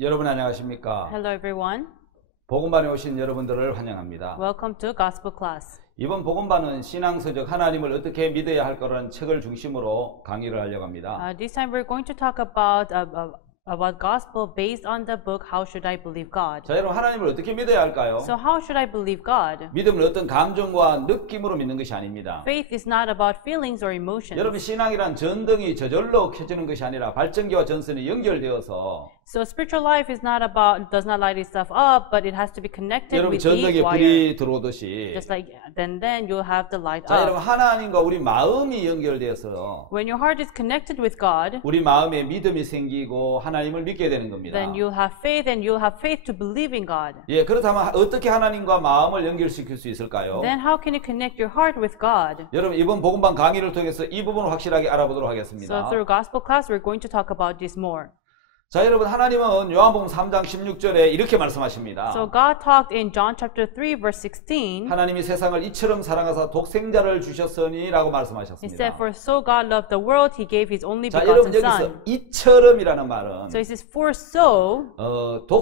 여러분 안녕하십니까? Hello everyone. 복음반에 오신 여러분들을 환영합니다. Welcome to Gospel Class. 이번 복음반은 신앙서적 하나님을 어떻게 믿어야 할 거라는 책을 중심으로 강의를 하려고 합니다. This time we're going to talk about gospel based on the book How Should I Believe God? 자, 여러분 하나님을 어떻게 믿어야 할까요? So how should I believe God? 믿음은 어떤 감정과 느낌으로 믿는 것이 아닙니다. Faith is not about feelings or emotions. 여러분 신앙이란 전등이 저절로 켜지는 것이 아니라 발전기와 전선이 연결되어서 So spiritual life is not about does not light itself up, but it has to be connected 여러분 with the 전등에 wire. 불이 들어오듯이 Just like then you'll have the light 자, 여러분 up. 하나님과 우리 마음이 연결되어서 When your heart is connected with God, 우리 마음에 믿음이 생기고 하나님을 믿게 되는 겁니다. then you'll have faith and you'll have faith to believe in God. 예, 그렇다면 어떻게 하나님과 마음을 연결시킬 수 있을까요? Then how can you connect your heart with God? 여러분 이번 복음반 강의를 통해서 이 부분을 확실하게 알아보도록 So 하겠습니다. through gospel class, we're going to talk about this more. 자, 여러분 하나님은 요한복음 3장 16절에 이렇게 말씀하십니다. So God talked in John chapter 3 verse 16. 하나님이 세상을 이처럼 사랑하사 독생자를 주셨으니라고 He 말씀하셨습니다. said, "For so God loved the world, He gave His only 자, begotten 여러분 여기서 Son." 이처럼이라는 말은 So He says, "For so,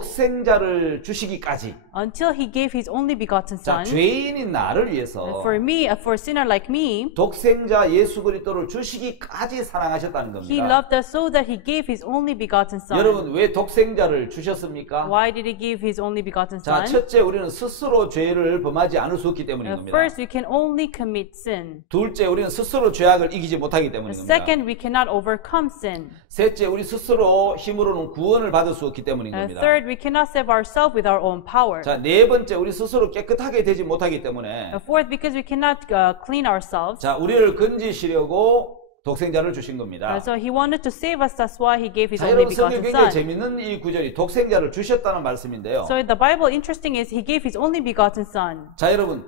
독생자를 주시기까지 until He gave His only begotten 자, Son, 죄인인 나를 위해서 for me, for a sinner like me, 독생자 예수 그리스도를 주시기까지 사랑하셨다는 He 겁니다. loved us so that He gave His only begotten Son." 여러분 왜 독생자를 주셨습니까? Why did He give His only begotten 자, Son? 첫째 우리는 스스로 죄를 범하지 않을 수 없기 때문인 겁니다. First, we can only commit sin. 둘째 우리는 스스로 죄악을 이기지 못하기 때문인 겁니다. Second, we cannot overcome sin. 셋째 우리 스스로 힘으로는 구원을 받을 수 없기 때문인 겁니다. Third, we cannot save ourselves with our own power. 자, 네 번째 우리 스스로 깨끗하게 되지 못하기 때문에 Fourth, because we cannot clean ourselves. 자, 우리를 건지시려고 독생자를 주신 겁니다. So He wanted to save us. That's why He gave His 자, only 여러분 성경 begotten 굉장히 Son. 재밌는 이 구절이 독생자를 주셨다는 말씀인데요. So the Bible, interesting is He gave His only begotten Son. 자, 여러분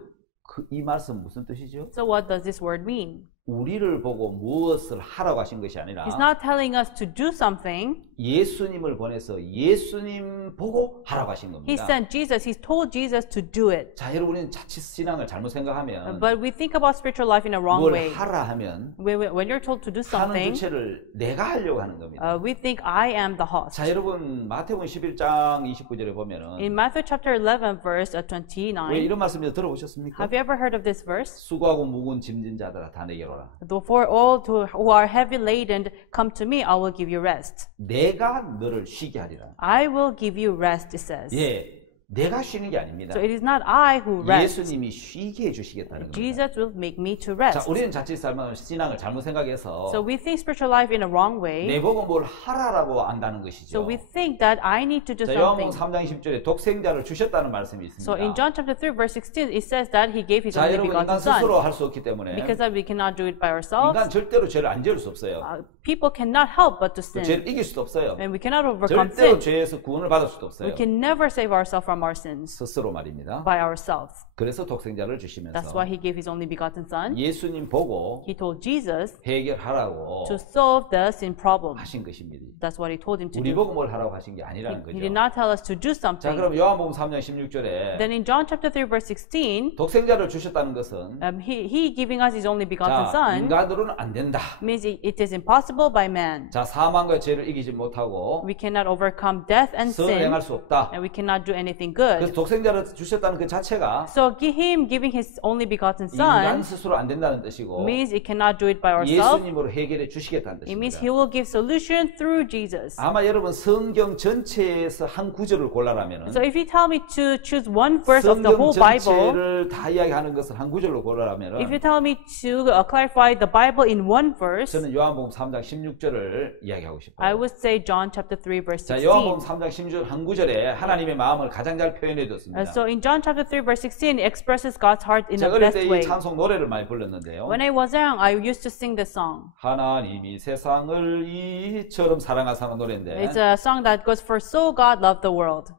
이 말씀 무슨 뜻이죠? So what does this word mean? 우리를 보고 무엇을 하라고 하신 것이 아니라 He's not telling us to do something. 예수님을 보내서 예수님 보고 하라고 하신 He 겁니다. sent Jesus. He told Jesus to do it. 자, 여러분 우리는 자칫 신앙을 잘못 생각하면 But we think about spiritual life in a wrong 뭘 way. 하라 하면 When you're told to do 하는 something, 주체를 내가 하려고 하는 겁니다. we think I am the host. 자, 여러분 마태복음 11장 29절에 보면은 In Matthew chapter 11 verse 왜 29, 이런 말씀 들어보셨습니까? have you ever heard of this verse? 수고하고 무거운 짐진 자들아 다 내게로 오라. For all who are heavy laden, come to me, I will give you rest. 내가 너를 쉬게 하리라. I will give you rest, it says. 예, 내가 쉬는 게 아닙니다. So it is not I who rest. 예수님이 쉬게 해주시겠다는 겁니다. Jesus will make me to 자, rest. 우리는 자칫 신앙을 잘못 생각해서 So we think spiritual life in a wrong way. 내보고 뭘 하라라고 안다는 So 것이죠. we think that I need to do 자, 요한복음 something. 3장 10절에 독생자를 주셨다는 말씀이 So in 있습니다. John chapter 3 verse 16, it says that He gave His 자, only 여러분 인간 begotten Son. 스스로 할 수 없기 때문에 Because we cannot do it by 인간 ourselves. 절대로 죄를 안 지을 수 없어요. People cannot help but to 또 sin. 죄를 이길 수도 없어요. And we cannot overcome 절대로 sin. 죄에서 구원을 받을 수도 없어요. We can never save ourselves from our sins 스스로 말입니다. by ourselves. 그래서 독생자를 That's 주시면서 why He gave His only begotten Son. 예수님 보고 He told Jesus 해결하라고 to solve the sin problem. 하신 것입니다. That's what He told him to 우리 do. 보고 뭘 하라고 하신 게 아니라는 He did 거죠. not tell us to do 자, something. 그럼 요한복음 3장 16절에 Then in John chapter 3 verse 16, 독생자를 주셨다는 것은 he giving us His only begotten 자, Son 인간으로는 안 된다. means it is impossible by man. 자, 사망과 죄를 이기지 못하고 We cannot overcome death and 선을 sin, 행할 수 없다. and we cannot do anything 그래서 good. 독생자를 주셨다는 그 자체가 So Him giving His only begotten 인간 Son 스스로 안 된다는 뜻이고 means it cannot do it by ourselves. 예수님으로 해결해 주시겠다는 It means 뜻입니다. He will give solution through Jesus. 아마 여러분 성경 전체에서 한 구절을 골라라면 So if you tell me to choose one verse of the 성경 whole Bible, 전체를 다 이야기하는 것을 한 구절로 골라라면 if you tell me to clarify the Bible in one verse, 저는 요한복음 3장 16절을 이야기하고 I 싶어요. would say John chapter 3 verse 자, 16. 요한복음 3장 16절 한 구절에 하나님의 마음을 가장 잘 표현해 뒀습니다. So in John chapter 3 verse 16, it expresses God's heart in the 제가 어릴 best 때 이 way. 찬송 노래를 많이 불렀는데요. When I was young, I used to sing this song. 하나님이 세상을 이처럼 사랑하사는 노래인데 It's a song that goes, "For so God loved the world."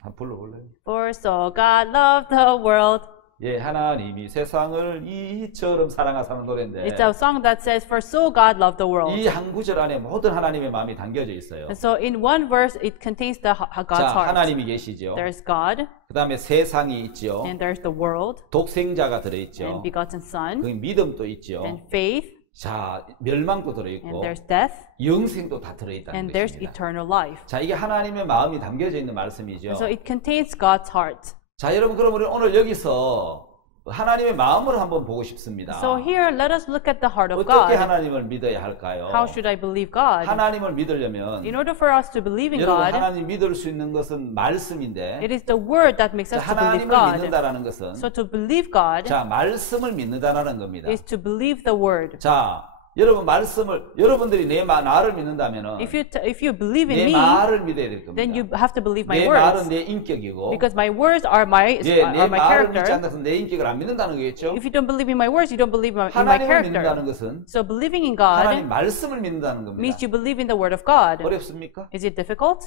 한번 불러볼래요? For so God loved the world. 예, 하나님이 세상을 이처럼 사랑하사는 노래인데 It's a song that says, "For so God loved the world." 이 한 구절 안에 모든 하나님의 마음이 담겨져 있어요. And so in one verse, it contains the God's 자, heart. 하나님이 계시죠. There's God, 그 다음에 세상이 있죠. and there's the world, 독생자가 and 들어있죠. begotten Son, 그 믿음도 있죠. and faith, 자, 멸망도 and 들어있고 there's death, 영생도 다 들어있다는 and there's 것입니다. eternal life. 자, 이게 하나님의 마음이 담겨져 있는 말씀이죠. So it contains God's heart. 자, 여러분, 그럼 우리 오늘 여기서 하나님의 마음을 한번 보고 싶습니다. So here, let us look at the heart of 어떻게 God. 하나님을 믿어야 할까요? How should I believe God? 하나님을 믿으려면 In order for us to believe in 여러분, God, 하나님 믿을 수 있는 것은 말씀인데, it is the word that makes 자, us to believe 하나님을 God. 믿는다라는 것은 So to believe God 자, 말씀을 믿는다라는 겁니다. is to believe the word. 자, 여러분 말씀을 여러분들이 나를 믿는다면은 If you believe in 내 me, 말을 믿어야 될 then you 겁니다. have to believe my 내 말은 words. 내 인격이고, Because my words are my 예, 내 my 말을 믿지 character. 않아서 내 인격을 안 믿는다는 거겠죠? If you don't believe in my words, you don't believe in my 하나님을 믿는다는 character. 것은 So believing in 하나님 God 말씀을 믿는다는 겁니다. means you believe in the word of God. 어렵습니까? Is it difficult?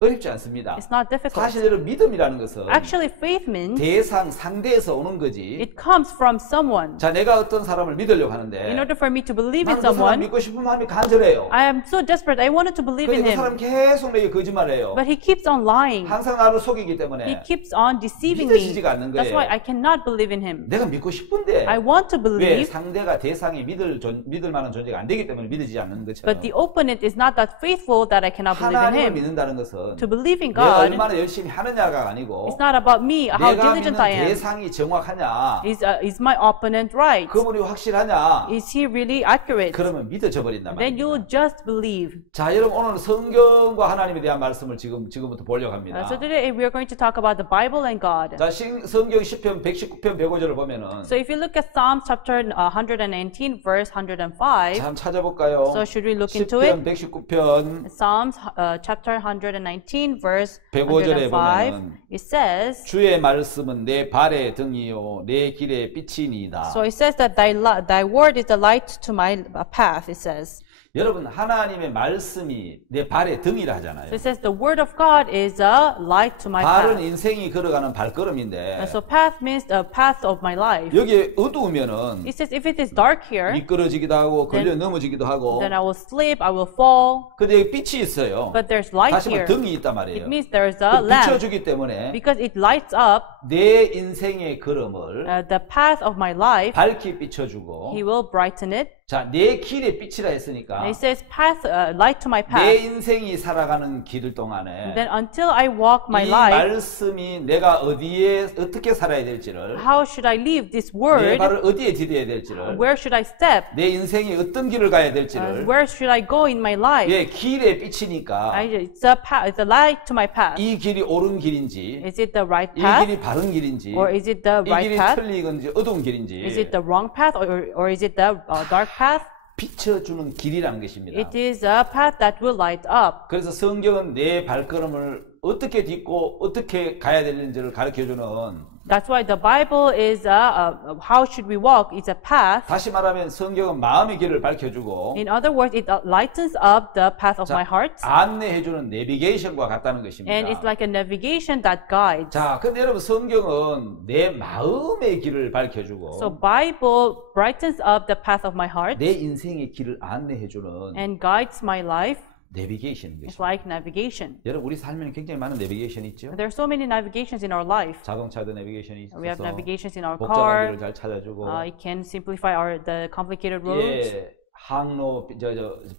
어렵지 않습니다. It's not difficult. 사실 여러분 믿음이라는 것은 Actually, faith means 대상 상대에서 오는 거지. it comes from someone. 자, 내가 어떤 사람을 믿으려고 하는데 In order for me to believe in 나는 그 사람 someone, 믿고 싶은 마음이 간절해요. I am so desperate. I wanted to believe 근데 in 그 사람 him, 계속 내게 거짓말해요. but he keeps on lying. 항상 나를 속이기 He 때문에 keeps on deceiving me. 믿어지지가 않는 That's 거예요. why I cannot believe in him. 내가 믿고 싶은데 I want to 왜 believe, 상대가 대상이 믿을 만한 존재가 안 되기 때문에 믿어지지 않는 것처럼 but the opponent is not that faithful that I cannot believe in 하나님을 him. 믿는다는 것은 To believe in 내가 God, 얼마나 열심히 하느냐가 아니고 it's not about me, how 내가 diligent 믿는 I am. 대상이 정확하냐, Is my opponent right? 그분이 확실하냐, Is he really accurate? 그러면 믿어져 버린단 Then you 말이에요. will just believe. 자, 여러분 오늘 성경과 하나님에 대한 말씀을 지금부터 보려고 합니다. So today we are going to talk about the Bible and God. 자, 성경 10편 119편 105절을 보면은 So if you look at Psalm chapter 119 verse 105, 참 찾아볼까요? so should we look into it? 10편 119편 Psalms chapter 119 verse 105절에 105, 보면은 it says, 주의 말씀은 내 발의 등이요 내 길의 빛이니이다. so it says that thy word is a light to my path, it says. 여러분 하나님의 말씀이 내 발의 등이라 하잖아요. So it says the word of God is a light to my 발은 path. 인생이 걸어가는 발걸음인데 So path means the path of my life. 여기 어두우면은 It says if it is dark here, 미끄러지기도 하고 걸려 넘어지기도 하고 then I will slip, I will fall. 근데 여기 빛이 있어요. But there's light 다시 말해 here. 등이 있단 It 말이에요. means there's a lamp. 비춰주기 때문에 Because it lights up 내 인생의 걸음을 the path of my life, 밝게 비춰주고 He will brighten it. 자, 내 길의 빛이라 했으니까 And it says path, light to my 내 path. 인생이 살아가는 길 동안에 Then until I walk my 이 life, 말씀이 내가 어디에 어떻게 살아야 될지를 how should I live this 내 word? 발을 어디에 디뎌야 될지를 Where should I step? 내 인생이 어떤 길을 가야 될지를 Where should I go in my life? 예, 길의 빛이니까 It's a path, it's a light to my path. 이 길이 옳은 길인지 Is it the right 이 path? 길이 바른 길인지 Or is it the 이 right 길이 path? 틀린 건지 어두운 Is 길인지 it the wrong path or is it the dark path? 비춰주는 길이라는 것입니다. It is a path that will light up. 그래서 성경은 내 발걸음을 어떻게 딛고 어떻게 가야 되는지를 가르쳐주는 That's why the Bible is how should we walk? It's a path. 다시 말하면 성경은 마음의 길을 밝혀주고 In other words, it lightens up the path of my heart. 안내해주는 내비게이션과 같다는 것입니다. And it's like a navigation that guides. 자, 근데 여러분 성경은 내 마음의 길을 밝혀주고 So Bible brightens up the path of my heart 내 인생의 길을 안내해주는 and guides my life. 내비게이션인 It's 것입니다. like navigation. 여러분 우리 삶에는 굉장히 많은 내비게이션이 있죠. There are so many navigations in our life. 자동차도 내비게이션이 We have 있어서 navigations in our 복잡한 car. 길을 잘 찾아주고 It can simplify the complicated roads. 예, 항로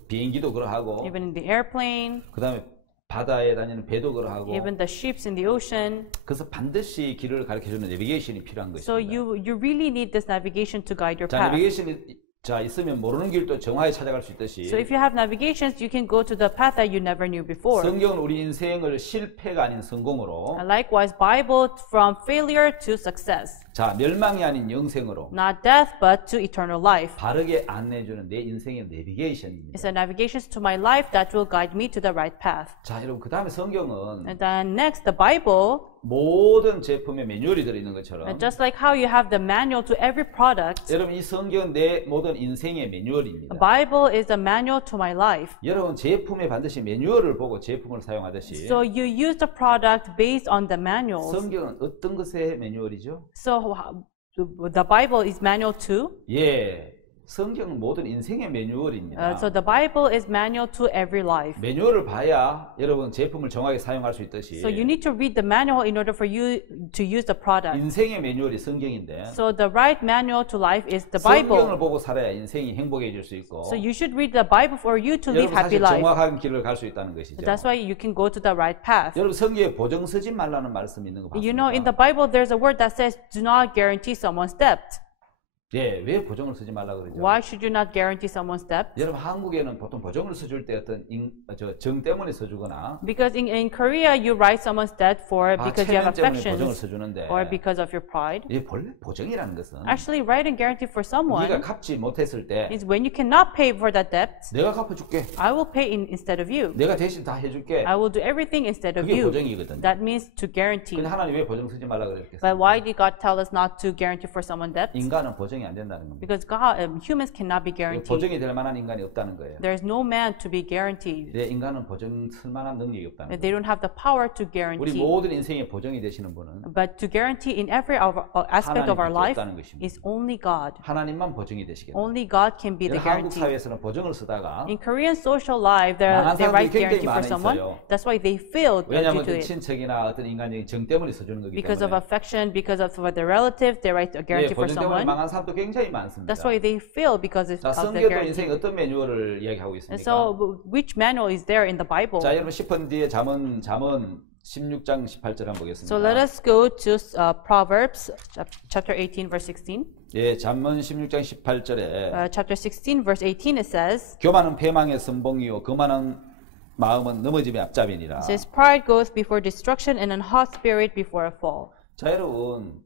비행기도 그러하고 Even in the airplane, 그다음에 바다에 다니는 배도 그러하고 even the ships in the ocean. 그래서 반드시 길을 가르쳐주는 내비게이션이 필요한 So 것입니다. you really need this navigation to guide your 자, path. 내비게이션이 자 있으면 모르는 길도 정확히 찾아갈 수 있듯이 So if you have navigations, you can go to the path that you never knew before. 성경은 우리 인생을 실패가 아닌 성공으로 And likewise, Bible from failure to success. 자 멸망이 아닌 영생으로 Not death, but to eternal life. 바르게 안내해주는 내 인생의 내비게이션입니다. It's a navigation to my life that will guide me to the right path. 자 여러분 그 다음에 성경은 And then next, the Bible, 모든 제품에 매뉴얼이 들어있는 것처럼 and just like how you have the manual to every product, 여러분 이 성경은 내 모든 인생의 the 매뉴얼입니다. Bible is a manual to my life. 여러분 제품에 반드시 매뉴얼을 보고 제품을 사용하듯이 So you use the product based on the manuals. 성경은 어떤 것의 매뉴얼이죠? So the Bible is manual to 예, 성경은 모든 인생의 매뉴얼입니다. So the Bible is manual to every life. 매뉴얼을 봐야 여러분 제품을 정확하게 사용할 수 있듯이 So you need to read the manual in order for you to use the product. 인생의 매뉴얼이 성경인데 So the right manual to life is the 성경을 Bible. 보고 살아야 인생이 행복해질 수 있고 So you should read the Bible for you to live 여러분 happy 사실 life. 정확한 길을 갈 수 있다는 것이죠. That's why you can go to the right path. 여러분 성경에 보증 서지 말라는 말씀이 있는 거 You know, in 봤습니까? the Bible, there's a word that says, "Do not guarantee someone's debt." 예, 왜 보증을 쓰지 말라 그러죠? Why should you not guarantee someone's debt? 여러분 한국에는 보통 보증을 써줄 때 어떤 정 때문에 써주거나 Because in Korea, you write someone's debt for because you have 체면 때문에 보증을 affections 써주는데 or because of your pride. 이 본래 보증이라는 것은 Actually, write and guarantee for someone 네가 갚지 못했을 때 is when you cannot pay for that debt, 내가 갚아줄게. I will pay instead of you. 내가 대신 다 해줄게. I will do everything instead of 그게 you. 보증이거든요. That means to guarantee. 근데 하나님 왜 보증 쓰지 말라 그랬겠어요? But why did God tell us not to guarantee for someone debt? 인간은 보증이 안 된다는 겁니다. Because humans cannot be guaranteed. 보증이 될 만한 인간이 없다는 거예요. There is no man to be guaranteed. 내 인간은 보증 쓸 만한 능력이 없다는 They 거예요. don't have the power to 우리 guarantee. 모든 인생의 보증이 되시는 분은 But to guarantee in every aspect of our 하나님밖에 life 없다는 것입니다. is only God. 하나님만 보증이 되시겠다. Only God can be the 한국 guarantee. 사회에서는 보증을 쓰다가 In Korean social life, 망한 they write 사람들이 굉장히 guarantee for 많이 someone. 있어요. That's why they failed due 왜냐하면 to 그 it. 친척이나 어떤 인간적인 정 때문에 써주는 거기 Because of 때문에 affection, because of their relatives, they write a 예, guarantee for 보증 때문에 someone. 망한 사람도 굉장히 많습니다. That's why they fail because 자, of the 성경도 guarantee. 인생의 어떤 매뉴얼을 이야기하고 And 있습니까? so, which manual is there in the Bible? 자, 여러분 10분 뒤에 잠언 16장 18절 한번 보겠습니다. So let us go to Proverbs chapter 18, verse 16. 예, 잠언 16장 18절에 Chapter 16, verse 18, it says, 교만은 패망의 선봉이요 거만한 마음은 넘어짐의 앞잡이니라. it says, pride goes before destruction and an hot spirit before a fall. 자, 여러분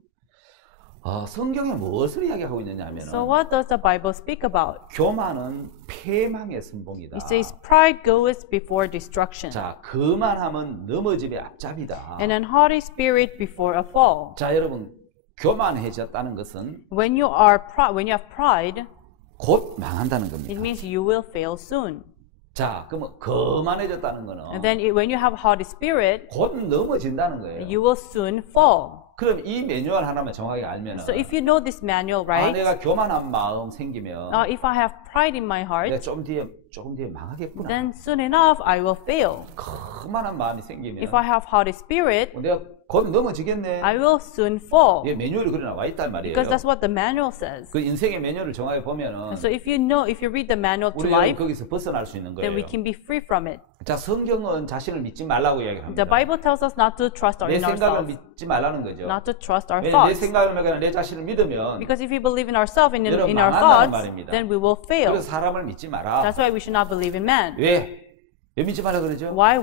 성경에 무엇을 이야기하고 있느냐 하면은 So what does the Bible speak about? 교만은 패망의 선봉이다. It says, pride goes before destruction 자, 거만함은 넘어짐의 앞잡이다. and an haughty spirit before a fall. 자, 여러분 교만해졌다는 것은 When you have pride, 곧 망한다는 it 겁니다. means you will fail soon. 자, 그러면 거만해졌다는 거는 And then when you have haughty spirit, 곧 넘어진다는 거예요. you will soon fall. 그럼 이 매뉴얼 하나만 정확하게 알면은 So if you know this manual, 아, right? 내가 교만한 마음 생기면 If I have pride in my 내가 heart, 조금 뒤에 망하겠구나. then soon enough I will fail. 거만한 마음이 생기면 If I have haughty spirit, 내가 곧 넘어지겠네. I will soon fall. 이게 매뉴얼이 그래 나와 있단 말이에요. Because that's what the manual says. 그 인생의 매뉴얼을 정확히 보면은 So if you read the manual to 우리는 life, 거기서 벗어날 수 있는 then 거예요. we can be free from it. 자, 성경은 자신을 믿지 말라고 이야기합니다. The Bible tells us not to trust 내 in 생각을 ourselves, 믿지 말라는 거죠. not to trust our 왜냐면 내 thoughts. 생각을 믿거나 내 자신을 믿으면 Because if we believe in ourselves and in 여러분 our 망한다는 thoughts, 말입니다. then we will fail. 그래서 사람을 믿지 마라. That's why we should not believe in man. 왜? 왜 믿지 말라 그러죠? Why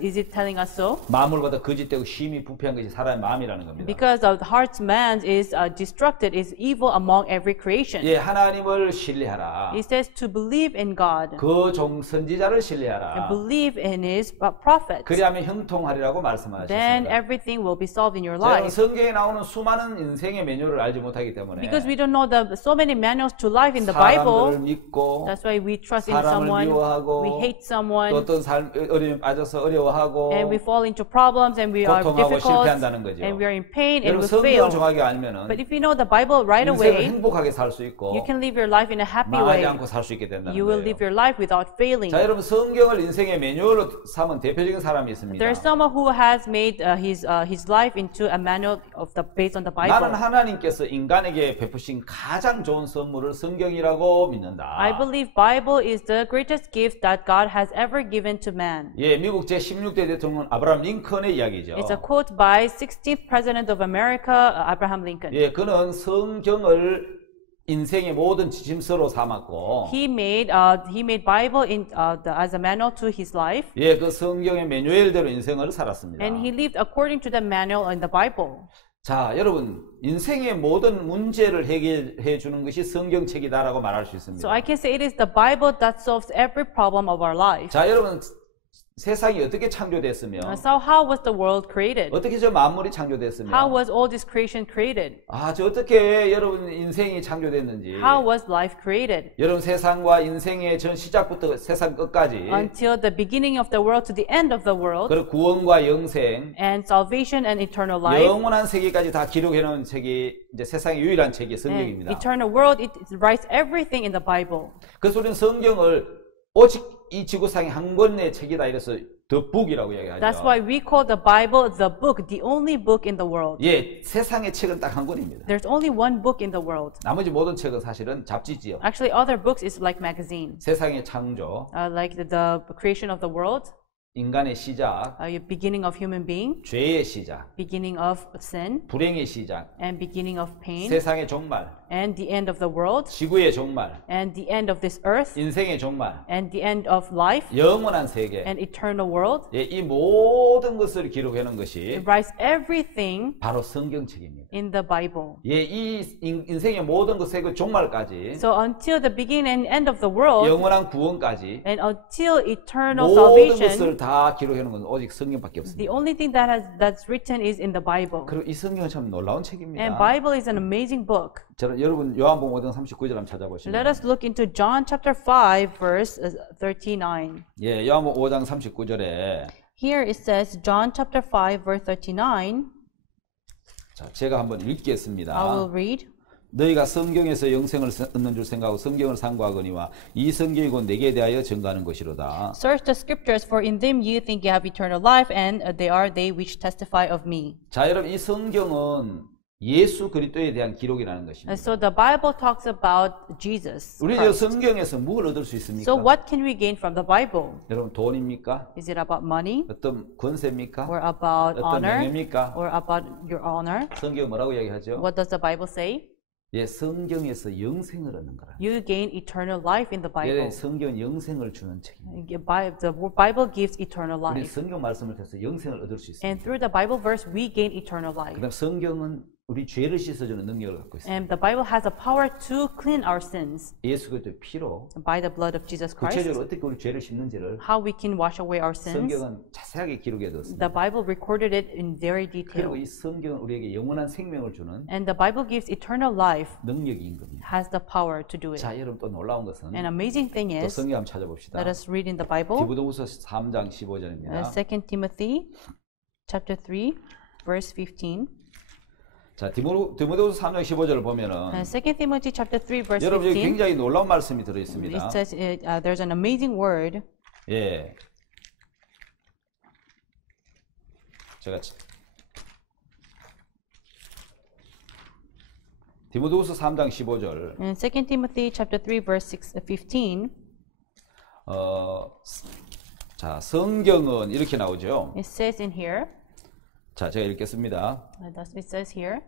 is it telling us so? 마음을보다 거짓되고 심히 부패한 것이 사람의 마음이라는 겁니다. Because the heart's man is destructed, is evil among every creation. 예, 하나님을 신뢰하라. It says to believe in God 그 종 선지자를 and 신뢰하라. believe in his prophets. 그리하면 형통하리라고 Then 말씀하셨습니다. everything will be solved in your 자, life. 성경에 나오는 수많은 인생의 매뉴얼을 알지 못하기 때문에 Because we don't know so many manuals to life in the 사람들을 Bible. 믿고 That's why we trust in 사람을 someone, 미워하고 we hate 또 someone, 어떤 어려움에 빠져서 어려워하고 and we fall into problems, and we are 고통하고 difficult, 실패한다는 거죠. and we are in pain, and 여러분 we 성경을 fail. 정확하게 알면은 But if you know the Bible right 인생을 away, 행복하게 살 수 있고 you can live your life in a happy 망하지 way. 않고 살 수 있게 된다는 You will 거예요. live your life without failing. 자, 여러분 성경을 인생의 매뉴얼로 삼은 대표적인 사람이 있습니다. There's someone who has made his life into a manual based on the 나는 Bible. 하나님께서 인간에게 베푸신 가장 좋은 선물을 성경이라고 믿는다. I believe Bible is the greatest gift that God has ever given to man. 예, 미국 제16대 대통령 아브라함 링컨의 이야기죠. It's a quote by 16th President of America, Abraham Lincoln. 예, 그는 성경을 인생의 모든 지침서로 삼았고, He made Bible as a manual to his life, 예, 그 성경의 매뉴얼대로 인생을 살았습니다. and he lived according to the manual in the Bible. 자, 여러분, 인생의 모든 문제를 해결해 주는 것이 성경책이다라고 말할 수 있습니다. So I can say it is the Bible that solves every problem of our life. 자, 여러분, 세상이 어떻게 창조됐으며 So how was the world created? 어떻게 저 만물이 창조됐으며 How was all this creation created? 저 어떻게 여러분 인생이 창조됐는지 How was life created? 여러분 세상과 인생의 전 시작부터 세상 끝까지 Until the beginning of the world to the end of the world, 그리고 구원과 영생 and salvation and eternal life, 영원한 세계까지 다 기록해 놓은 책이 이제 세상의 유일한 책이 and 성경입니다. eternal world, it writes everything in the Bible. 그래서 우리는 성경을 오직 이 지구상의 한 권의 책이다 이래서 The Book이라고 That's 이야기하죠. why we call the Bible the book, the only book in the world. 예, 세상의 책은 딱 한 권입니다. There's only one book in the world. 나머지 모든 책은 사실은 잡지지요. Actually, other books is like magazine, 세상의 창조, like the creation of the world, 인간의 시작, beginning of human being, 죄의 시작, beginning of sin, 불행의 시작, and beginning of pain, 세상의 종말, and the end of the world, 지구의 종말, and the end of this earth, 인생의 종말, and the end of life, 영원한 세계. and eternal world. 예, 이 모든 것을 기록해 놓은 것이 It writes everything 바로 성경책입니다. in the Bible. 예, 이 인생의 모든 것의 그 종말까지 So until the beginning and end of the world, 영원한 구원까지 and until eternal 모든 salvation, 것을 다 기록해 놓은 건 오직 성경밖에 없습니다. the only thing that's written is in the Bible. 그리고 이 성경은 참 놀라운 And 책입니다. Bible is an amazing book. 저는 여러분 요한복음 5장 39절 한번 Let 찾아보시면 us look into John chapter 5 verse 39. 예, 요한복음 5장 39절에 Here it says John chapter 5 verse 39. 자, 제가 한번 I will 읽겠습니다. read. 너희가 성경에서 영생을 얻는 줄 생각하고 성경을 상고하거니와 이 성경이 곧 내게 대하여 증거하는 것이로다. Search the scriptures, for in them you think you have eternal life, and they are they which testify of me. 자, 여러분 이 성경은 예수 그리스도에 대한 기록이라는 And 것입니다. so the Bible talks about Jesus 우리 저 Christ. 성경에서 뭘 얻을 수 있습니까? So what can we gain from the Bible? 여러분 돈입니까? Is it about money, 어떤 권세입니까? or about 어떤 honor, 명예입니까? or about your honor? 성경 뭐라고 이야기하죠? What does the Bible say? 예, 성경에서 영생을 얻는 거라. You gain eternal life in the 예, Bible. 성경은 영생을 주는 책입니다. The Bible gives eternal 우리 life. 성경 말씀을 통해서 영생을 얻을 수 있습니다. And through the Bible verse, we gain eternal life. 그다음 성경은 우리 죄를 씻어주는 능력을 갖고 있습니다. And the Bible has a power to clean our sins 예수 그리스도의 피로 by the blood of Jesus Christ. 구체적으로 어떻게 우리 죄를 씻는지를 How we can wash away our sins. 성경은 자세하게 기록해 뒀습니다. The Bible recorded it in very detail. 그리고 이 성경은 우리에게 영원한 생명을 주는 And the Bible gives eternal life, 능력인 겁니다. has the power to do it. 자, 여러분 또 놀라운 것은 An amazing thing 또 is, 성경 한번 찾아봅시다. let us read in the Bible, 디모데후서 3장 15절입니다. 2 Timothy chapter 3, verse 15. 자, 디모데후서 3장 15절을 보면은 2 Timothy chapter 3, verse 여러분 여기 15. 굉장히 놀라운 말씀이 들어 It 있습니다. says there's an amazing word. 예. 제가 디모데후서 3장 15절. In 2 Timothy chapter 3, verse 15, 자, 성경은 이렇게 나오죠. it says in here, 자, 제가 읽겠습니다. it says here,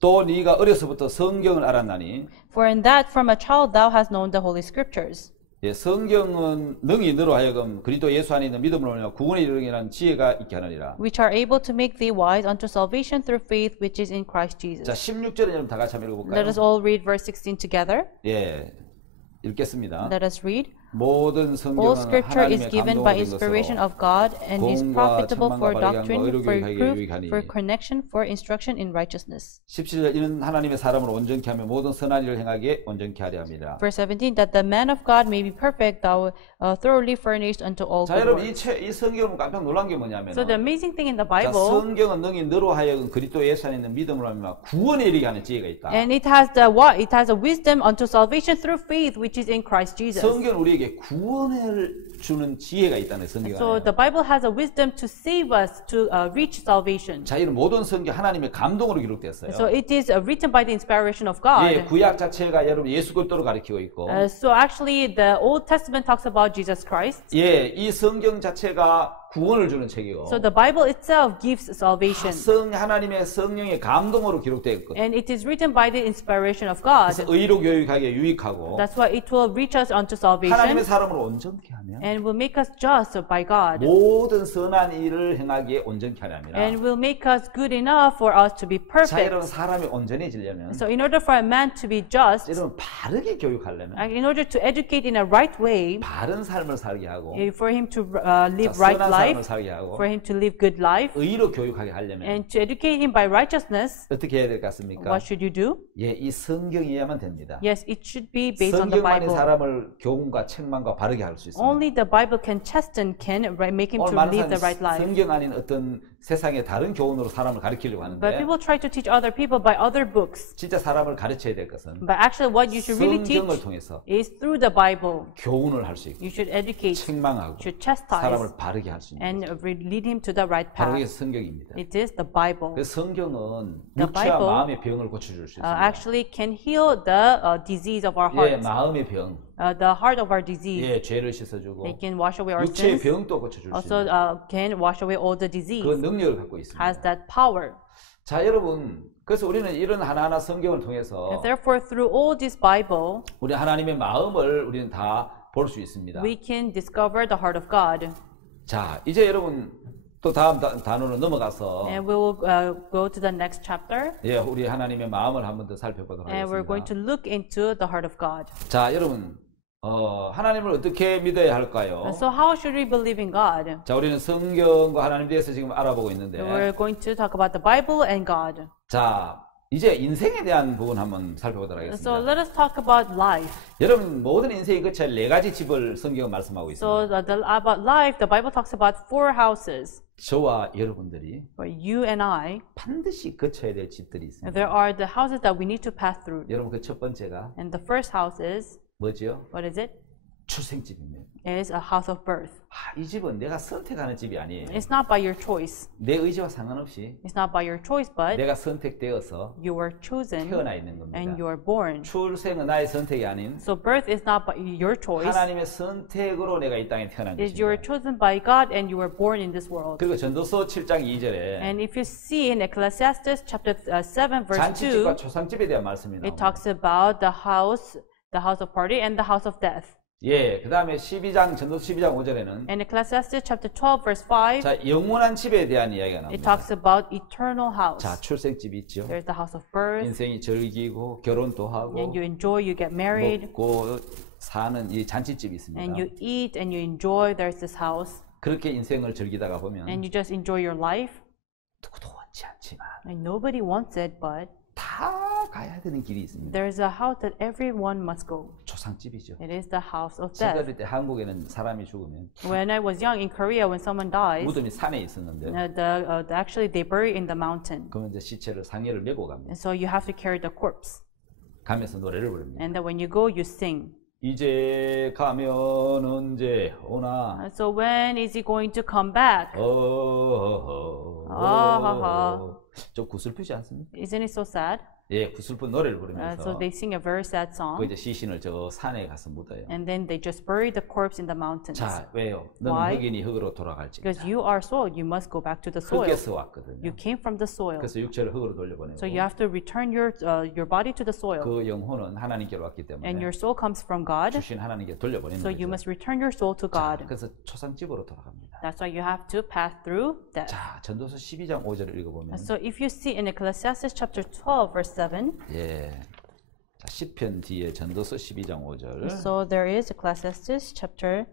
또 네가 어려서부터 성경을 알았나니 for in that from a child thou hast known the holy scriptures, 예, 성경은 능히 너로 하여금 그리스도 예수 안에 있는 믿음으로 말미암아 구원에 이르기라는 지혜가 있게 하느니라. which are able to make thee wise unto salvation through faith which is in Christ Jesus. 자, 16절은 여러분 다 같이 한번 Let 읽어볼까요? us all read verse 16 together. 예, 읽겠습니다. Let us read. 모든 All 성경은 scripture is 하나님의 given by 감동으로 된 inspiration 것으로 of God and is 공과 profitable 천만과 for 바르게 doctrine, 하며 for 의롭게 reproof, 하게 하니. for correction, for instruction in righteousness. 17절 이는 하나님의 사람을 온전케 하며 모든 선한 일을 행하게 온전케 하려 합니다. Verse 17, that the man of God may be perfect, thou thoroughly furnished unto all 자, good 여러분 works. 이 성경을 깜짝 놀란 게 뭐냐면 So the amazing thing in the 자, Bible, 성경은 능히 너로 하여금 그리스도 예수 안에 있는 믿음으로 하면 구원에 이르게 하는 지혜가 있다. and it has the what? It has a wisdom unto salvation through faith which is in Christ Jesus. 성경은 우리에게 구원을 주는 지혜가 있다는 성경 So 안에. the Bible has a wisdom to save us to reach salvation. 자, 이런 모든 성경 하나님의 감동으로 기록됐어요. So it is written by the inspiration of 예, God. 구약 자체가 여러분 예수 그리스도를 가리키고 있고 So actually the Old Testament talks about Jesus Christ. 예, 이 성경 자체가 구원을 주는 책이고 So the Bible itself gives salvation. 하나님의 성령의 감동으로 기록되었거든요. And it is written by the inspiration of God. 그래서 의로 교육하기에 유익하고 That's why it will reach us unto 하나님의 salvation 사람을 온전케 하며 and will make us just by God. 모든 선한 일을 행하기에 온전케 하려니라. And will make us good enough for us to be 자, perfect. 여러분 사람이 온전해지려면 So in order for a man to be just, 여러분 바르게 교육하려면 in order to educate in a right way, 바른 삶을 살게 하고 for him to live 자, right 선한 삶을 life, 살게 하고 for him to live good life, 의로 교육하게 하려면 and to educate him by righteousness, 어떻게 해야 될 것 같습니까? what should you do? 예, 이 성경이어야만 됩니다. Yes, it should be based on the 성경만이 Bible. 사람을 교훈과 책망과 바르게 할 수 있습니다. Only the Bible can chasten, can make him 오늘 to 많은 live the right 사람이 life. 성경 아닌 어떤 세상의 다른 교훈으로 사람을 가르치려고 But 하는데 people try to teach other people by other books. 진짜 사람을 가르쳐야 될 것은 But actually what you should really teach 성경을 통해서 is through the Bible. 교훈을 할 수 있고 You should educate, 책망하고 should chastise, 사람을 바르게 할 수 있는 and lead him to the right 바로 이게 path. 성경입니다. It is the Bible. 그래서 성경은 The 육체와 Bible, 마음의 병을 고쳐줄 수 있습니다. Actually can heal the disease of our 예, hearts. 마음의 병, The heart of our disease. 예, 죄를 씻어주고 It can wash away our 육체의 sins. 병도 고쳐줄 수 Also 있는 can wash away all the 그 disease. 능력을 갖고 있습니다. Has that power. 자, 여러분, 그래서 우리는 이런 하나하나 성경을 통해서 And therefore through all this Bible, 우리 하나님의 마음을 우리는 다 볼 수 있습니다. we can discover the heart of God. 자, 이제 여러분 또 다음 단어로 넘어가서 And we will go to the next chapter. 예, 우리 하나님의 마음을 한 번 더 살펴보도록 And we're going 하겠습니다. to look into the heart of God. 자, 여러분, 하나님을 어떻게 믿어야 할까요? And so how should we believe in God? 자, 우리는 성경과 하나님에 대해서 지금 알아보고 있는데, We're going to talk about the Bible and God. 자, 이제 인생에 대한 부분 한번 살펴보도록 So 하겠습니다. let us talk about life. 여러분, 모든 인생이 끝에 네 가지 집을 성경은 말씀하고 So 있습니다. about life, the Bible talks about 4 houses. 저와 여러분들이 For you and I, 반드시 거쳐야 될 집들이 있습니다. there are the houses that we need to pass through. 여러분, 그 첫 번째가 And the first house is, 뭐지요? what is it? 출생집입니다. Is a house of birth. 이 집은 내가 선택하는 집이 아니에요. It's not by your choice. 내 의지와 상관없이 It's not by your choice, but 내가 선택되어서 you were chosen 태어나 있는 and 겁니다. you are born. 출생은 나의 선택이 아닌 So birth is not by your choice. 하나님의 선택으로 내가 이 땅에 태어난 Is you were 것입니다. chosen by God and you were born in this world. 그리고 전도서 7장 2절에 And if you see in Ecclesiastes chapter 7 verse 2, 잔치집과 초상집에 대한 말씀이 it 나옵니다. talks about the house of party and the house of death. 예, 그 다음에 12장, 전도서 12장 5절에는 And Ecclesiastes chapter 12 verse 5, 자, 영원한 집에 대한 이야기가 it 나옵니다. talks about eternal house. 자, 출생집이 있죠. There's the house of birth, 인생이 즐기고 결혼도 하고 and you enjoy, you get married, 먹고 사는 이 잔치집이 있습니다. and you eat and you enjoy. There's this house, 그렇게 인생을 즐기다가 보면 and you just enjoy your life. 누구도 원치 않지만 And nobody wants it, but 다 가야 되는 길이 있습니다. there's a house that everyone must go. 초상집이죠. It is the house of 제가 death. 그때 한국에는 사람이 죽으면 When I was young in Korea, when someone dies, 무덤이 산에 있었는데 actually they bury in the mountain. 그러면 이제 시체를 상해를 메고 갑니다. And so you have to carry the corpse. 가면서 노래를 부릅니다. And then when you go, you sing. 이제 가면 언제 오나 And so when is he going to come back? 좀 구슬프지 않습니까? Isn't it so sad? 예, 구슬픈 노래를 So 부르면서 they sing a very sad 그 song. 이제 시신을 저 산에 가서 묻어요. And then they just bury the corpse in the mountains. 자, 왜요? 너는 Why? 흑인이 흙으로 돌아갈지. Because you are soil, you must go back to the soil. 흙에서 왔거든요. You came from the soil. 그래서 육체를 흙으로 돌려보내고 So you have to return your body to the soil. 그 영혼은 하나님께로 왔기 때문에 And your soul comes from God. 주신 하나님께 돌려보내는 So you 거죠. must return your soul to 자, God. 그래서 초상집으로 돌아갑니다. That's why you have to pass through death. 자, 전도서 12장 5절을 읽어보면 And so if you see in Ecclesiastes chapter 12 verse 7, 예. 자, 시편 뒤에 전도서 12장 5절. so there is Ecclesiastes chapter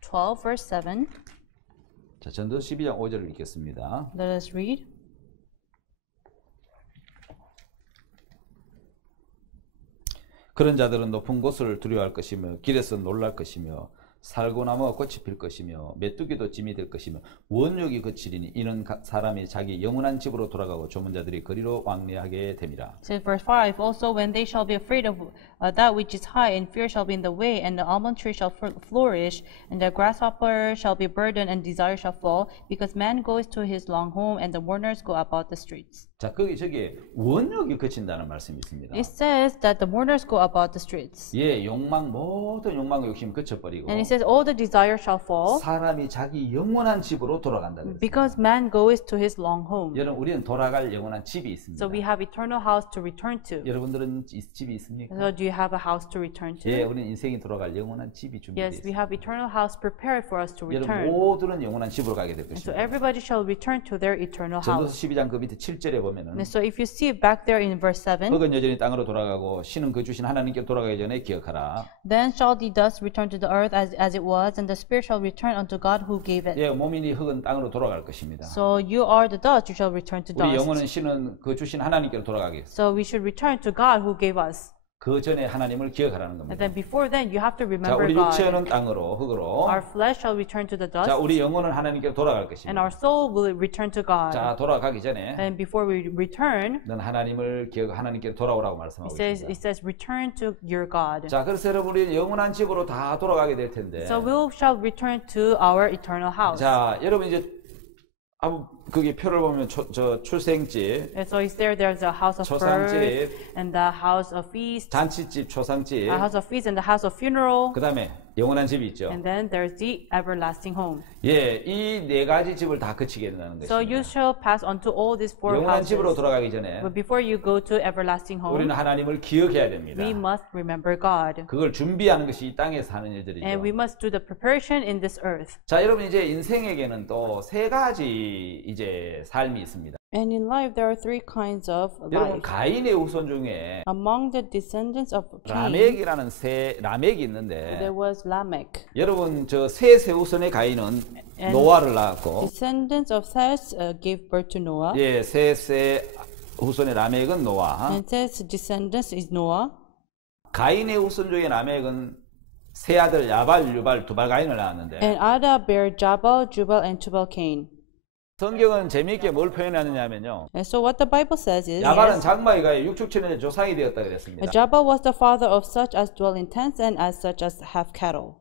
12 verse 7. 자, 전도서 12장 5절을 읽겠습니다. Let us read. 그런 자들은 높은 곳을 두려워할 것이며 길에서 놀랄 것이며 살고나무가 꽃이 필 것이며 메뚜기도 짐이 될 것이며 원육이 거치리니 이는 사람이 자기 영원한 집으로 돌아가고 조문자들이 거리로 왕래하게 됨이라. So verse 5, also when they shall be afraid of that which is high, and fear shall be in the way, and the almond tree shall flourish, and the grasshopper shall be burdened, and desire shall fall, because man goes to his long home, and the mourners go about the streets. 자, 저기 원욕이 그친다는 말씀이 있습니다. It says that the mourners go about the streets. 예, 모든 욕망과 욕심 그쳐버리고 And it says all the desire shall fall 사람이 자기 영원한 집으로 돌아간다 그랬어요. because man goes to his long home. 여러분, 우리는 돌아갈 영원한 집이 있습니다. So we have eternal house to return to. 여러분들은 집이 있습니까? So do you have a house to return to? 예, 우리는 인생이 돌아갈 영원한 집이 준비되어 Yes, we 있습니다. have eternal house prepared for us to 여러분 return. 모두는 영원한 집으로 가게 될 And so 것입니다. everybody shall return to their eternal 전도서 house. 12장 그 밑에 7절에 보면은 And so if you see back there in verse 7, 흙은 여전히 땅으로 돌아가고 신은 그 주신 하나님께 돌아가기 전에 기억하라. then shall the dust return to the earth as it was, and the spirit shall return unto God who gave it. 예, 몸이니 흙은 땅으로 돌아갈 것입니다. So you are the dust, you shall return to 우리 영혼은 dust. 신은 그 주신 하나님께로 돌아가겠습니다. So we should return to God who gave us. 그 전에 하나님을 기억하라는 And 겁니다. then before then, you have to 자, remember 우리 God. 육체는 땅으로 흙으로. Our flesh shall return to the 자, dust, 우리 영혼은 하나님께로 돌아갈 and 것입니다. our soul will return to God. 자, 돌아가기 전에 And before we return, 넌 하나님을 하나님께 돌아오라고 말씀하고 it 있습니다. says return to your God. 자, 그래서 여러분 우리 영원한 집으로 다 돌아가게 될 텐데. So we shall return to our eternal house. 자, 여러분 이제 거기 표를 보면 저 출생집, And so there's a house of birth, 초상집, and the house of feast, 잔치집, 초상집, a house of feast, and the house of funeral, 그다음에 영원한 집이 있죠. and then there's the everlasting home. 예, 이 네 가지 집을 다 거치게 된다는 So you 것입니다. shall pass on to all these four 영원한 houses. 집으로 돌아가기 전에 But before you go to everlasting 우리는 home, 하나님을 기억해야 됩니다. we must remember God. 그걸 준비하는 것이 이 땅에 사는 일들이죠. And we must do the preparation in this earth. 자, 여러분 이제 인생에게는 또 세 가지 이제 삶이 있습니다. And in life, there are three kinds of 여러분 life. 가인의 후손 중에 Among the descendants of Cain, 라멕이라는 라멕이 있는데 there was Lamech. 여러분 저 셋의 후손의 가인은 And 노아를 낳았고 Descendants of Seth gave birth to Noah. 예, 셋의 후손의 라멕은 노아. And Seth's descendants is Noah. 가인의 후손 중에 라멕은 세 아들 야발, 유발, 두발 가인을 낳았는데 And Ada bare Jabal, Jubal, and Tubal Cain. 성경은 재미있게 뭘 표현하느냐면요. And so what the Bible says is, 야발은 장마이가의 육축천의 조상이 되었다 그랬습니다. Jabal was the father of such as dwell in tents and as such as have cattle.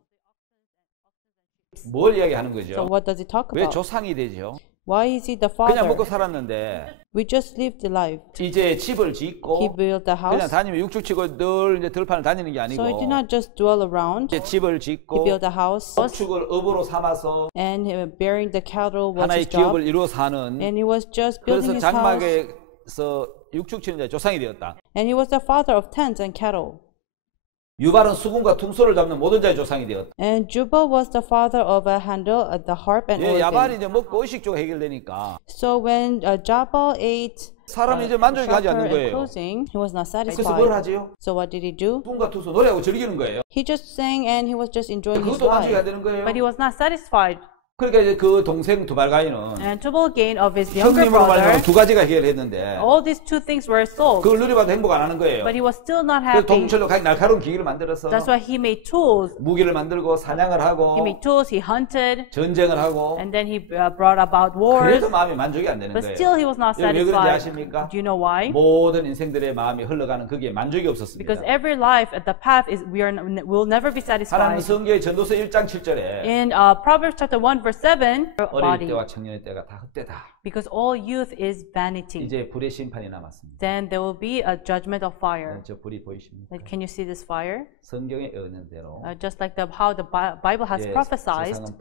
뭘 이야기하는 So 거죠? what does it talk 왜 about? 조상이 되죠? Why is he the 그냥 father? 먹고 살았는데 We just lived the life. 이제 집을 He 짓고 built the 그냥 house. 다니면 육축치고 늘 이제 들판을 다니는 게 아니고 So he did not just dwell around. 이제 집을 He 짓고 built a house. 목축을 업으로 삼아서 And bearing the cattle was 하나의 his job. 기업을 이루어 사는 And he was just building 그래서 his house. 장막에서 육축치는 조상이 되었다. And he was the father of tents and cattle. 유발은 수금과 퉁소를 잡는 모든 자의 조상이 되었다. And Jubal was the father of a handle, the harp and 예, 야발이 organ. 이제 먹고 의식주가 해결되니까 So when Jabal ate 사람이 이제 만족이 가지 않는 shelter and 거예요. clothing, he was not 그래서 뭘 satisfied. 하지요? So what did he do? 수금과 퉁소 노래하고 즐기는 거예요. He just sang and he was just enjoying his 그것도 만족이 안 life. 되는 거예요. But he was not satisfied. 그러니까 이제 그 동생 두발가인은 And Tubal Cain of his younger 형님으로 brother, 말하면 두 가지가 해결했는데 all these two things were sold. 그걸 누려봐도 행복 안 하는 거예요. But he was still not 그래서 happy. 동철로 날카로운 기기를 만들어서 That's why he made tools. 무기를 만들고 사냥을 하고 He made tools, he hunted, 전쟁을 하고 and then he brought about wars. 그래도 마음이 만족이 안 되는 But 거예요. still he was not 왜 그런지 satisfied. 아십니까? Do you know why? 모든 인생들의 마음이 흘러가는 거기에 만족이 없었습니다. Because every life at the path is will never be 하나님 satisfied. 성경의 전도서 1장 7절에 In Proverbs chapter 1 verse 7, 어릴 body, 때와 청년의 때가 다 헛되다. because all youth is vanity. 이제 불의 심판이 남았습니다. Then there will be a judgment of fire. 저 불이 보이십니까? Can you see this fire? 성경의 언어대로 Just like how the Bible has prophesied, 세상은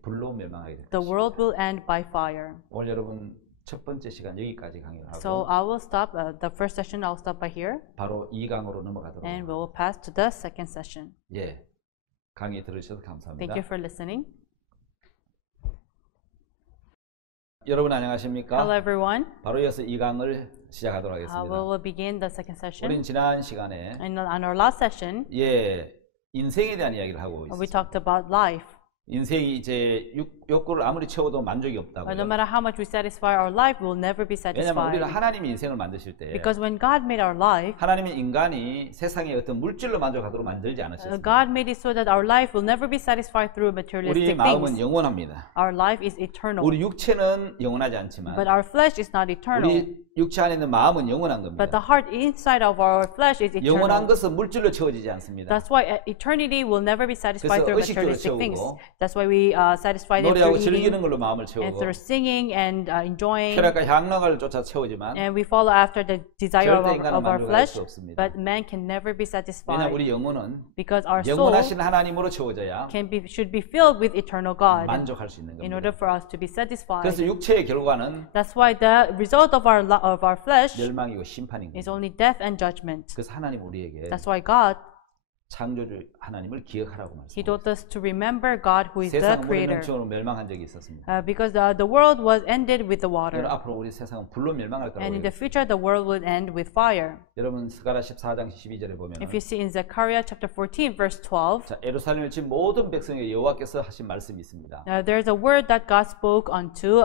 불로 멸망하게 될 the 것입니다. world will end by fire. 오늘 여러분 첫 번째 시간 여기까지 강의를 So 하고 I will stop the first session. I'll stop by here, 바로 2강으로 넘어가도록 and we will pass to the second session. 예, 강의 들으셔서 감사합니다. Thank you for listening. 여러분 안녕하십니까? Hello, everyone. 바로 이어서 2강을 시작하도록 We 하겠습니다. will begin the second session. 우린 지난 시간에 And on our last session, 예, 인생에 대한 이야기를 하고 we 있습니다. talked about life. 인생이 이제 욕구를 아무리 채워도 만족이 없다고. But no matter how much we satisfy our life, we'll never be 왜냐하면 우리는 satisfied. 하나님이 인생을 만드실 때 Because when God made our life, 하나님이 인간이 세상의 어떤 물질로 만족하도록 만들지 않으셨습니다. God made it so that our life will never be satisfied through 우리 materialistic 마음은 things. 영원합니다. Our life is eternal. 우리 육체는 영원하지 않지만 But our flesh is not eternal. 우리 육체 안에 있는 마음은 영원한 But 겁니다. the heart inside of our flesh is 영원한 eternal. 것은 물질로 채워지지 않습니다. That's why eternity will never be satisfied 그래서 through 의식주로 materialistic things. 채우고, That's why we satisfy them 노래하고 through 즐기는 eating 걸로 마음을 and 채우고 through singing and enjoying. 쾌락과 향락을 쫓아 채우지만 And we follow after the desire 절대 인간은 of our 만족할 flesh, 수 없습니다. but man can never be 왜냐하면 satisfied 우리 영혼은 because our soul 영원하신 하나님으로 채워져야 should be filled with eternal God 만족할 수 있는 in 겁니다. order for us to be satisfied. 그래서 육체의 결과는 That's why the result of our flesh 멸망이고 심판인 is 겁니다. only death and judgment. 그래서 하나님 우리에게 That's why God, 창조주 하나님을 기억하라고 He 말씀합니다. told us to remember God who is the 세상은 물의 creator. 넘침으로 멸망한 적이 있었습니다. Because the world was ended with the 여러분 water. 앞으로 우리 세상은 불로 멸망할 거라고 And in the 해요. future, the world will end with fire. 여러분 스가랴 14장 12절에 보면 If you see in Zechariah chapter 14, verse 12, 자, 예루살렘을 친 모든 백성에게 여호와께서 하신 말씀이 있습니다. there's a word that God spoke unto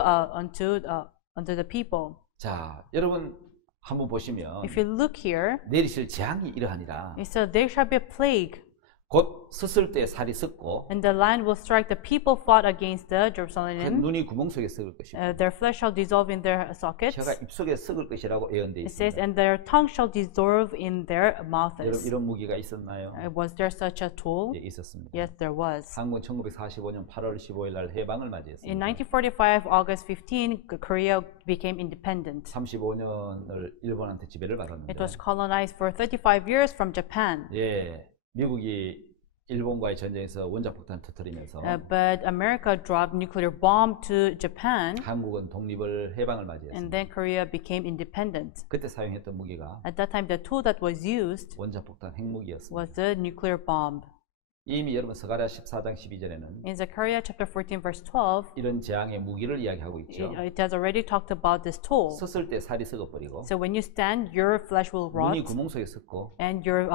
the people. 자, 여러분 한번 보시면 If you look here, 내리실 재앙이 이러하니라. it says, there shall be a plague, 곧 섰을 때 살이 썩고 and the land will strike the people fought against the 그 Jerusalem. 눈이 구멍 속에 썩을 것이고 Their flesh shall dissolve in their sockets. 혀가 입속에 썩을 것이라고 예언되어 It says, 있습니다. and their tongue shall dissolve in their 여러분 mouths. 이런 무기가 있었나요? Was there such a tool? 예, 있었습니다. Yes, there was. 한국은 1945년 8월 15일 날 해방을 In 맞이했습니다. 1945, August 15, Korea became independent. 35년을 일본한테 지배를 받았는데 It was colonized for 35 years from Japan. 예, 미국이 일본과의 전쟁에서 원자폭탄 터뜨리면서 But America dropped nuclear bomb to Japan, 한국은 독립을 해방을 and 맞이했습니다. then Korea became independent. 그때 사용했던 무기가 At that time, the tool that was used 원자폭탄 핵무기였습니다. was the nuclear bomb. 이미 여러분 스가랴 14장 12절에는 In Zechariah chapter 14, verse 12, 이런 재앙의 무기를 이야기하고 있죠. it has already talked about this tool. 섰을 때 살이 썩어버리고 So when you stand, your flesh will rot, 눈이 구멍 속에 썩고 and your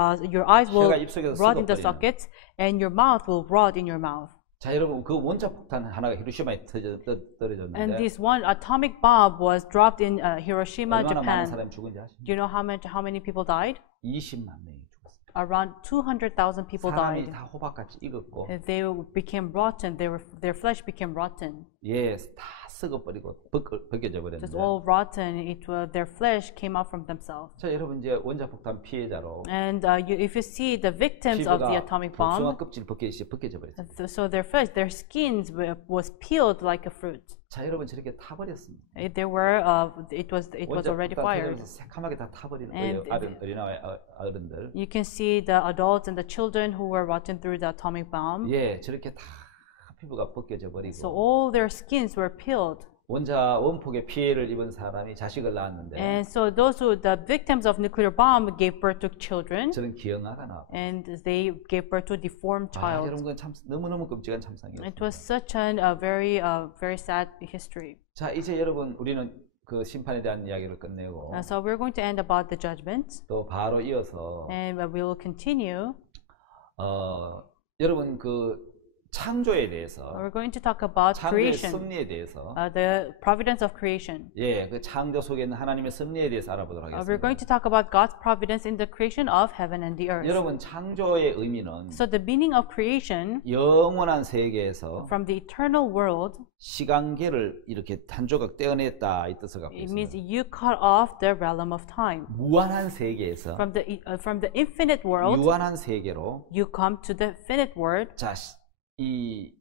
eyes will 혀가 입속에서 rot in the 썩어버리는. sockets, and your mouth will rot in your mouth. 자 여러분 그 원자폭탄 하나가 히로시마에 And 떨어졌는데 this one atomic bomb was dropped in Hiroshima, 얼마나 많은 Japan. 사람이 죽은지 아십니까? Do you know how many people died? 20만 명이 죽었습니다. Around 200,000 people 사람이 died. 다 호박같이 익었고 They became rotten. Their flesh became rotten. 예, 다 썩어버리고 벗겨져 Just 버렸는데 all rotten. Their flesh came out from themselves. 자 여러분 이제 원자폭탄 피해자로 And if you see the victims of the 피부가 atomic 복숭아 bomb, 껍질 벗겨져 버렸어요. so their flesh, their skins was peeled like a fruit. 자 여러분 저렇게 타버렸습니다. It was already 원자폭탄 fired. 터지면서 새카맣게 다 타버리는 And 거예요. 어린아이 어른들. You can see the adults and the children who were rotten through the atomic bomb. 예, 저렇게 다 피부가 벗겨져 So 버리고 all their skins were peeled. 원폭의 피해를 입은 사람이 자식을 낳았는데 And so the victims of nuclear bomb gave birth to children, 저는 기형아가 나왔고 and they gave birth to a deformed 아, 여러분 child. 그건 참 너무너무 끔찍한 참상이었습니다. It was such very sad history. 자 이제 여러분 우리는 그 심판에 대한 이야기를 끝내고 So we're going to end about the judgment, 또 바로 이어서 and we will continue. 여러분 그 창조에 대해서 We're going to talk about 창조의 creation, 섭리에 대해서 the providence of creation. 예, 그 창조 속에 있는 하나님의 섭리에 대해서 알아보도록 We're 하겠습니다. going to talk about God's providence in the creation of heaven and the earth. 여러분 창조의 의미는 So the meaning of creation 영원한 세계에서 from the eternal world, 시간계를 이렇게 한 조각 떼어냈다 이 뜻을 갖고 it means 있습니다. you cut off the realm of time. 무한한 세계에서 From the infinite world, 유한한 세계로 you come to the finite world, 자, 이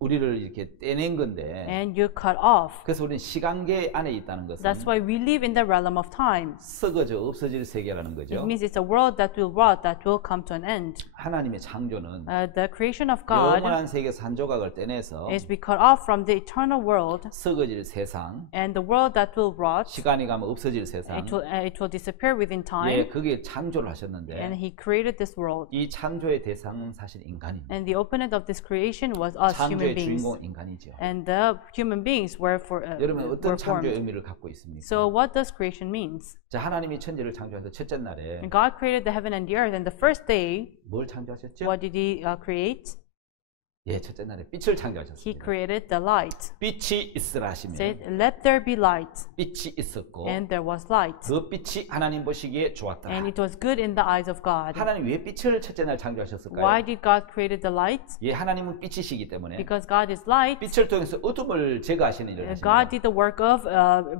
우리를 이렇게 떼낸 건데 and you cut off. 그래서 우리는 시간계 안에 있다는 것은 That's why we live in the realm of time. 썩어져 없어질 세계라는 It 거죠. means it's a world that will rot, that will come to an end. 하나님의 창조는 The creation of God 영원한 세계에서 한 조각을 떼내서 is we cut off from the eternal world, 썩어질 세상, and the world that will rot, 시간이 가면 없어질 세상, it will disappear within 예, time. 그게 창조를 And 하셨는데 He created this world. 이 창조의 대상은 사실 인간입니다. And the opponent of this creation was us human 창조의 beings. 주인공은 인간이죠. And the human beings were 여러분 어떤 were 창조의 formed. 의미를 갖고 있습니까? So what does creation means? 자, 하나님이 천지를 창조해서 첫째 날에 And God created the heaven and the earth, and the first day, 뭘 창조하셨죠? what did He create? 예, 첫째 날에 빛을 He 창조하셨습니다. created the light. 빛이 있으라 하시면 Said, let there be light. 빛이 있었고 And there was light. 그 빛이 하나님 보시기에 좋았다. And it was good in the eyes of God. 하나님 왜 빛을 첫째 날 창조하셨을까요? Why did God create the light? 예, 하나님은 빛이시기 때문에 Because God is light. 빛을 통해서 어둠을 제거하시는 일을 God 하십니다. did the work of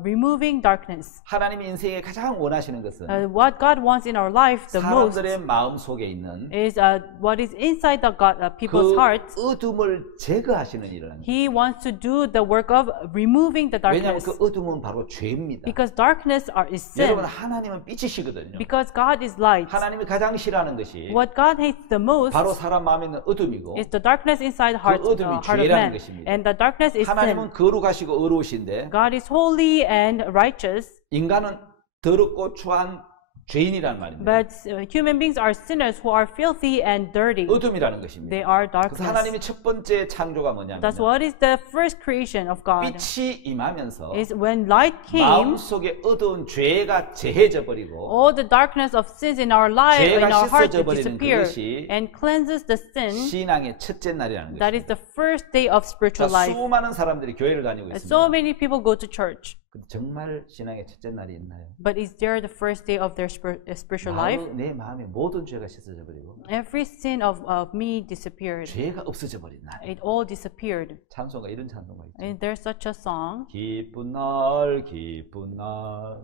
removing darkness. 하나님이 인생에 가장 원하시는 것은 What God wants in our life the most 사람들의 마음 속에 있는 is what is inside the people's 그 hearts. 어둠을 제거하시는 일을 합니다. He wants to do the work of removing the 왜냐하면 darkness. 그 어둠은 바로 죄입니다. Because darkness is sin. 여러분, 하나님은 빛이시거든요. Because God is light. 하나님이 가장 싫어하는 것이 What God hates the most 바로 사람 마음에 있는 어둠이고 is the darkness inside the heart, 그 어둠이 heart of 죄라는 man. 것입니다. And the darkness is sin. 하나님은 거룩하시고 의로우신데 God is holy and righteous, 인간은 더럽고 추한 죄인이라는 말입니다. but human beings are sinners who are filthy and dirty. 어둠이라는 것입니다. They are 그래서 darkness. 하나님의 첫 번째 창조가 뭐냐면 That's what is the first creation of God. 빛이 임하면서 Is when light came, 마음속에 어두운 죄가 제해져 버리고 all the darkness of sins in our life, in 죄가 our heart, 씻어져 버리는 disappear 그것이 and cleanses the sin. 신앙의 첫째 날이라는 That is 것입니다. the first day of spiritual 자, life. 수많은 사람들이 교회를 다니고 And so 있습니다. many people go to church. 근데 정말 신앙의 첫째 날이 있나요? But is there the first day of their spiritual life? 내 마음에 모든 죄가 씻어져 버리고 Every sin of me disappeared. 죄가 없어져 버린 날. It all disappeared. 찬송가 이런 찬송가 있죠. And there's such a song. 기쁜 날 기쁜 날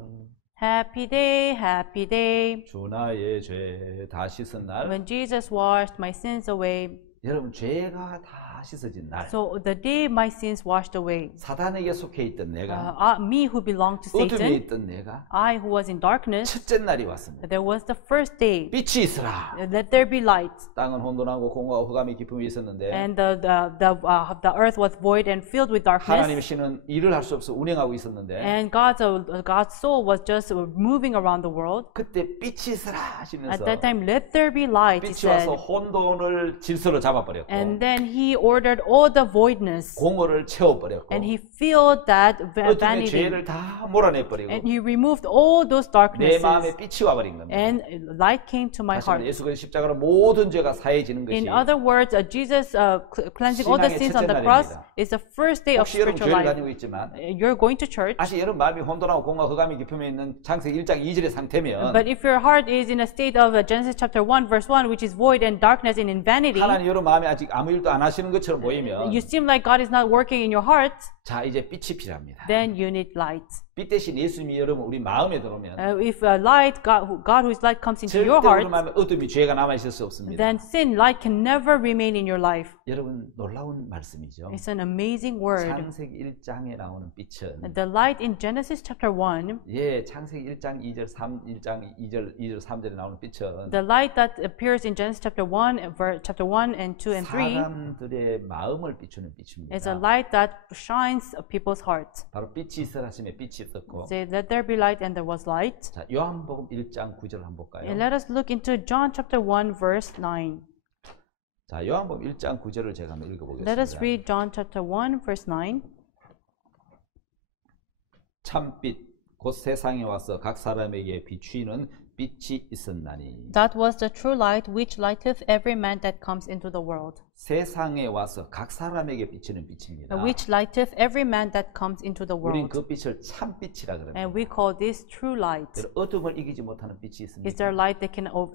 Happy day, 주 나의 죄 다 씻은 날. when Jesus washed my sins away. 여러분, 죄가 다 씻어진 날. So the day my sins washed away, 사단에게 속해 있던 내가, me who belonged to 어둠에 Satan, 있던 내가 I who was in darkness, 첫째 날이 왔습니다. there was the first day. 빛이 있으라. Let there be light. 땅은 혼돈하고 공허하고 흑암의 기쁨이 있었는데 And the earth was void and filled with 하나님의 darkness. 신은 일을 할 수 없어 운행하고 있었는데 And God's soul was just moving around the world. 그때 빛이 있으라 하시면서 At that time, let there be light, he 빛이 와서 said. 혼돈을 질서로 잡아버렸고 And then he ordered all the voidness. 공허를 채워버렸고 And he filled that 어둠의 vanity. 죄를 다 몰아내버리고 And he removed all those 내 darknesses. 마음에 빛이 와버린 겁니다. And light came to my 다시 말해 heart. 예수 그리스도 십자가로 모든 죄가 사해지는 것이 In other words, Jesus cleansing all the 신앙의 sins on 첫째 the cross 날입니다. is the first day of 혹시 여러분 spiritual 교회를 life. 다니고 있지만 You're going to church, 아직 여러분 마음이 혼돈하고 공허 흑암의 기품에 있는 창세기 1장 2절의 상태면 but if your heart is in a state of Genesis chapter 1 verse 1, which is void and darkness and in vanity, 하나님 여러분 마음에 아직 아무 일도 안 하시는 것처럼 보이면 you seem like God is not working in your heart, 자 이제 빛이 필요합니다. then you need light. 빛 대신 예수님이 여러분 우리 마음에 들어오면 If light, God who is light comes into 절대 your 우리 heart, 마음에 어둠이 죄가 남아 있을 수 없습니다. then sin, light can never remain in your life. 여러분 놀라운 말씀이죠. It's an amazing word. 창세기 1장에 나오는 빛은 The light in Genesis chapter 1, 예, 창세기 1장 2절 2절 3절에 나오는 빛은 the light that appears in Genesis chapter 1, chapter 1 and 2 and 3, 사람들의 마음을 비추는 빛입니다. is a light that shines people's hearts. 바로 빛이 있으라 하시면 빛이 있었고 Say, let there be light, and there was light. 자, 요한복음 1장 9절 한번 볼까요? And let us look into John chapter 1 verse 9. 자, 요한복음 1장 9절을 제가 한번 읽어보겠습니다. Let us read John chapter 1 verse 9. 참빛 곧 세상에 와서 각 사람에게 비추이는 빛이 있었나니 That was the true light which lighteth every man that comes into the world. 세상에 와서 각 사람에게 비치는 빛입니다. Which lighteth every man that comes into the 우린 world. 그 빛을 참빛이라 그럽니다. And we call this true light. 어둠을 이기지 못하는 빛이 Is 있습니까? there light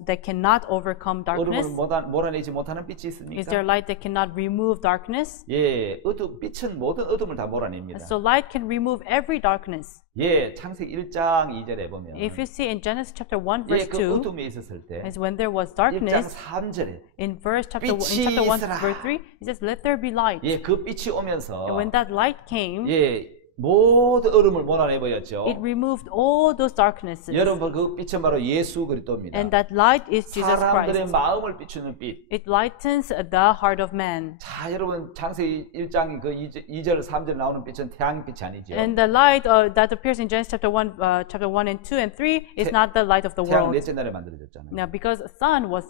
that cannot overcome darkness? 어둠을 몰아내지 못하는 빛이 있습니까? Is there light that cannot remove darkness? 예, 빛은 모든 어둠을 다 몰아냅니다. So light can remove every darkness. 예, 창세기 1장 2절에 보면 If you see in Genesis chapter 1 예, verse 그 2, 어둠에 있었을 때 is when there was 1장 darkness, 3절에 in chapter 1 있으라. verse 3, it says, let there be light. 예, 그 빛이 오면서 And when that light came, 예, 모든 어둠을 몰아내버렸죠. it removed all those darknesses. 여러분 그 빛은 바로 예수 그리스도입니다. And that light is Jesus 사람들의 Christ. 마음을 비추는 빛. It lightens the heart of man. 자, 여러분 창세기 1장 그 2절 3절 나오는 빛은 태양빛이 아니죠. And the light that appears in Genesis chapter 1 and 2 and 3 is not the light of the 태양 world. 넷째 날에 만들어졌잖아요. Now, because sun was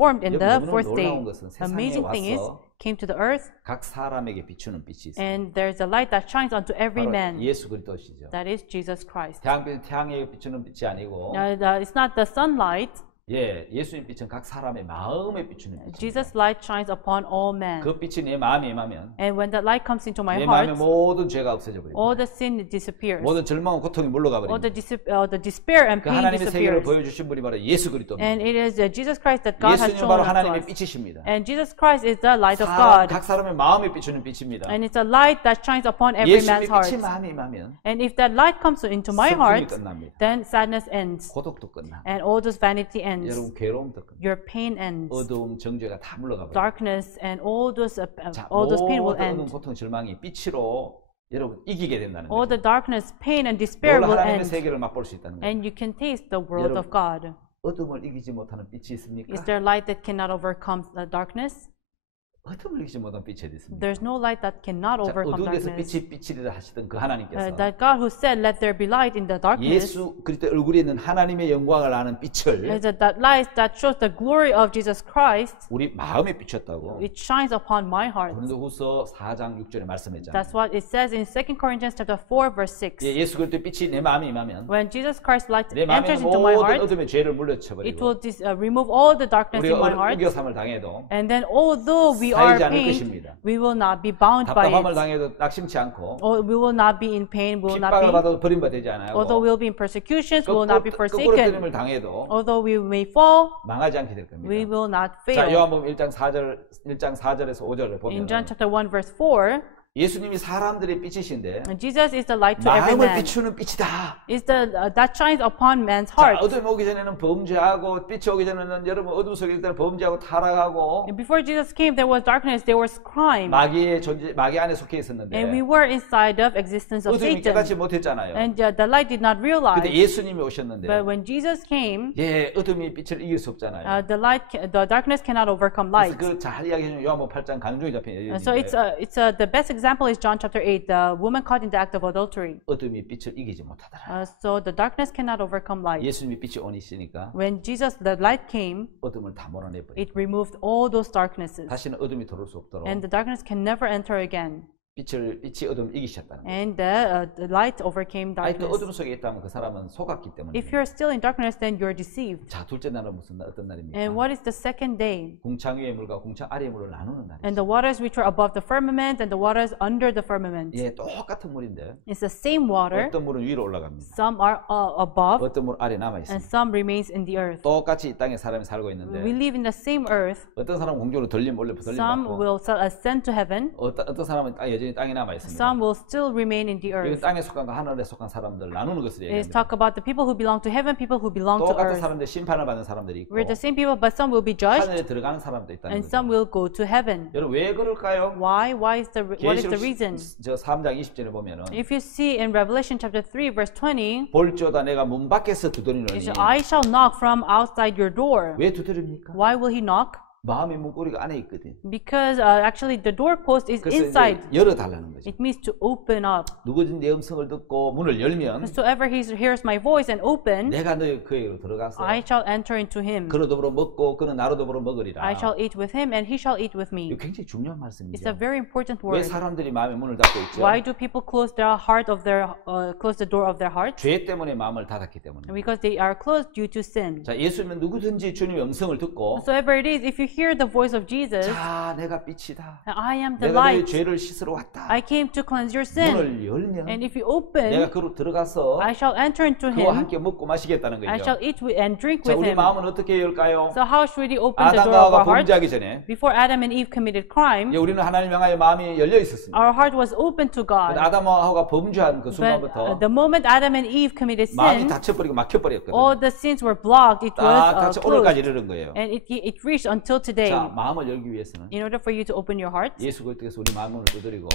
formed in the 여러분, fourth day, 놀라운 것은 세상에 amazing thing is 와서 came to the earth, 각 사람에게 비추는 빛이 있어요. and there's a light that shines onto every 바로 man. 예수 그리스도시죠. That is Jesus Christ. 태양빛은 태양에 비추는 빛이 아니고 It's not the sunlight, 예, 예수님 빛은 각 사람의 마음에 비추는 빛입니다. Jesus' light shines upon all men. 그 빛이 내 마음에 임하면 And when that light comes into my 내 마음의 heart, 모든 죄가 없어져 버립니다. all the sin disappears. 모든 절망과 고통이 물러가 All the, 버립니다. the despair and 그 pain 하나님의 세계를 disappears. 보여주신 분이 바로 예수 그리스도입니다. And it is Jesus Christ that God has 예수님은 shown 바로 unto 하나님의 us. 빛이십니다. And Jesus Christ is the light of 각 God. 사람의 마음에 비추는 빛입니다. And it's a light that shines upon every 예수님의 man's heart. 빛이 마음에 임하면 And if that light comes into my 슬픔이 heart, 끝납니다. then sadness ends. 고독도 끝납니다. And all those vanity ends. 여러분 괴로움도 끝납니다. Your pain ends. 어두움, 정죄가 다 물러가 버립니다. Darkness and all those 자, pain will 모든 어두움, end. 고통, 절망이 빛으로 여러분 이기게 된다는 All 거죠. the darkness, pain, and despair 놀라 will 하나님의 end. 세계를 맛볼 수 있다는 거예요. And you can taste the world of God. 어둠을 이기지 못하는 빛이 있습니까? Is there light that cannot overcome the darkness? 어둠을 이기지 못하는 빛이 어디 있습니까? There's no light that cannot 자, overcome 어두운 데서 darkness. 빛이 빛이라 하시던 그 하나님께서 That God who said, "Let there be light in the darkness," 예수 그리스도 얼굴에 있는 하나님의 영광을 아는 빛을 is that light that shows the glory of Jesus Christ. 우리 마음에 비췄다고 It shines upon my heart. 고린도후서 4장 6절에 말씀했잖아요. That's what it says in 2 Corinthians chapter 4, verse 6. 예, 예수 그리스도의 빛이 내 마음에 임하면 When Jesus Christ's light 내 마음에 enters 있는 into my 모든 heart, 어둠의 죄를 it 물려쳐버리고 will remove all the darkness in my 우리가 heart. 우겨삼을 당해도 And then, although we are 사이지 않을 pained, 것입니다. we will not be bound by 답답함을 it. 당해도 낙심치 않고 Or we will not be in pain, we will not 핍박을 be. 받아도 버림받지 않아요. Although we will be in persecutions, we will not be 거꾸로 forsaken. 뜨림을 당해도 Although we may fall, 망하지 않게 될 we 겁니다. will not 자, fail. 요한복음 1장 4절에서 5절을 In 보면 John chapter 1, verse 4, 예수님이 사람들의 빛이신데 Jesus is the light to every 마음을 man. 비추는 빛이다. Is that shines upon man's 자, heart. 어둠이 오기 전에는 범죄하고 빛이 오기 전에는 여러분 어둠 속에 있을 때는 범죄하고 타락하고 And before Jesus came, there was darkness, there was crime. 마귀의 존재, 마귀 안에 속해 있었는데 And we were inside of existence of 어둠이 깨닫지 Satan. 못했잖아요. And the light did not 근데 realize. 예수님이 오셨는데 But when Jesus came, 예, 어둠이 빛을 이길 수 없잖아요. the darkness cannot overcome 그래서 light. 그 잘 이야기해주는 요한복음 8장 강조에 잡힌 And so the best example is John chapter 8, the woman caught in the act of adultery. 어둠이 빛을 이기지 못하더라. So the darkness cannot overcome light. 예수님이 빛이 오니시니까 When the light came, 어둠을 다 몰아내버려. it removed all those darknesses. 다시는 어둠이 들어올 수 없도록 And the darkness can never enter again. 빛이 어둠을 이기셨다는 거예요. And the light overcame 아니 또 darkness. 어둠 속에 있다면 그 사람은 속았기 때문에. If you're still in darkness, then you're deceived. 자, 둘째 날은 어떤 날입니까? And what is the second day? 궁창 위의 물과 궁창 아래의 물을 나누는 날이죠. And the waters which are above the firmament and the waters under the firmament. 예, 똑같은 물인데 It's the same water. 어떤 물은 위로 올라갑니다. Some are above 어떤 물 아래 남아 and 있습니다. some remains in the earth. 똑같이 이 땅에 사람이 살고 있는데 We live in the same earth. 어떤 사람은 공중으로 돌림 Some 받고 will ascend to heaven. 어떤 사람은 여전히 땅에 남아 있습니다. Some will still remain in the 여기 earth. 땅에 속한 거 하늘에 속한 사람들 나누는 것을 It is 얘기합니다. talk about the people who belong to heaven, people who belong to 똑같은 earth. 사람들 심판을 받는 사람들이 있고 We're the same people, but some will be judged 하늘에 들어가는 사람도 있다는 and 거죠. some will go to heaven. 여러분 왜 그럴까요? Why? What is the reason? 저 3장 20절에 보면은 If you see in Revelation chapter 3, verse 20, 볼지어다 내가 문 밖에서 it 두드리노니 says, I shall knock from outside your door. 왜 두드립니까? Why will he knock? 마음의 문고리가 안에 있거든. Because actually the doorpost is 그래서 inside. 이제 열어달라는 거죠. It means to open up. 누구든 내 음성을 듣고 문을 열면 Whosoever hears my voice and open, 내가 너희 그에게로 들어가서 I shall enter into him. 그로 더불어 먹고 그는 나로 더불어 먹으리라. I shall eat with him and he shall eat with me. 이거 굉장히 중요한 It's 말씀이죠. a very important 왜 word. 사람들이 마음의 문을 닫고 있죠? Why do people close the door of their heart? 죄 때문에 마음을 닫았기 때문에. Because they are closed due to sin. 자, 예수님은 누구든지 주님의 음성을 듣고 Whatsoever it is, if you hear the voice of Jesus, 자, 내가 빛이다. I am the 내가 너희 light. 죄를 씻으러 왔다. I came to cleanse your sin. 문을 열면 And if you 내가 open, 그로 들어가서 I shall enter into 그와 him. 함께 먹고 마시겠다는 I 거죠. shall eat and drink 자, with 우리 him. 마음은 어떻게 열까요? So how should we open the door 아담과 of 하와가 our heart? 범죄하기 전에 Before Adam and Eve committed crime, 예, 우리는 하나님 향하여 마음이 열려 있었습니다. our heart was open to 근데 God. 아담과 하와가 범죄한 그 But 순간부터 the moment Adam and Eve committed 마음이 sin, 닫혀버리고 막혀버렸거든요. all the sins were blocked. It 딱 was 닫혀 오늘까지 closed. 이르는 거예요. And it reached until today. 자, 마음을 열기 위해서는 In order for you to open your heart, 예수 그리스도께서 우리 마음을 두드리고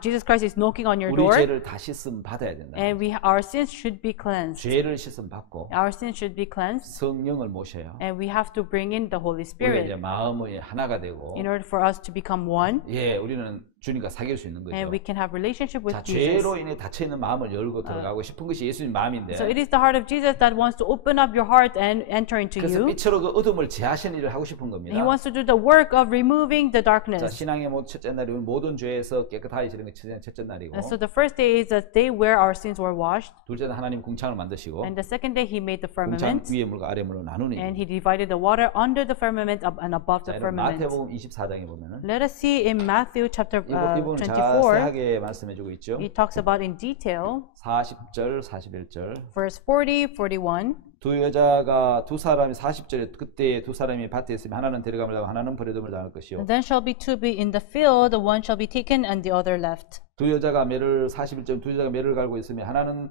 Jesus Christ is knocking on your 우리 door. 죄를 다 씻음 받아야 된다. And our sins should be cleansed. 죄를 씻음 받고 Our sins should be cleansed. 성령을 모셔요. And we have to bring in the Holy 우리가 이제 Spirit 마음의 하나가 되고 in order for us to become one. 예, 우리는 주님과 사귈 수 있는 거죠. and we can have relationship with 자, Jesus. 죄로 인해 닫혀 있는 마음을 열고 들어가고 싶은 것이 예수님 마음인데. So it is the heart of Jesus that wants to open up your heart and enter into 그래서 you. 빛으로 그 어둠을 제하시는 일을 하고 싶은 겁니다. He wants to do the work of removing the 자, darkness. 신앙의 첫째 날이 모든 죄에서 깨끗하게 지는 게 첫째 날이고. And so the first day is the day where our sins were washed. 둘째 날 하나님 궁창을 만드시고. And the second day he made the 궁창 firmament. 위의 물과 아래 물로 나누니. And he divided the water under the firmament and above the 자, firmament. 마태복음 24장에 보면은 Let us see in Matthew chapter 이분은 24. 자세하게 말씀해주고 있죠. He talks about in detail 40절, 41절. verse 40, 41. 두 사람이 40절에 그때 두 사람이 밭에 있으면 하나는 데려감을 당하고 하나는 버려둠을 당할 것이요. And then shall be two be in the field, one shall be taken and the other left. 두 여자가 매를 41절 두 여자가 매를 갈고 있으면 하나는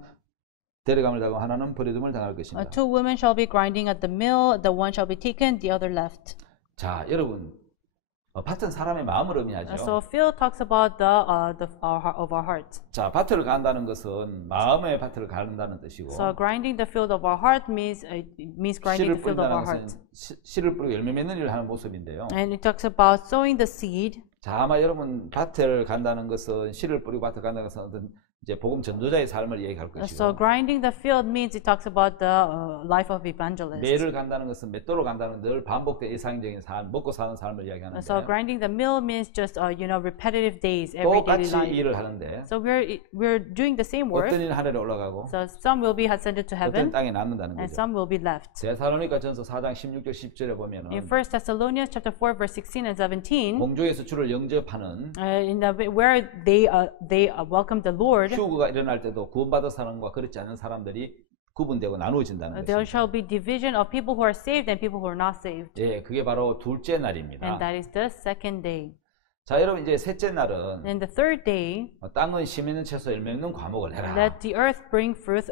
데려감을 당하고 하나는 버려둠을 당할 것입니다. Two women shall be grinding at the mill, the one shall be taken, the other left. 자, 여러분 밭은 사람의 마음을 의미하죠. So field talks about of our heart. 자, 밭을 간다는 것은 마음의 밭을 가는다는 뜻이고. So grinding the field of our heart means grinding the 씨를 field of 뿌린다는 our 것은 heart. 씨를 뿌리고 열매 맺는 일을 하는 모습인데요. And it talks about sowing the seed. 자, 아마 여러분 밭을 간다는 것은 씨를 뿌리고 밭을 간다는 것은 어떤 이제 복음 전도자의 삶을 얘기할 것이고. So grinding the field means it talks about the life of evangelist. 매를 간다는 것은 맷돌로 간다는 늘 반복된 일상적인 삶, 먹고 사는 삶을 이야기하는데. So grinding the mill means just repetitive days, everyday 똑같이 life. 일을 하는데. So we're doing the same work. 어떤 일은 하늘에 올라가고, So some will be ascended to 어떤 heaven, 땅에 남는다는 and 거죠. some will be left. 데살로니가전서 4장 16절 10절에 보면은 In 1 Thessalonians chapter 4 verse 16 and 17, 공중에서 주를 영접하는 where they welcome the Lord, 휴거가 일어날 때도 구원받은 사람과 그렇지 않은 사람들이 구분되고 나누어진다는 there 것입니다. shall be division of people who are saved and people who are not saved. 예, 그게 바로 둘째 날입니다. And that is the second day. 자, 여러분 이제 셋째 날은 And the third day, 땅은 심 있는 채소 열매 있는 과목을 해라. let the earth bring forth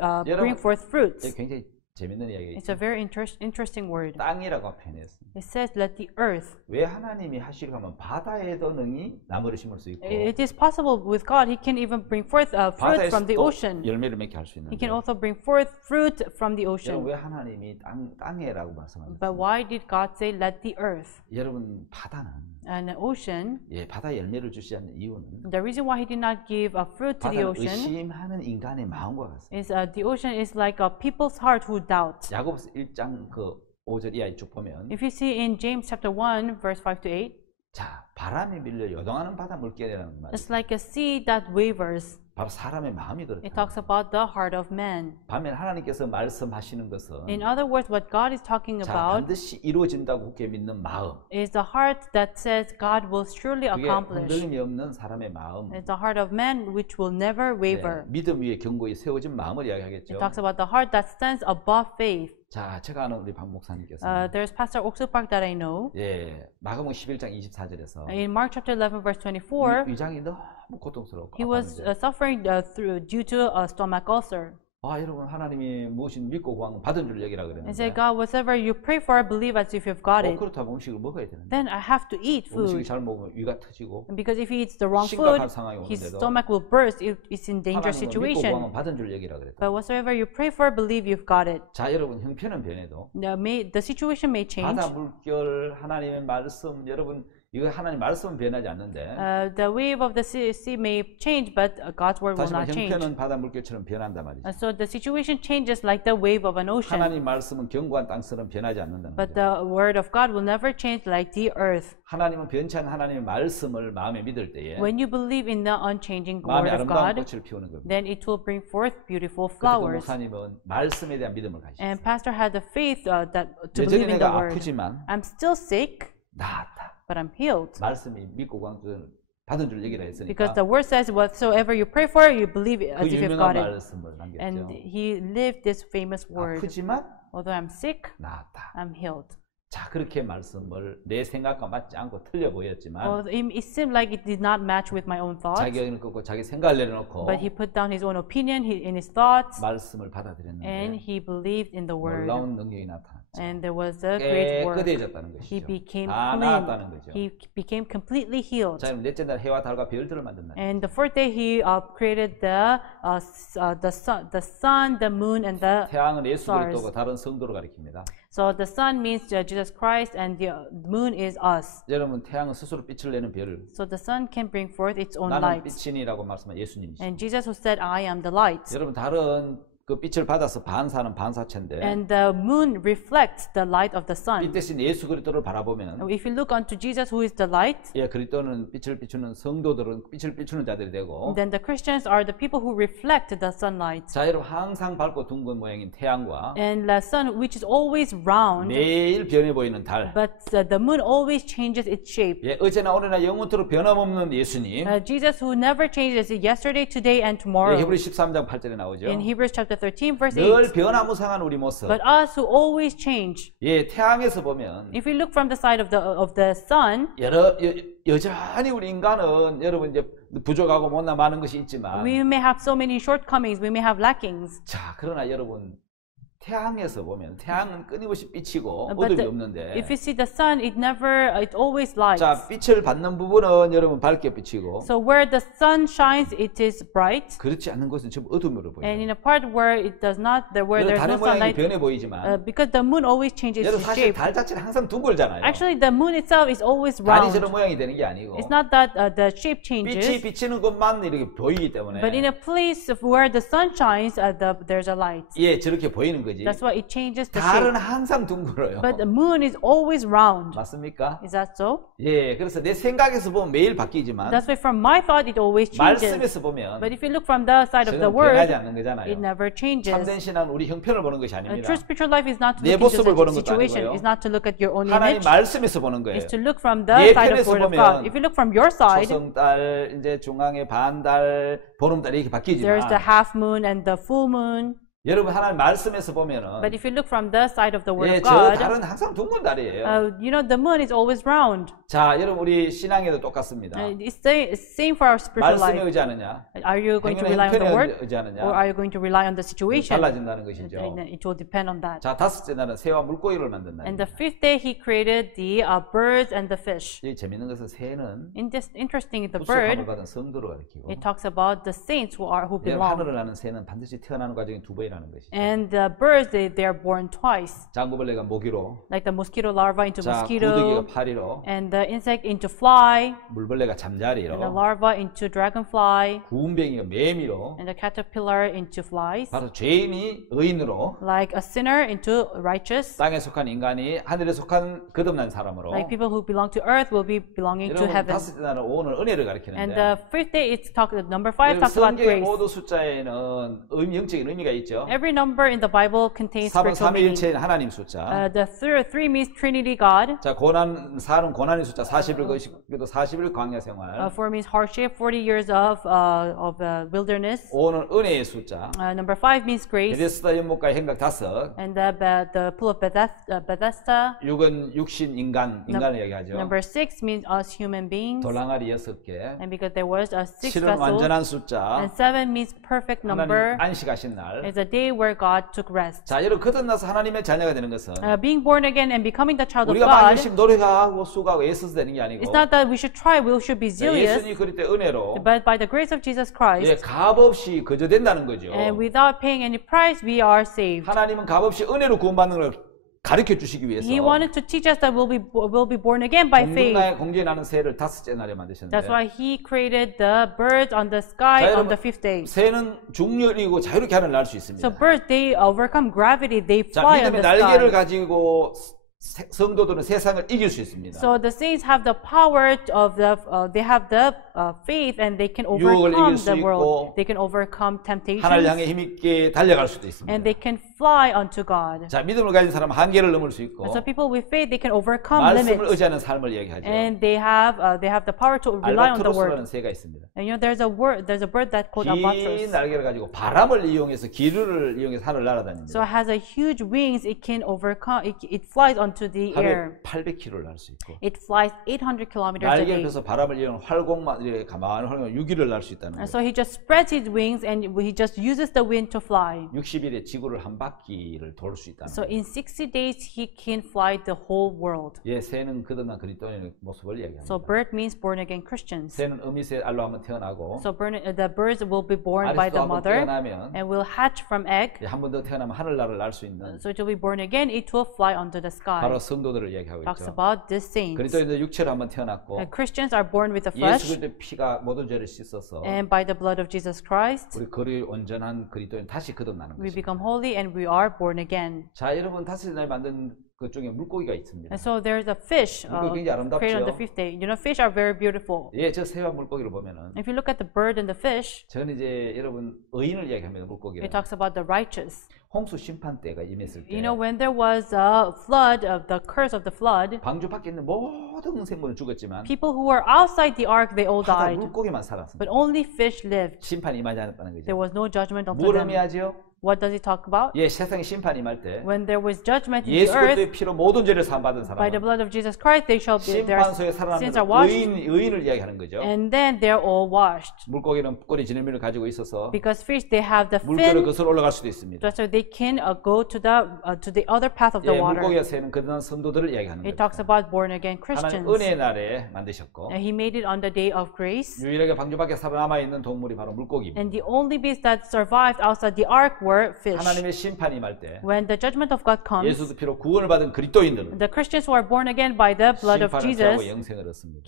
fruits. 이게 굉장히 재밌는 이야기예요. It's a very interesting word. 땅이라고 표현했습니다. It says, let the earth. 왜 하나님이 하시려고 하면 바다에도 능히 나무를 심을 수 있고 It is possible with God. He can even bring forth fruit from the 바다에서도 ocean. 열매를 맺게 할 수 있는데 He can also bring forth fruit from the 여러분 ocean. 왜 하나님이 땅에라고 말씀하셨어요? But why did God say, let the earth? 여러분 바다는 And the ocean, 예, 바다에 열매를 주지 않는 이유는 the reason why He did not give a fruit to the 바다는 ocean 의심하는 인간의 마음과 같습니다. is the ocean is like a people's heart who doubt. 야고보서 1장 그 5절 이하에 쭉 보면 If you see in James chapter 1 verse 5 to 8, 자, 바람이 밀려 요동하는 바다 물결이라는 말이에요. it's like a sea that wavers. 바로 사람의 마음이 그렇다. It talks about the heart of man. 반면 하나님께서 말씀하시는 것은 In other words, what God is talking 자, about 반드시 이루어진다고 굳게 믿는 마음. is the heart that says God will surely 그게 accomplish. 흔들림이 없는 사람의 마음. It's the heart of man which will never waver. 네, 믿음 위에 견고히 세워진 마음을 이야기하겠죠. It talks about the heart that stands above faith. 자, 제가 아는 우리 박 목사님께서 There's Pastor Oksu Park that I know. 예, 마가복음 11장 24절에서 In Mark chapter 11 verse 24, 위장이 너무 고통스럽고 he was 아팠는데 suffering due to a stomach ulcer. 아, 여러분 하나님이 무엇이 믿고 구한 건 받은 줄 얘기라 And 그랬는데 said, God, whatever you pray for, believe as if you've got it. 그렇다면 음식을 먹어야 되는데 Then I have to eat 음식을 food. 잘 먹으면 위가 터지고 Because if he eats the wrong food, 심각한 상황이 his 오는데도 stomach will burst. It's in dangerous 하나님은 믿고 구한 situation. 건 받은 줄 얘기라 그랬다. But whatsoever you pray for, believe you've got it. 자, 여러분 형편은 변해도 The situation may change. 바다 물결 하나님의 말씀 여러분 이거 하나님 말씀은 변하지 않는데 The wave of the sea may change, but God's word will 다시 말해 not change. 형편은 바다 물결처럼 변한단 말이죠. So the situation changes like the wave of an ocean. 하나님 말씀은 견고한 땅처럼 변하지 않는다는 But 거죠. the word of God will never change like the earth. 하나님은 변치 않는 하나님의 말씀을 마음에 믿을 때에 When you believe in the unchanging 마음에 word of 아름다운 God, 꽃을 피우는 겁니다. then it will bring forth beautiful 그때 그 flowers. 목사님은 말씀에 대한 믿음을 가지셨어요. And Pastor had the faith that to 여전히 believe in the 내가 word. 아프지만 I'm still sick, 나았다. but I'm healed. 말씀이 믿고 구한 줄 받은 줄 얘기를 Because 했으니까 the word says, whatsoever you pray for, you believe it 그 as if you've 유명한 got it. 말씀을 남겼죠. And he lived this famous word. 아프지만 Although I'm sick, 나았다. I'm healed. 자, 그렇게 말씀을 내 생각과 맞지 않고 틀려 보였지만 Well, it seemed like it did not match with my own thoughts. 자기 의견을 끊고 자기 생각을 내려놓고 But he put down his own opinion in his thoughts, 말씀을 받아들였는데 and he believed in the word. 놀라운 능력이 나타났죠. And there was a great work. 깨끗해졌다는 He 것이죠. became 다 나았다는 clean. 거죠. He became completely healed. 자, 그럼 넷째 날 해와 달과 별들을 만든다. And the fourth day he created the sun, the moon, and the 태양은 예수 stars. 그리스도고 다른 성도를 가리킵니다. So the sun means Jesus Christ, and the moon is us. 여러분 태양은 스스로 빛을 내는 별. So the sun can bring forth its own 나는 light. 빛이니라고 말씀한 예수님이시죠. And Jesus who said, I am the light. 여러분 다른 그 빛을 받아서 반사는 반사체인데 And the moon reflects the light of the 빛 sun. 대신 예수 그리스도를 바라보면 If you look unto Jesus who is the light, 예, 그리스도는 빛을 비추는 성도들은 빛을 비추는 자들이 되고 then the Christians are the people who reflect the sunlight. 자, 여러분 항상 밝고 둥근 모양인 태양과 And the sun, which is always round, 매일 변해 보이는 달. but the moon always changes its shape. 예, 어제나 오늘나 영원토록 변함없는 예수님. Jesus who never changes, yesterday, today, and 예, tomorrow. 히브리 13장 8절에 나오죠. In Hebrews chapter 13, verse 늘 8. 변화무쌍한 우리 모습. But us who always change. 예, 태양에서 보면 If we look from the side of the sun, 여전히 우리 인간은 여러분 이제 부족하고 못나 많은 것이 있지만 we may have so many shortcomings, we may have lackings. 자, 그러나 여러분 태양에서 보면 태양은 끊임없이 빛이고 But 어둠이 없는데 if you see the sun, it always lights. 자, 빛을 받는 부분은 여러분 밝게 비치고 So where the sun shines, it is bright. 그렇지 않는 곳은 전부 어둠으로 And in 보여요. a part where it does not, where 여러분 there's 달의 no 모양이 sunlight, 변해 보이지만 because the moon always changes 여러분 its 사실 shape. 달 자체는 항상 둥글잖아요. Actually, the moon itself is always 달이 round. 저런 모양이 되는 게 아니고 It's not that the shape 빛이 changes, 비치는 것만 이렇게 보이기 때문에 but in a place where the sun shines, there's a light. 예, 저렇게 보이는 거지. That's why it changes the 달은 shape. 항상 둥글어요. But the moon is always round. 맞습니까? Is that so? 예, 그래서 내 생각에서 보면 매일 바뀌지만 That's why from my thought, it always changes. 말씀에서 보면 But if you look from the side of the 저는 변하지 word, 않는 거잖아요. it never changes. 참된 신앙은 우리 형편을 보는 것이 A 아닙니다. true spiritual life is not to 내 look into 모습을 보는 the 것도 situation, 아니고요. is not to look at your own 하나님 image, 말씀에서 보는 거예요. is to look from the 내 side of the 편에서 word of 보면 God. If you look from your side, 초성달, 이제 중앙에 반달, 보름달 이렇게 there's the 바뀌지만 half moon and the full moon. 여러분 하나님 말씀에서 보면은 But if you look from the side of the word 예, of 저 God, 달은 항상 둥근 달이에요. the moon is always round. 자, 여러분 우리 신앙에도 똑같습니다. It's the same for our spiritual 말씀에 life. 의지하느냐, Are you going to 행위는 rely on the 형편에 word, 의지하느냐, or are you going to rely on the situation? 달라진다는 것이죠. It will depend on that. 자, 다섯째 날은 새와 물고기를 만든다. And the fifth day, he created the birds and the fish. 이 재밌는 것은 새는 Interesting, the 구속함을 bird, 받은 성도로 가리키고 it talks about the saints who 여러분 belong. 하늘을 나는 새는 반드시 태어나는 과정이 두 번이라는 것이죠. And the birds, they are born twice. 장구벌레가 모기로, Like the mosquito larva into 자, mosquito, 구더기가 파리로, and the insect into fly, 물벌레가 and the 잠자리로, larva into dragonfly, 구운뱅이가 매미로, and the caterpillar into flies. 바로 죄인이 의인으로, Like a sinner into righteous. 땅에 속한 인간이 하늘에 속한 거듭난 사람으로. Like people who belong to earth will be belonging to 여러분 heaven. 다섯째 날은 오늘 은혜를 And 가리키는데 the fifth day, number 5 여러분 talks about 성경의 grace. 모든 숫자에는 영적인 의미가 있죠. Every number in the Bible contains 3은 spiritual meaning. 삼위일체인 하나님 숫자. The three means Trinity God. 자, 4는 고난의 숫자 40일 것이기도 40일 광야 생활. 4 means hardship, 40 years of wilderness. 5는 은혜의 숫자. Number 5 means grace. 베데스다 연못가의 행각 5. And the pool of Bethesda. 6은 육신 인간을 얘기하죠. Number 6 means us human beings. 돌항아리 6개. And because there was 6 7은 vessels. 완전한 숫자. And 7 means perfect 하나님 number. 안식하신 날. It's a day where God took rest. 자, 여러분 거듭나서 하나님의 자녀가 되는 것은 Being born again and becoming the child of 우리가 막 God, 열심히 노력하고 수고하고 애써서 되는 게 아니고 it's not that we should try, we should be zealous, 예수님이 그럴 때 은혜로 but by the grace of Jesus 예, Christ, 값없이 거저된다는 거죠. and without paying any price, we are saved. 하나님은 값없이 은혜로 구원받는 걸 가르쳐 주시기 위해서 He wanted to teach us that we'll be born again by faith. 공중에 나는 새를 다섯째 날에 만드셨는데 That's why He created the birds on the sky 자, on the 여러분, 5th day. 새는 중력이고 자유롭게 하늘 날 수 있습니다. So birds, they overcome gravity, they 자, fly on 믿음의 the 날개를 sky. 가지고 성도들은 세상을 이길 수 있습니다. So the saints have the power of they have the faith and they can 유혹을 overcome 이길 수 the world. 있고 They can overcome temptations 하나님을 향해 힘있게 달려갈 수도 있습니다. and they can fly unto God. 자, 믿음을 가진 사람은 한계를 넘을 수 있고 And so people with faith, they can overcome 말씀을 limits 의지하는 삶을 얘기하죠. and they have the power to rely on the word. 알바트로스라는 새가 있습니다. And there's a bird that called 긴 albatros. 날개를 가지고 바람을 이용해서 기류를 이용해서 하늘 날아다닙니다. So it has a huge wings. It can overcome. It flies on onto the 하루에 air. 800km를 날 수 있고 It flies 800 kilometers a 날개를 day. 펴서 바람을 이용한 활공만 이렇게 가만히 활공 6일을 날 수 있다는 And 거예요. so he just spreads his wings and he just uses the wind to fly. 60일에 지구를 한 바퀴를 돌 수 있다는 So 거예요. in 60 days he can fly the whole world. 예, 새는 거듭난 그리스도인의 모습을 얘기합니다. So bird means born again Christians. 새는 어미새 알로 한번 태어나고 So the birds will be born by 아리스도 the 한번 mother 태어나면 and will hatch from egg. 한 번 더 태어나면 하늘나라를 날 수 있는 So it will be born again, it will fly onto the sky. 바로 성도들을 얘기하고 Talks 있죠. about these saints. 그리스도인들 육체로 한번 태어났고 Christians are born with the 예수 flesh 그리스도의 피가 모든 죄를 씻어서 and by the blood of Jesus Christ 우리 거리 온전한 그리스도인 다시 거듭나는 we 것입니다. become holy and we are born again. 자, 여러분 다섯째 날 만든 그 중에 물고기가 있습니다. And so there's a fish 물고기 굉장히 created on the 아름답죠. fifth day. You know, fish are very beautiful. 예, 저 새와 물고기를 보면은 If you look at the bird and the fish, 저는 이제 여러분 의인을 얘기합니다. 물고기를. it talks about the righteous. 홍수 심판 때가 임했을 때 You know, when there was a flood, of the curse of the flood, 방주 밖에 있는 모든 생물은 죽었지만 people who were outside the ark, they all 하다 died. 물고기만 But 살았습니다. only fish lived. 심판이 임하지 않았다는 There 거죠. was no judgment upon 뭘 them. 의미하지요? What does it talk about? 예, 세상에 심판이 임할 때 When there was judgment in the 예수 그리스도의 earth, 피로 모든 죄를 사함받은 by 사람은 the blood of Jesus Christ, they shall be, their 심판소에 sins 살아남는 are washed, 의인을 이야기하는 거죠. and then they're all washed. 물고기는 꼬리 지느러미를 가지고 있어서 Because fish, they have the 물결을 fin, 거슬러 올라갈 수도 있습니다. so they can go to the other path of the 예, water. 물고기와 새는 거듭난 성도들을 이야기하는 It 거죠. talks about born again 하나님 Christians. 은혜의 날에 만드셨고 And he made it on the day of grace. 유일하게 방주 밖에 살아남아 있는 동물이 바로 물고기입니다. And the only beasts that survived outside the ark were fish. 하나님의 심판이 임할 때 When the judgment of God comes, 예수의 피로 구원을 받은 그리스도인들은 the Christians who are born again by the blood of 심판을 피하고 Jesus 영생을 얻습니다.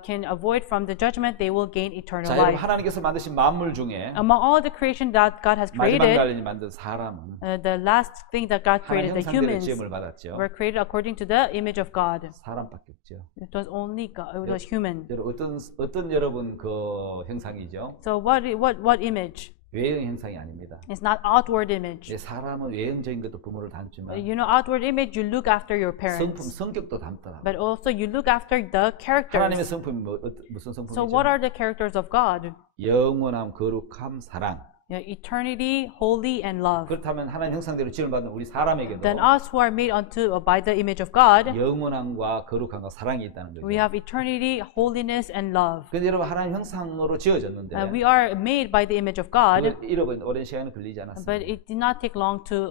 can avoid from the judgment. They will gain eternal 자, 여러분 life. 하나님께서 만드신 만물 중에 Among all the creation that God has 마지막 created, 날에 만든 사람은 the last thing that God 하나님 created, the 형상대로 humans, 지음을 받았죠. were created according to the image of God. 사람밖에 없죠. It was only God, it was human. 여러분 어떤 여러분 그 형상이죠? So what image? 외형 형상이 아닙니다. It's not outward image. 예, 사람은 외형적인 것도 부모를 닮지만 You know, outward image, you look after your 성품, parents. 성격도 닮더라. But also you look after the 하나님의 characters. 성품이 무슨 So 성품이죠? what are the characters of God? 영원함, 거룩함, 사랑. Eternity, holy, and love. 그렇다면 하나님 형상대로 지음을 받는 우리 사람에게도 Then us who are made by the image of God, 영원함과 거룩함과 사랑이 있다는 거죠. we have eternity, holiness, and love. 근데 여러분 하나님 형상으로 지어졌는데 We are made by the image of God, 그걸 잃어버린 오랜 시간이 걸리지 않았습니다. but it did not take long to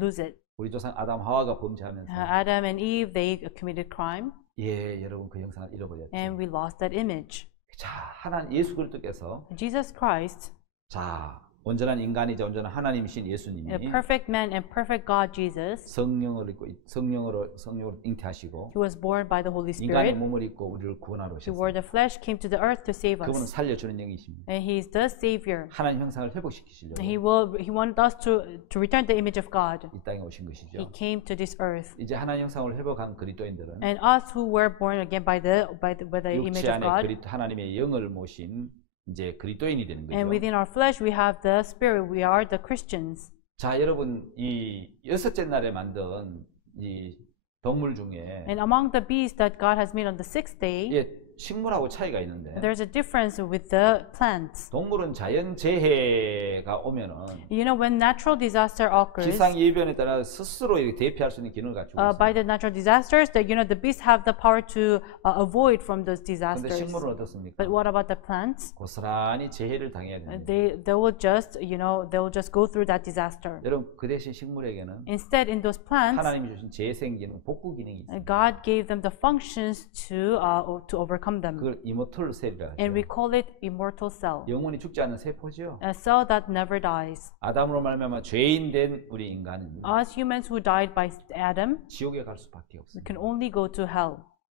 lose it. 우리 조상 아담 하와가 범죄하면서 Adam and Eve, they committed crime, 예, 여러분 그 형상을 잃어버렸죠. and we lost that image. 자, 하나님 예수 그리스도께서 Jesus Christ, 자, 온전한 인간이자 온전한 하나님이신 예수님이 a perfect man and perfect God Jesus, 성령을 입고 성령으로 잉태하시고 he was born by the Holy 인간의 Spirit. 몸을 입고 우리를 구원하러 He 오셨어요. wore the flesh, came to the earth to save 그분은 us. 살려주는 영이십니다. And he is the Savior. 하나님 형상을 회복시키시려고 He wanted us to return the image of God. 이 땅에 오신 He 것이죠. came to this earth. 이제 하나님 형상을 회복한 그리스도인들은 And us who were born again by the image 육체 of 안에 God, 하나님의 영을 모신 이제 그리스도인이 되는 and 거죠. within our flesh we have the Spirit. We are the Christians. 자, 여러분 이 여섯째 날에 만든 이 동물 중에 And among the beasts that God has made on the sixth day, 예, 식물하고 차이가 있는데 there's a difference with the plants. 동물은 자연 재해가 오면은 You know, when natural disaster occurs, 기상 예변에 따라 스스로 이렇게 대피할 수 있는 기능을 가지고 by 있습니다. the natural disasters, that the beasts have the power to avoid from those 그런데 disasters. 식물은 어떻습니까? But what about the plants? 고스란히 재해를 당해야 됩니다. They will just go through that disaster. 여러분 그 대신 식물에게는 Instead, in those plants, 하나님이 주신 재생 기능, 복구 기능이 있습니다. God gave them the functions to overcome them, 그걸 이모털 셀이라 and we 하죠. call it immortal cell, 영원히 죽지 않는 세포죠. a cell that never dies. 아담으로 말미암아 죄인 된 우리 인간은 Us humans who died by Adam, 지옥에 갈 수밖에 we 없습니다. can only go to hell.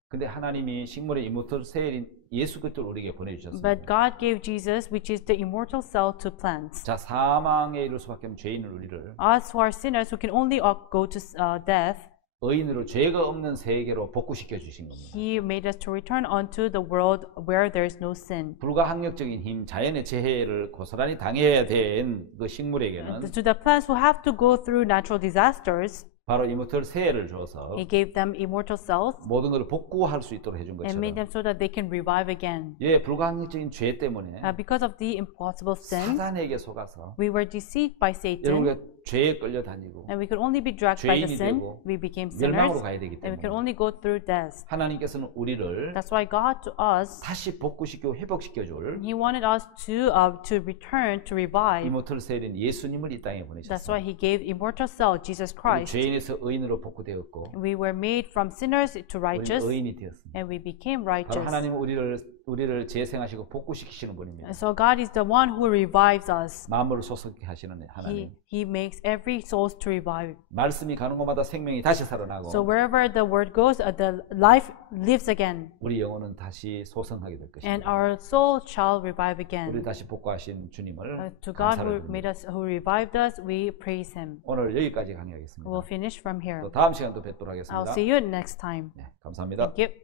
근데 하나님이 식물의 이모털 셀인 예수 그리스도를 우리에게 But 보내주셨습니다. God gave Jesus, which is the immortal cell, to plants. 자, 사망에 이를 수밖에 없는 죄인을 우리를 Us who are sinners, who can only go to death, 의인으로 죄가 없는 세계로 복구시켜 주신 겁니다. He made us to return unto the world where there is no sin. 불가항력적인 힘, 자연의 재해를 고스란히 당해야 된 그 식물에게는 To the plants who have to go through natural disasters, 바로 이모털 세를 줘서 He gave them immortal cells 모든 것을 복구할 수 있도록 해준 and made them 것처럼 so that they can revive again. 예, 불가항력적인 죄 때문에 Because of the impossible sin, 사단에게 속아서 we were deceived by 여러분 Satan. 죄에 끌려다니고 And we could only be dragged by the 죄인이 sin. 되고 We became 멸망으로 sinners. 가야 되기 And we could 때문에 only go through death. 하나님께서는 우리를 That's why God to us, 다시 복구시키고 회복시켜줄 He wanted us to return, to revive. 이모털 세일인 예수님을 이 땅에 That's 보내셨어요. why He gave immortal soul, Jesus 우리 Christ. 죄인에서 의인으로 복구되었고 We were made from sinners to righteous, 의인이 되었습니다. and we became 바로 righteous. 하나님은 우리를 재생하시고 복구시키시는 분입니다. And so God is the one who revives us. 마음을 솟게 하시는 하나님. He makes every soul to revive. 말씀이 가는 곳마다 생명이 다시 살아나고 So wherever the word goes, the life lives again, 우리 영혼은 다시 소성하게 될 and 것입니다. our soul shall revive 우리를 again. 다시 복구하신 주님을 To God 감사를 who 드립니다. made us, who revived us, we praise Him. 오늘 여기까지 강의하겠습니다. We'll finish from here. 또 다음 시간 또 뵙도록 I'll 하겠습니다. see you next time. 네, 감사합니다. Thank you.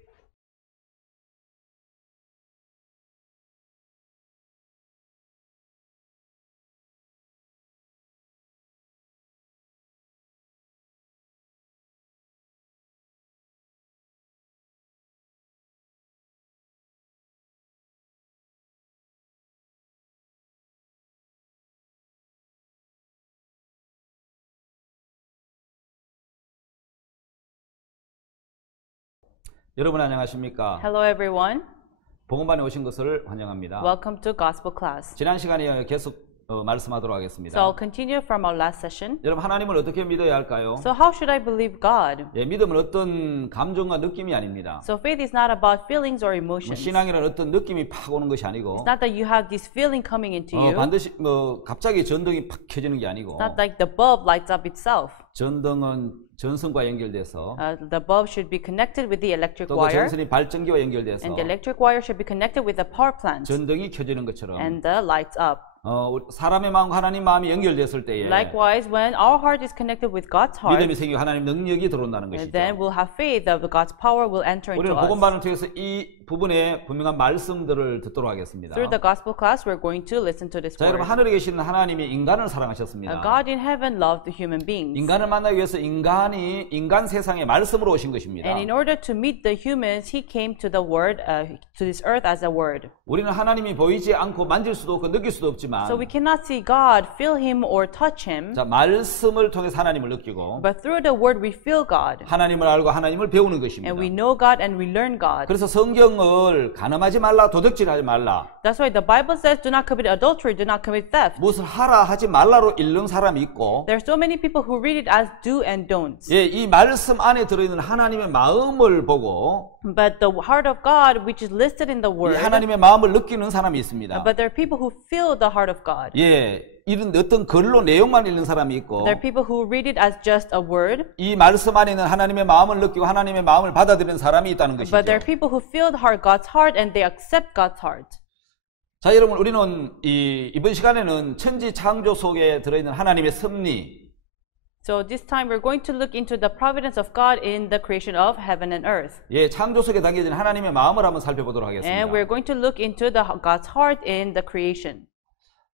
여러분 안녕하십니까? Hello, everyone. 복음반에 오신 것을 환영합니다. Welcome to Gospel Class. 지난 시간에 계속 말씀하도록 하겠습니다. So I'll continue from our last session. 여러분 하나님을 어떻게 믿어야 할까요? So how should I believe God? 예, 믿음은 어떤 감정과 느낌이 아닙니다. So faith is not about feelings or 뭐 emotions. 신앙이란 어떤 느낌이 팍 오는 것이 아니고 It's not that you have this feeling coming into you. 반드시 갑자기 전등이 팍 켜지는 게 아니고 It's not like the bulb lights up itself. 전등은 전선과 연결돼서 The bulb should be connected with the electric 또 그 wire, 전선이 발전기와 연결돼서 and the electric wire should be connected with the power plant, 전등이 켜지는 것처럼 and the lights up. 사람의 마음과 하나님 마음이 연결됐을 때에 Likewise, when our heart is connected with God's heart, 믿음이 생기고 하나님 능력이 들어온다는 것이죠. then we'll have faith that God's power will enter into 우리는 us. 복음반을 통해서 이 부분에 분명한 말씀들을 듣도록 하겠습니다. Through the gospel class, we're going to listen to this 자, 여러분 word. 하늘에 계시는 하나님이 인간을 사랑하셨습니다. God in heaven loved the human beings. 인간을 만나기 위해서 인간 세상에 말씀으로 오신 것입니다. And in order to meet the humans, He came to the word, to this earth as a word. 우리는 하나님이 보이지 않고 만질 수도 없고 느낄 수도 없지만 So we cannot see God, feel Him, or touch Him. 자, 말씀을 통해서 하나님을 느끼고 But through the word, we feel God. 하나님을 알고 하나님을 배우는 것입니다. And we know God and we learn God. 그래서 성경을 가늠하지 말라, 도둑질하지 말라, That's why the Bible says, do not commit adultery, do not commit theft. 무엇을 하라 하지 말라로 읽는 사람이 있고 There are so many people who read it as do and don'ts. 예, 이 말씀 안에 들어있는 하나님의 마음을 보고 But the heart of God, which is listed in the 이 word, 하나님의 마음을 느끼는 사람이 있습니다. but there are people who feel the heart of God. 예, 이런 어떤 글로 내용만 읽는 사람이 있고 There are people who read it as just a word, 이 말씀 안에 있는 하나님의 마음을 느끼고 하나님의 마음을 받아들이는 사람이 있다는 것이죠. but there are people who feel the heart, God's heart, and they accept God's heart. 자, 여러분 우리는 이번 시간에는 천지 창조 속에 들어있는 하나님의 섭리, So this time we're going to look into the providence of God in the creation of heaven and earth. 예, 창조 속에 담겨진 하나님의 마음을 한번 살펴보도록 And 하겠습니다. we're going to look into God's heart in the creation.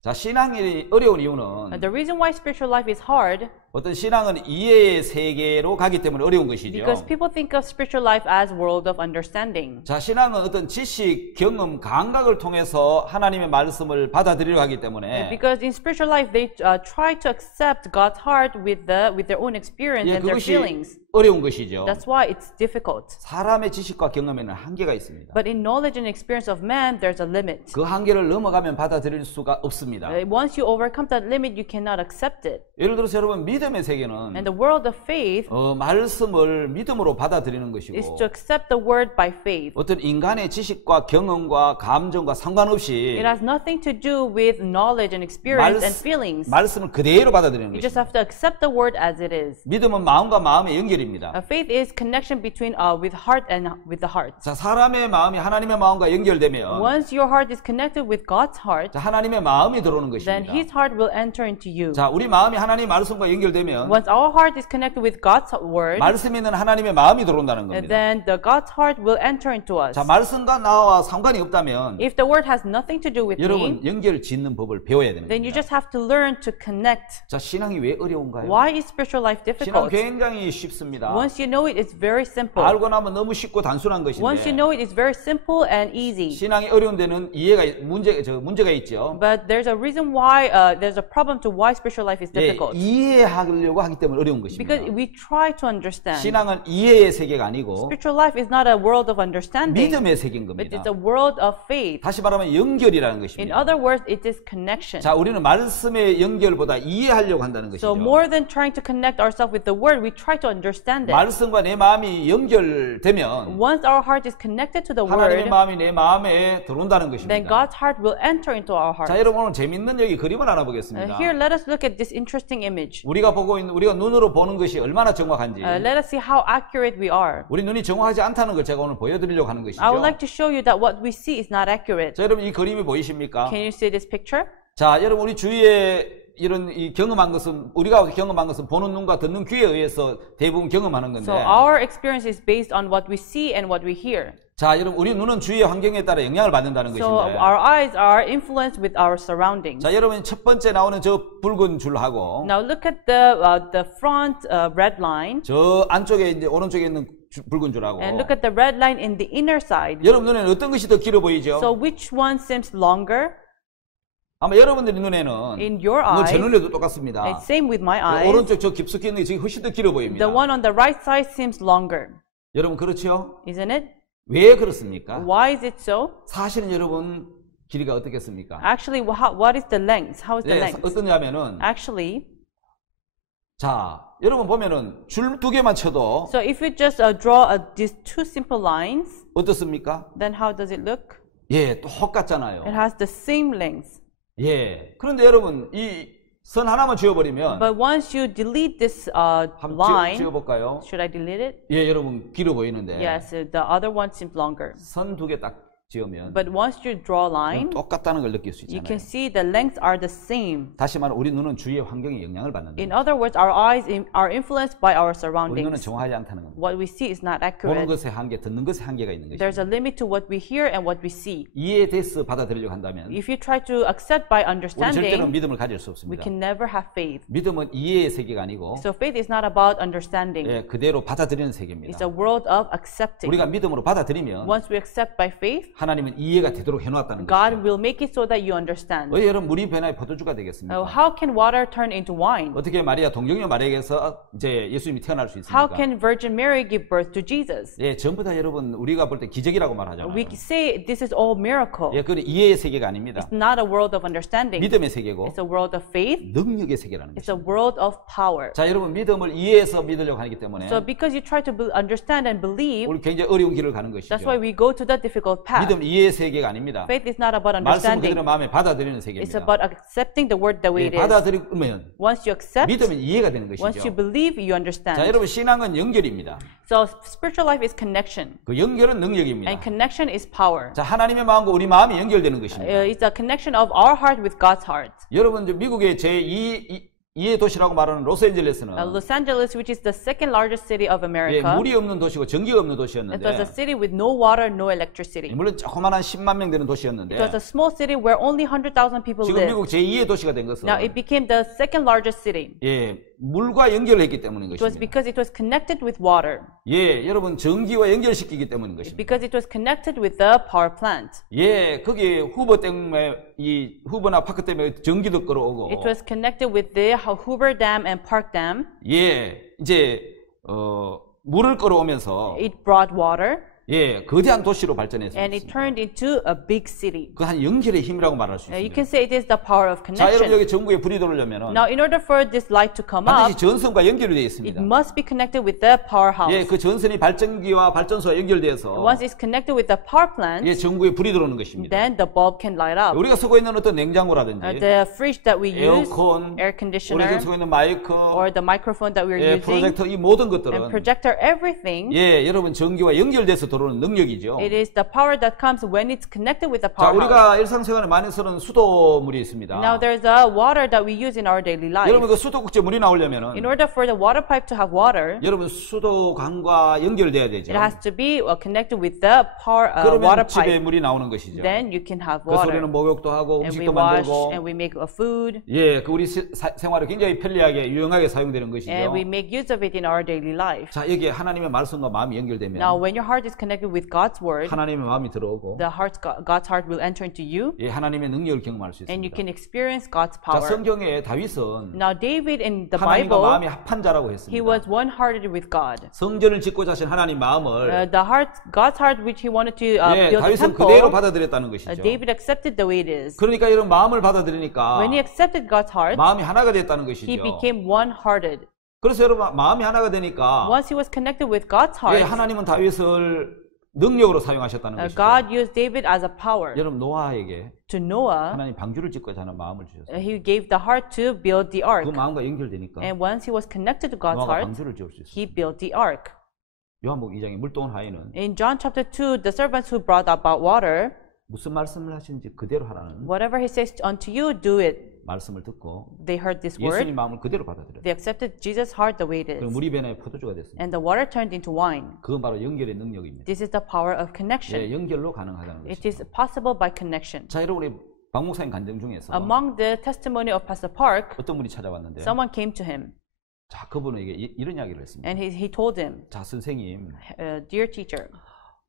자, 신앙이 어려운 이유는 And the reason why spiritual life is hard, 어떤 신앙은 이해의 세계로 가기 때문에 어려운 것이죠. because people think of spiritual life as world of understanding. 자, 신앙은 어떤 지식, 경험, 감각을 통해서 하나님의 말씀을 받아들이려 하기 때문에 Because in spiritual life, they try to accept God's heart with their own experience 예, and their 그것이 feelings. 어려운 것이죠. That's why it's difficult. 사람의 지식과 경험에는 한계가 있습니다. But in knowledge and experience of man, there's a limit. 그 한계를 넘어가면 받아들일 수가 없습니다. Once you overcome that limit, you cannot accept it. 예를 들어서 여러분 믿음의 세계는 And the world of faith 말씀을 믿음으로 받아들이는 is 것이고 to accept the word by faith. 어떤 인간의 지식과 경험과 감정과 상관없이 It has nothing to do with knowledge and experience and feelings. 말씀을 그대로 받아들이는 You just 것입니다. have to accept the word as it is. 믿음은 마음과 마음의 연결입니다. Faith is connection between with heart and with the heart. 자, 사람의 마음이 하나님의 마음과 연결되면 Once your heart is connected with God's heart, 자, 하나님의 마음이 들어오는 then 것입니다. His heart will enter into you. 자, 우리 마음이 하나님의 말씀과 연결되면 연결되면 Once our heart is connected with God's word, 말씀에 있는 하나님의 마음이 들어온다는 겁니다. then the God's heart will enter into us. 자, 말씀과 나와 상관이 없다면 If the word has nothing to do with me, 여러분 연결 짓는 법을 배워야 되는 then you 겁니다. just have to learn to connect. 자, 신앙이 왜 어려운가요? Why is spiritual life 신앙 difficult? 굉장히 쉽습니다. Once you know it, it's very simple. 알고 나면 너무 쉽고 단순한 Once you 것인데 know it, it's very simple and easy. 신앙이 어려운 데는 문제가 있죠. But there's a reason why there's a problem to why spiritual life is 예, difficult. 이해하려고 하기 때문에 어려운 것입니다. Because we try to understand. 신앙은 이해의 세계가 아니고 Spiritual life is not a world of understanding, 믿음의 세계인 but 겁니다. it's a world of faith. 다시 말하면 연결이라는 In 것입니다. other words, it is connection. 자, 우리는 말씀의 연결보다 이해하려고 한다는 So 것이죠. more than trying to connect ourselves with the word, we try to understand it. 말씀과 내 마음이 연결되면 Once our heart is connected to the 하나님의 word, 마음이 내 마음에 들어온다는 then 것입니다. God's heart will enter into our heart. 자, 여러분 오늘 재밌는 여기 그림을 알아보겠습니다. Here, let us look at this interesting image. 우리가 눈으로 보는 것이 얼마나 정확한지. Let us see how accurate we are. 우리 눈이 정확하지 않다는 걸 제가 오늘 보여드리려고 하는 것이죠. I would like to show you that what we see is not accurate. 자, 여러분 이 그림이 보이십니까? Can you see this picture? 자, 여러분 우리 주위에 이런 우리가 경험한 것은 보는 눈과 듣는 귀에 의해서 대부분 경험하는 건데. So our experience is based on what we see and what we hear. 자, 여러분 우리 눈은 주위의 환경에 따라 영향을 받는다는 So 것인데. our eyes are influenced with our surroundings. 자, 여러분 첫 번째 나오는 저 붉은 줄하고 Now look at the front red line 저 안쪽에 이제 오른쪽에 있는 붉은 줄하고. and look at the red line in the inner side. 여러분 눈에는 어떤 것이 더 길어 보이죠? So which one seems longer? 아마 여러분들의 눈에는 In your 제 eyes, 눈에도 똑같습니다. it's same with my eyes. 오른쪽 저 깊숙이 있는 게 지금 훨씬 더 길어 보입니다. The one on the right side seems longer, 여러분 그렇죠? isn't it? 왜 그렇습니까? Why is it so? 사실은 여러분 길이가 어떻겠습니까? Actually, what is the length? How is the 네, length? 어떠냐면은 Actually, 자, 여러분 보면은 줄 두 개만 쳐도 so if you just draw these two simple lines, 어떻습니까? then how does it look? 예, 똑같잖아요. It has the same length. 예. 그런데 여러분 이 선 하나만 지워버리면 But once you delete this 한번 line, 지워볼까요? should I delete it? 예, 여러분 길어 보이는데 Yes, the other one seems longer. 선 두 개 딱 지으면 But once you draw a line, 똑같다는 걸 느낄 수 you 있잖아요. can see the lengths are the same. 다시 말해 우리 눈은 주위의 환경에 영향을 받는다. In other words, our eyes are influenced by our 우리 눈은 surroundings. 정확하지 않다는 겁니다. What we see is not 보는 accurate. 것의 한계, 듣는 것의 한계가 있는 There's 것입니다. a limit to what we hear and what we see. 이해돼서 받아들이려고 한다면 If you try to accept by 우리 절대로 understanding, 믿음을 가질 수 we 없습니다. can never have faith. 믿음은 이해의 세계가 아니고 So faith is not about understanding. 예, 그대로 받아들이는 It's 세계입니다. a world of accepting. 우리가 믿음으로 받아들이면 Once we accept by faith, 하나님은 이해가 되도록 해놓았다는 God 것입니다. will make it so that you understand. 왜 여러분 물이 변화의 포도주가 되겠습니까? How can water turn into wine? 어떻게 마리아 동정녀 마리아에게서 이제 예수님이 태어날 수 How 있습니까? can Virgin Mary give birth to Jesus? 예, 전부 다 여러분 우리가 볼 때 기적이라고 말하잖아요. We say this is all miracle. 예, 그건 이해의 세계가 아닙니다. It's not a world of understanding. 믿음의 세계고 It's a world of faith. 능력의 세계라는 It's a 것입니다. world of power. 자, 여러분 믿음을 이해해서 믿으려고 하기 때문에 So because you try to understand and believe, 우리 굉장히 어려운 길을 가는 것이죠. that's why we go to the difficult path. 믿음 이해의 세계가 아닙니다. Faith is not about 말씀 understanding. 그대로 마음에 받아들이는 It's 세계입니다. about accepting the word the way 예, it is. 받아들이면 Once you accept, 믿으면 이해가 되는 once you 것이죠. believe, you 자, understand. 여러분 신앙은 연결입니다. So spiritual life is connection, 그 연결은 and 능력입니다. connection is power. 자, 하나님의 마음과 우리 마음이 연결되는 것입니다. It's a connection of our heart with God's heart. 여러분 이제 미국의 제2의 도시라고 말하는 로스앤젤레스는 Los Angeles, which is the second largest city of 예, America, 물이 없는 도시고 전기가 없는 it was 도시였는데 a city with no water, no electricity. 물론 조그만한 10만 명 되는 도시였는데 It was a small city where only 100,000 people 지금 live. 미국 제2의 도시가 된 것은 Now it became the second largest city. 예, 물과 연결했기 때문인 It was 것입니다. because it was connected with water. 예, 여러분 전기와 연결시키기 때문인 것입니다. Because it was connected with the power plant. 예, 거기에 후보 때문에 이 후보나 파크 때문에 전기도 끌어오고 It was connected with the Hoover Dam and Park Dam. 예, 이제 물을 끌어오면서 It brought water. 예, 거대한 도시로 발전했습니다. And it turned into a big city. 그 한 연결의 힘이라고 말할 수 You 있습니다. can say it is the power of 자, 여러분 connection. 여기 전구에 불이 들어오려면은 Now, in order for this light to come up, 반드시 전선과 연결이 되어 it 있습니다. must be connected with the powerhouse. 예, 그 전선이 발전기와 발전소와 연결돼서 Once it's connected with the power plant, 예, 전구에 불이 들어오는 것입니다. then the bulb can light up. 우리가 쓰고 있는 어떤 냉장고라든지 The fridge that we use, 에어컨, air 우리가 conditioner, 쓰고 있는 마이크, or the microphone that we're 예, using, 프로젝터 이 모든 and 것들은 projector, everything 예, 여러분 전기와 연결돼서 들어오는 능력이죠. It is the power that comes when it's connected with the 자, powerhouse. 우리가 일상생활에 많이 쓰는 수도물이 있습니다. Now there's a water that we use in our daily life. 여러분 그 수도국제 물이 나오려면은 In order for the water pipe to have water, 여러분 수도관과 연결돼야 되죠. it has to be connected with the 그러면 water 집에 pipe. 물이 나오는 것이죠. Then you can have 그래서 water. 우리는 목욕도 하고 And we 음식도 wash 만들고 and we make food. 예, 그 우리 생활에 굉장히 편리하게 유용하게 사용되는 것이죠. And we make use of it in our daily life. 자, 여기에 하나님의 말씀과 마음이 연결되면 Now, when your heart is connected with God's word, 하나님의 마음이 들어오고 God's heart will enter into you, 예, 하나님의 능력을 경험할 수 and you 있습니다. can experience God's 자, power. 성경에 다윗은 Now, David in the 하나님과 Bible, 마음이 합한 자라고 he 했습니다. was one-hearted with God. 성전을 짓고자 하신 하나님 마음을 God's heart, which he wanted to 예, build a 다윗은 그대로 temple, 받아들였다는 것이죠. David accepted the way it is. 그러니까 이런 마음을 받아들이니까 When he accepted God's heart, 마음이 하나가 됐다는 he 것이죠. became one-hearted. 그래서 여러분 마음이 하나가 되니까 Once he was connected with God's 예, heart, 하나님은 다윗을 능력으로 사용하셨다는 것이죠. God used David as a power. 여러분 노아에게 To Noah, 하나님 방주를 짓고자 하는 마음을 주셨어요. he gave the heart to build the 그 ark. 마음과 연결되니까 And once he was connected to God's 노아가 heart, 방주를 지을 수 있어요. he built the ark. 요한복음 2장에 물동원 하에는 In John chapter 2, the servants who brought about water, 무슨 말씀을 하시는지 그대로 하라는 whatever he says unto you, do it. 말씀을 듣고 They heard this 예수님 word, 마음을 그대로 받아들여요. they accepted Jesus' heart the way it 그럼 is. 물이 변해 포도주가 됐습니다. And the water turned into wine. 그건 바로 연결의 능력입니다. This is the power of 예, connection. 연결로 가능하다는 It 것이죠. is possible by connection. 자, 여러분 우리 박 목사님 간증 중에서 Among the testimony of Pastor Park, 어떤 분이 찾아왔는데 someone came to him 자, 그분에게 이런 이야기를 했습니다. and he told him, 자, 선생님, Dear teacher,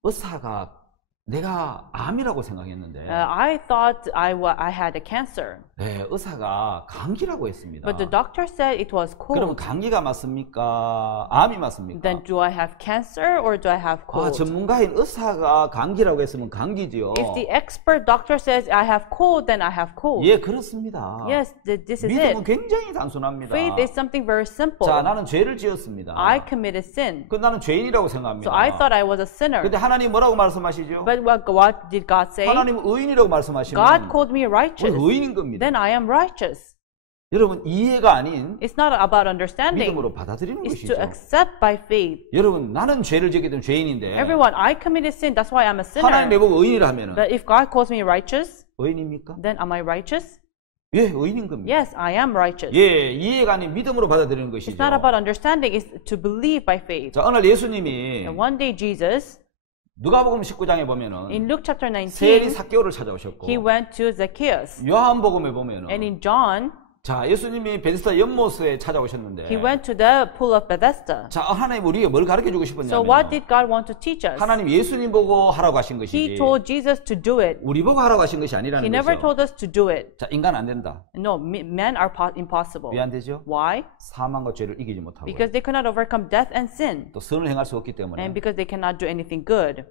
의사가 내가 암이라고 생각했는데 I thought I had a cancer, 네, 의사가 감기라고 했습니다. but the doctor said it was 그러면 cold. 감기가 맞습니까? 암이 맞습니까? Then do I have cancer or do I have 아, cold? 전문가인 의사가 감기라고 했으면 감기지요. If the expert doctor says I have cold, then I have cold. 예, 그렇습니다. Yes, this is 믿음은 it. 굉장히 단순합니다. Faith is something very simple. 자, 나는 죄를 지었습니다. I committed sin, 그 나는 죄인이라고 생각합니다. so I thought I was a sinner. 근데 하나님 뭐라고 말씀하시죠? But what did God say? 하나님 의인이라고 말씀하시면 God called me righteous. 의인인 겁니다. Then I am righteous. 여러분 이해가 아닌 It's not about understanding. 믿음으로 받아들이는 It's 것이죠. to accept by faith. 여러분 나는 죄를 지게 된 죄인인데 Everyone, I committed sin. That's why I'm a 하나님 sinner. 내보고 의인이라 하면은 But if God calls me righteous, 의인입니까? then am I righteous? 예, 의인인 겁니다. Yes, I am righteous. 예, 이해가 아닌 믿음으로 받아들이는 It's 것이죠. not about understanding. It's to believe by faith. 자, 어느 날 예수님이 And one day Jesus, 누가복음 19장에 보면은 in Luke chapter 세리 19, 삭개오를 찾아오셨고 he went to Zacchaeus. 요한복음에 보면은 And in John, 자, 예수님이 베드스다 연못에 찾아오셨는데 he went to the pool of Bethesda. 자, 하나님 우리에게 뭘 가르쳐 주고 So 싶었냐면 what did God want to teach us? 하나님 예수님 보고 하라고 하신 He 것이지 told Jesus to do it. 우리 보고 하라고 하신 것이 He 아니라는 never 거죠. told us to do it. 자, 인간 안 된다. No, men are impossible. 왜 안 되죠? Why? 사망과 죄를 이기지 못하고 Because they cannot overcome death and sin. 또 선을 행할 수 없기 때문에 And because they cannot do anything good.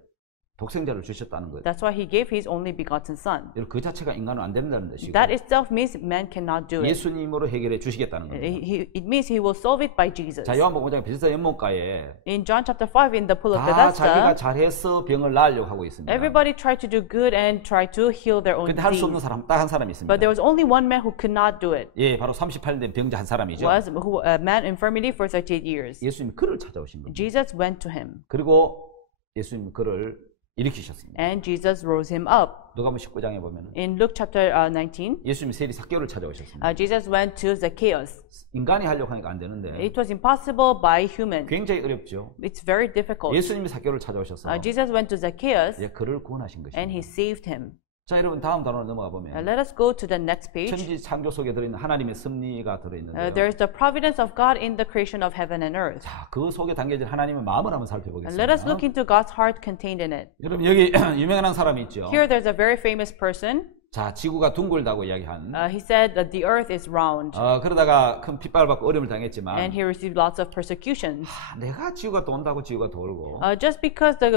독생자를 주셨다는 거예요. That's why he gave his only begotten son. 그 자체가 인간은 안 된다는 뜻이고 That itself means man cannot do it. 예수님으로 해결해 주시겠다는 겁니다. It means he will solve it by Jesus. 자, 요한복음 5장 베드스다 연못가에 In John chapter 5, in the pool of 다 자기가 Bethesda, 잘해서 병을 나으려고 하고 있습니다. everybody tried to do good and try to heal their own 근데 할 수 없는 disease. 사람 딱 한 사람이 있습니다. But there was only one man who could not do it. 예, 바로 38년 된 병자 한 사람이죠. A man infirmity for 38 years. 예수님이 그를 찾아오신 겁니다. Jesus went to him. 그리고 예수님이 그를 일으키셨습니다. And Jesus rose him up. 누가복음 19장에 보면 In Luke chapter 19, 예수님이 세리 삭개오를 찾아오셨습니다. Jesus went to Zacchaeus. 인간이 하려고 하니까 안 되는데 It was impossible by human. 굉장히 어렵죠. It's very difficult. 예수님이 삭개오를 찾아오셔서 Jesus went to Zacchaeus 예, 그를 구원하신 and he 것입니다. saved him. 자, 여러분 다음 단어로 넘어가 보면 Let us go to the next page. 천지 창조 속에 들어있는 하나님의 섭리가 들어있는데요. There is the providence of God in the creation of heaven and earth. 자, 그 속에 담겨진 하나님의 마음을 한번 Let us 살펴보겠습니다. look into God's heart contained in it. 여러분 여기 유명한 한 사람이 있죠. Here there's a very famous person. 자, 지구가 둥글다고 이야기한 He said that the earth is round. 그러다가 큰 핍박을 받고 어려움을 당했지만 And he received lots of persecutions. 내가 지구가 돈다고 지구가 돌고 Just because the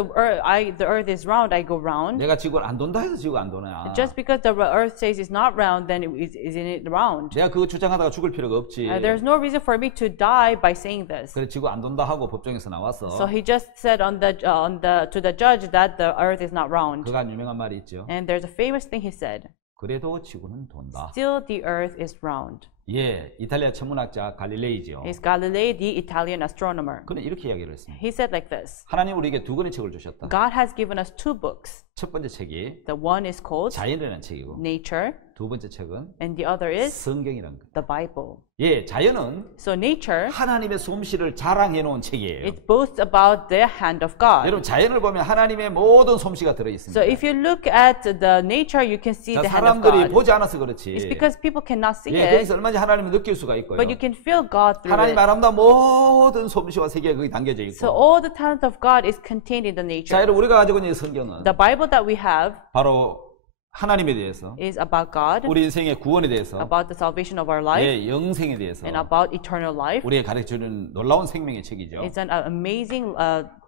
earth is round, I go round. 내가 지구를 안 돈다 해서 지구가 안 도냐. Just because the earth says it's not round, then isn't it round? 내가 그거 주장하다가 죽을 필요가 없지. There's no reason for me to die by saying this. 그래 지구 안 돈다 하고 법정에서 나왔어. So he just said to the judge that the earth is not round. 그간 유명한 말이 있죠. And there's a famous thing he said. 그래도 지구는 돈다. Still the earth is round. 예, 이탈리아 천문학자 갈릴레이죠. is Galilei, the Italian astronomer. 그는 이렇게 이야기를 했습니다. He said like this. 하나님 우리에게 두 권의 책을 주셨다. God has given us two books. 첫 번째 책이 The one is called 자연이라는 책이고 nature, 두 번째 책은 and the other is 성경이라는 거예요. the Bible. 예, 자연은 So nature, 하나님의 솜씨를 자랑해 놓은 책이에요. it boasts about the hand of God. 여러분 자연을 보면 하나님의 모든 솜씨가 들어 있습니다. So if you look at the nature, you can see 자, the hand of 사람들이 God. 보지 않아서 그렇지. It's because people cannot see 예, it, 거기서 얼마든지 하나님을 느낄 수가 있고요. but you can feel God through 하나님 it. 아름다운 모든 솜씨와 세계가 거기 담겨져 So 있고. all the talent of God is contained in the 자, nature. 여러분 우리가 가지고 있는 이 성경은 The Bible that we have 바로 하나님에 대해서, is about God, 우리 인생의 구원에 대해서, about the salvation of our life, 예, 영생에 대해서 and about eternal life. 우리에게 가르쳐주는 놀라운 생명의 책이죠. It's an amazing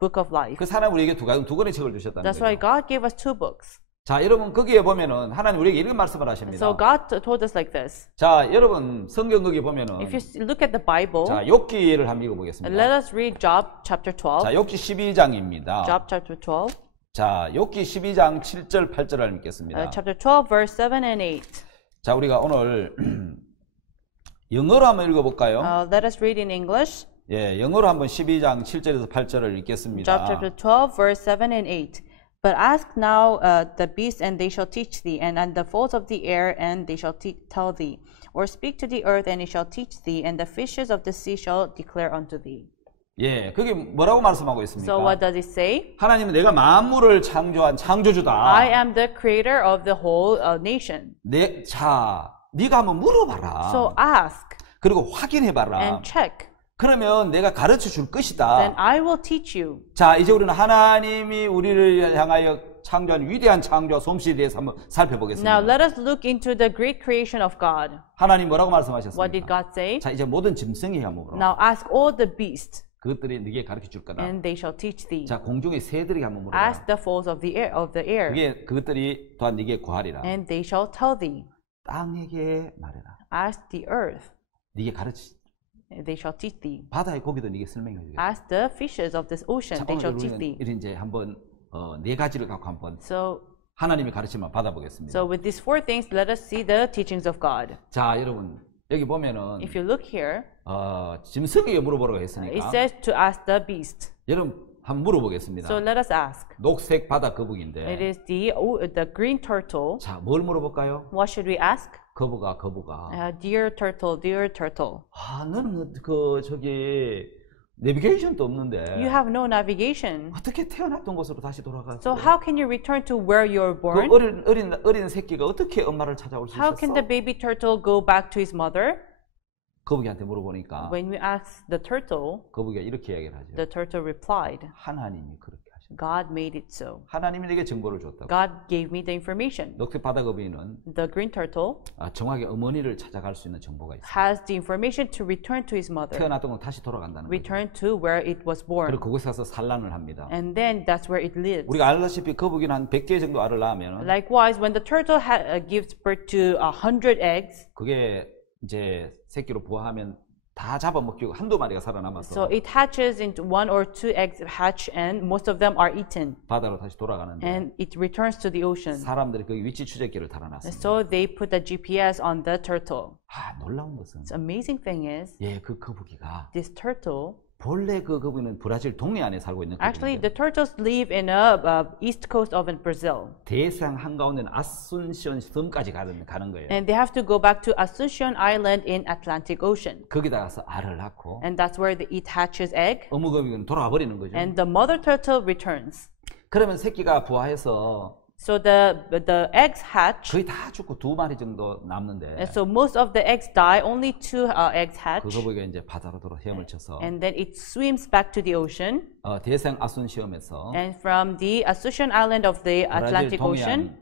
book of life. 그래서 하나님 우리에게 두 권의 책을 주셨다는 That's why 거죠. God gave us two books. 자, 여러분 거기에 보면은 하나님 우리에게 이런 말씀을 So 하십니다. God told us like this. 자, 여러분 성경 거기 보면은 If you look at the Bible, 자, 욥기를 한번 읽어보겠습니다. let us read Job chapter 12. 자, 욥기 12장입니다. Job chapter 12. 자, 욥기 12장 7절 8절을 읽겠습니다. Chapter 12, verse 7 and 8. 자, 우리가 오늘 영어로 한번 읽어볼까요? Let us read in English. 예, 영어로 한번 12장 7절에서 8절을 읽겠습니다. Job chapter 12, verse 7 and 8. But ask now the beasts, and they shall teach thee, and the fowls of the air, and they shall tell thee. Or speak to the earth, and it shall teach thee, and the fishes of the sea shall declare unto thee. 예, 그게 뭐라고 말씀하고 있습니까? So what does it say? 하나님은 내가 만물을 창조한 창조주다. I am the creator of the whole nation. 자, 네가 한번 물어봐라. So ask 그리고 확인해봐라. and check. 그러면 내가 가르쳐 줄 것이다. Then I will teach you. 자, 이제 우리는 하나님이 우리를 향하여 창조한 위대한 창조와 솜씨에 대해서 한번 살펴보겠습니다. Now let us look into the great creation of God. 하나님 뭐라고 What did 말씀하셨습니까? God say? 자, 이제 모든 짐승에게 한번 물어봐. Now ask all the beasts, 그것들이 네게 가르쳐 줄 거다. and they shall teach thee. 자, 공중의 새들에게 한번 물어봐. Ask the fowls of the air, 그것들이 또한 네게 구하리라. and they shall tell thee. 땅에게 말해라. Ask the earth, 네게 가르치. and they shall teach thee. 바다의 고기도 네게 설명해 주겠다. Ask the fishes of this ocean, 자, they 오늘 shall teach 우리는 thee. 이런 이제 한번 네 가지를 갖고 한번 So 하나님의 가르침을 받아보겠습니다. with these four things, let us see the teachings of God. 자, 여러분 여기 보면은 If you look here, 짐승에게 물어보라고 it 했으니까 says to ask the beast. 여러분 한번 물어보겠습니다. So let us ask. 녹색 바다 It 거북인데 is the green turtle. 자, 뭘 물어볼까요? What should we ask? 거북아. Dear turtle, dear turtle. 아, 너는 저기 내비게이션도 없는데 You have no navigation. 어떻게 태어났던 곳으로 다시 돌아가서 So how can you return to where you were 그 born? 어린 새끼가 어떻게 엄마를 찾아올 수 How can the 있었어? baby turtle go back to his mother? 거북이한테 물어보니까 When we asked the turtle, 거북이가 이렇게 이야기를 하죠. the turtle replied, 하나님이 그렇게 하셨다. God made it so. 하나님이 내게 정보를 줬다고. God gave me the information. 녹색 바다 거북이는 The green turtle 정확히 어머니를 찾아갈 수 있는 정보가 있어요. has the information to return to his mother, 태어났던 건 다시 돌아간다는 거죠. return to where it was born. 그리고 그곳에 가서 산란을 합니다. And then that's where it lives. 우리가 알다시피 거북이는 한 100개 정도 알을 낳으면 Likewise, when the turtle gives birth to 100 eggs, 그게 이제 새끼로 부화하면 다 잡아먹히고 한두 마리가 살아남아서 so it hatches into 1 or 2 eggs hatch, and most of them are eaten, 바다로 다시 돌아가는데 and it returns to the ocean. 사람들이 거기 위치 추적기를 달아놨습니다. So they put the GPS on the turtle. 놀라운 것은 The amazing thing is, 그 거북이가 this turtle, 본래 그 거북이는 브라질 동해안에 살고 있는 actually 거북인데 the turtles live in a east coast of Brazil, 대서양 한가운데는 아순시온 섬까지 가는 거예요. and they have to go back to Asuncion Island in Atlantic Ocean, 거기다 가서 알을 낳고 and that's where it hatches egg, 어머 거북이는 돌아와 버리는 거죠. and the mother turtle returns. 그러면 새끼가 부화해서 So the eggs hatch, 거의 다 죽고 2마리 정도 남는데 and so most of the eggs die. Only 2 eggs 그 hatch, 거북이가 이제 바다로 돌아 헤엄을 쳐서 and then it swims back to the ocean. 대서양 아순시험에서 And from the Asuncion Island of the 브라질 Atlantic Ocean,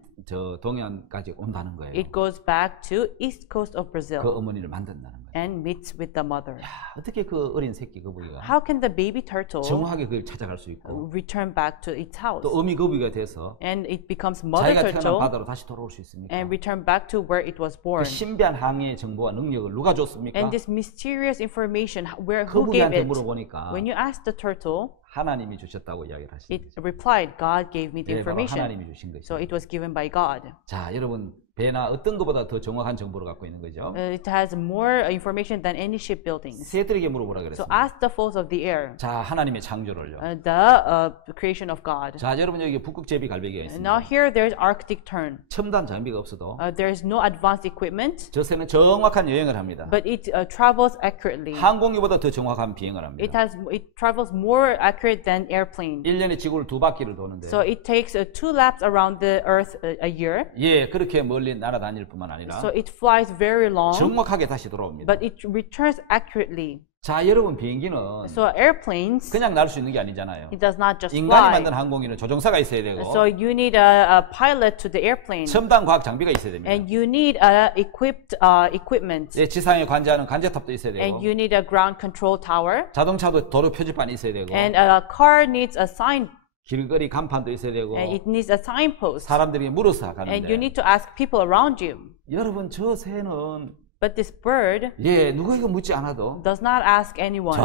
동해안까지 온다는 거예요. it goes back to east coast of 그 Brazil 어머니를 만든다는 거예요. and meets with the mother. 어떻게 그 어린 새끼 거북이가 How can the baby turtle 정확하게 그걸 찾아갈 수 있고 return back to its house? 또 어미 거북이가 돼서 And it becomes mother 자기가 태어난 turtle 바다로 다시 돌아올 수 있습니까? and return back to where it was 그 born. 신비한 항해의 정보와 능력을 누가 줬습니까? And this mysterious information, who gave 거북이한테 it? 물어보니까 When you ask the turtle, 하나님이 주셨다고 이야기를 하시는 it 거죠. replied, God gave me the 예, 바로 information. 하나님이 주신 것이죠. So it was given by God. 자, 여러분 배나 어떤 것보다 더 정확한 정보를 갖고 있는 거죠. It has more information than any shipbuildings. 새들에게 물어보라 So 그랬습니다. ask the foals of the air, 자, 하나님의 창조를요. the creation of God. 자, 여러분 여기 북극 제비 갈매기가 And 있습니다. now here there's Arctic tern. 첨단 장비가 없어도 There's no advanced equipment, 저 새는 정확한 여행을 합니다. but it travels accurately. 항공기보다 더 정확한 비행을 합니다. It travels more accurate than airplane. 1년에 지구를 2바퀴를 도는데 So it takes 2 laps around the Earth a year. 예, 그렇게 멀리 날아다닐 뿐만 아니라 So it flies very long, 정확하게 다시 돌아옵니다. but it returns accurately. 자, 여러분 비행기는 So airplanes, 그냥 날 수 있는 게 아니잖아요. it does not just 인간이 fly. 만든 항공기는 조종사가 있어야 되고 So you need a pilot to the airplane, 첨단 과학 장비가 있어야 됩니다. and you need equipped equipment, 예, 지상에 관제하는 관제탑도 있어야 되고 and you need a ground control tower, 자동차도 도로 표지판이 있어야 되고 and a car needs a sign, 길거리 간판도 있어야 되고 and it needs a signpost, 사람들이 물어서 and you 가는데 need to ask people around you. 여러분 저 새는 But this bird 예, 누구에게 묻지 않아도 does not ask anyone,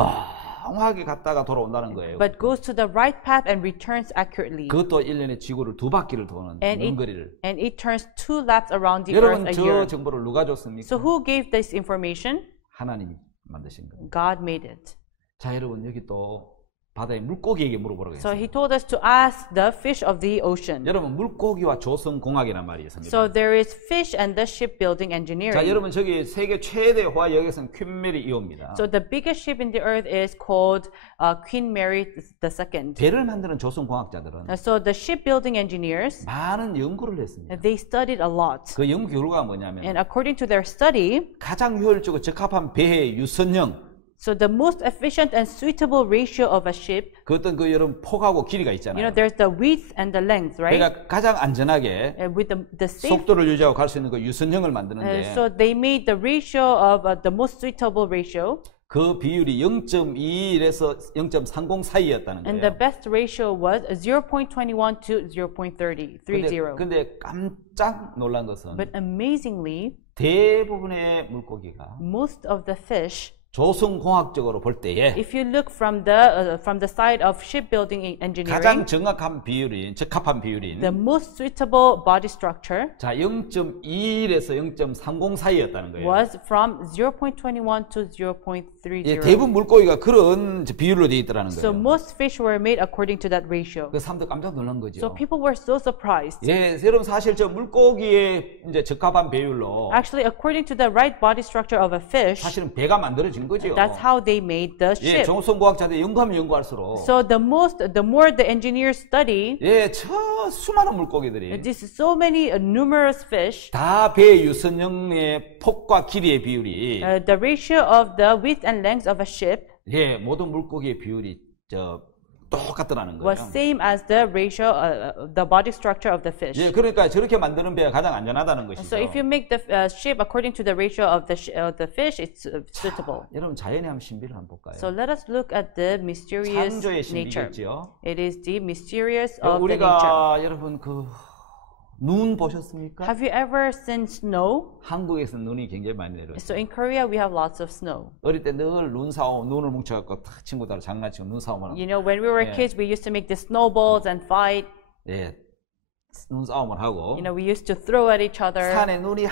정확하게 갔다가 돌아온다는 거예요. but goes to the right path and returns accurately. 그것도 1년에 지구를 2바퀴를 도는 먼 거리를. And it turns 2 laps around the 여러분 earth a 저 year. 정보를 누가 줬습니까? So who gave this information? 하나님이 만드신 거예요. God made it. 자, 여러분 여기 또 바다의 물고기에게 물어보라고 So 했어요. he told us to ask the fish of the ocean. 여러분 물고기와 조성공학이란 말이 있습니다. So there is fish and the shipbuilding 자, engineering. 여러분 저기 세계 최대 호화 여객선 퀸메리 2호입니다. So the biggest ship in the earth is called Queen Mary II. 배를 만드는 조성공학자들은 So the shipbuilding engineers, 많은 연구를 했습니다. they studied a lot. 그 연구 결과가 And 뭐냐면 according to their study, 가장 효율적이고 적합한 배의 유선형 so the most efficient and suitable ratio of a ship, 그 어떤 그 여러분 폭하고 길이가 you 있잖아요. know, there's the width and the length, right? 그러니까 가장 안전하게 With the safe, 속도를 유지하고 갈 수 있는 그 유선형을 만드는데 so they made the ratio of the most suitable ratio, 그 비율이 0.21에서 0.30 사이였다는 and the 거예요. best ratio was 0.21 to 0.30. 근데 깜짝 놀란 것은 But amazingly, 대부분의 물고기가 most of the fish, 조성공학적으로 볼 때에 if you look from the side of shipbuilding 가장 engineering, 정확한 비율인 적합한 비율인 the most suitable body structure 자 0.21에서 0.30 사이였다는 거예요. was from 0.21 to 예, 0.30. 대부분 물고기가 그런 비율로 되어 있더라는 So 거예요. most fish were made according to that ratio. 그 사람들 깜짝 놀란 거죠. So people were so surprised. 예, 여러분 사실 저 물고기의 이제 적합한 비율로 Actually, according to the right body structure of a fish, 사실은 배가 만들어진 거죠. that's how they made the 예, ship. 조성공학자들이 연구하면 연구할수록 So the more the engineers study, 예, 저 수많은 물고기들이 this is so many numerous fish, 다 배 유선형의 폭과 길이의 비율이 the ratio of the width and length of a ship 예, 모든 물고기의 비율이 똑같더라는 거예요. was same as the ratio, the body structure of the fish. 예, 그러니까 저렇게 만드는 배가 가장 안전하다는 것이죠. So if you make the ship according to the ratio of the fish, it's suitable. 여러분 자연의 한 신비를 한번 볼까요? So let us look at the mysterious 창조의 nature. 신비겠죠. It is the mysterious of the nature. 우리가 여러분 눈 보셨습니까? Have you ever seen snow? 한국에서 눈이 굉장히 많이 내려요. So in Korea we have lots of snow. 어릴 때 늘 눈을 뭉쳐갖고 친구들 장난치고 눈싸움을 하고 You know, when we were Yeah. kids, we used to make the snowballs and fight. 예, 눈싸움을 하고 You know, we used to throw at each other. 산에 눈이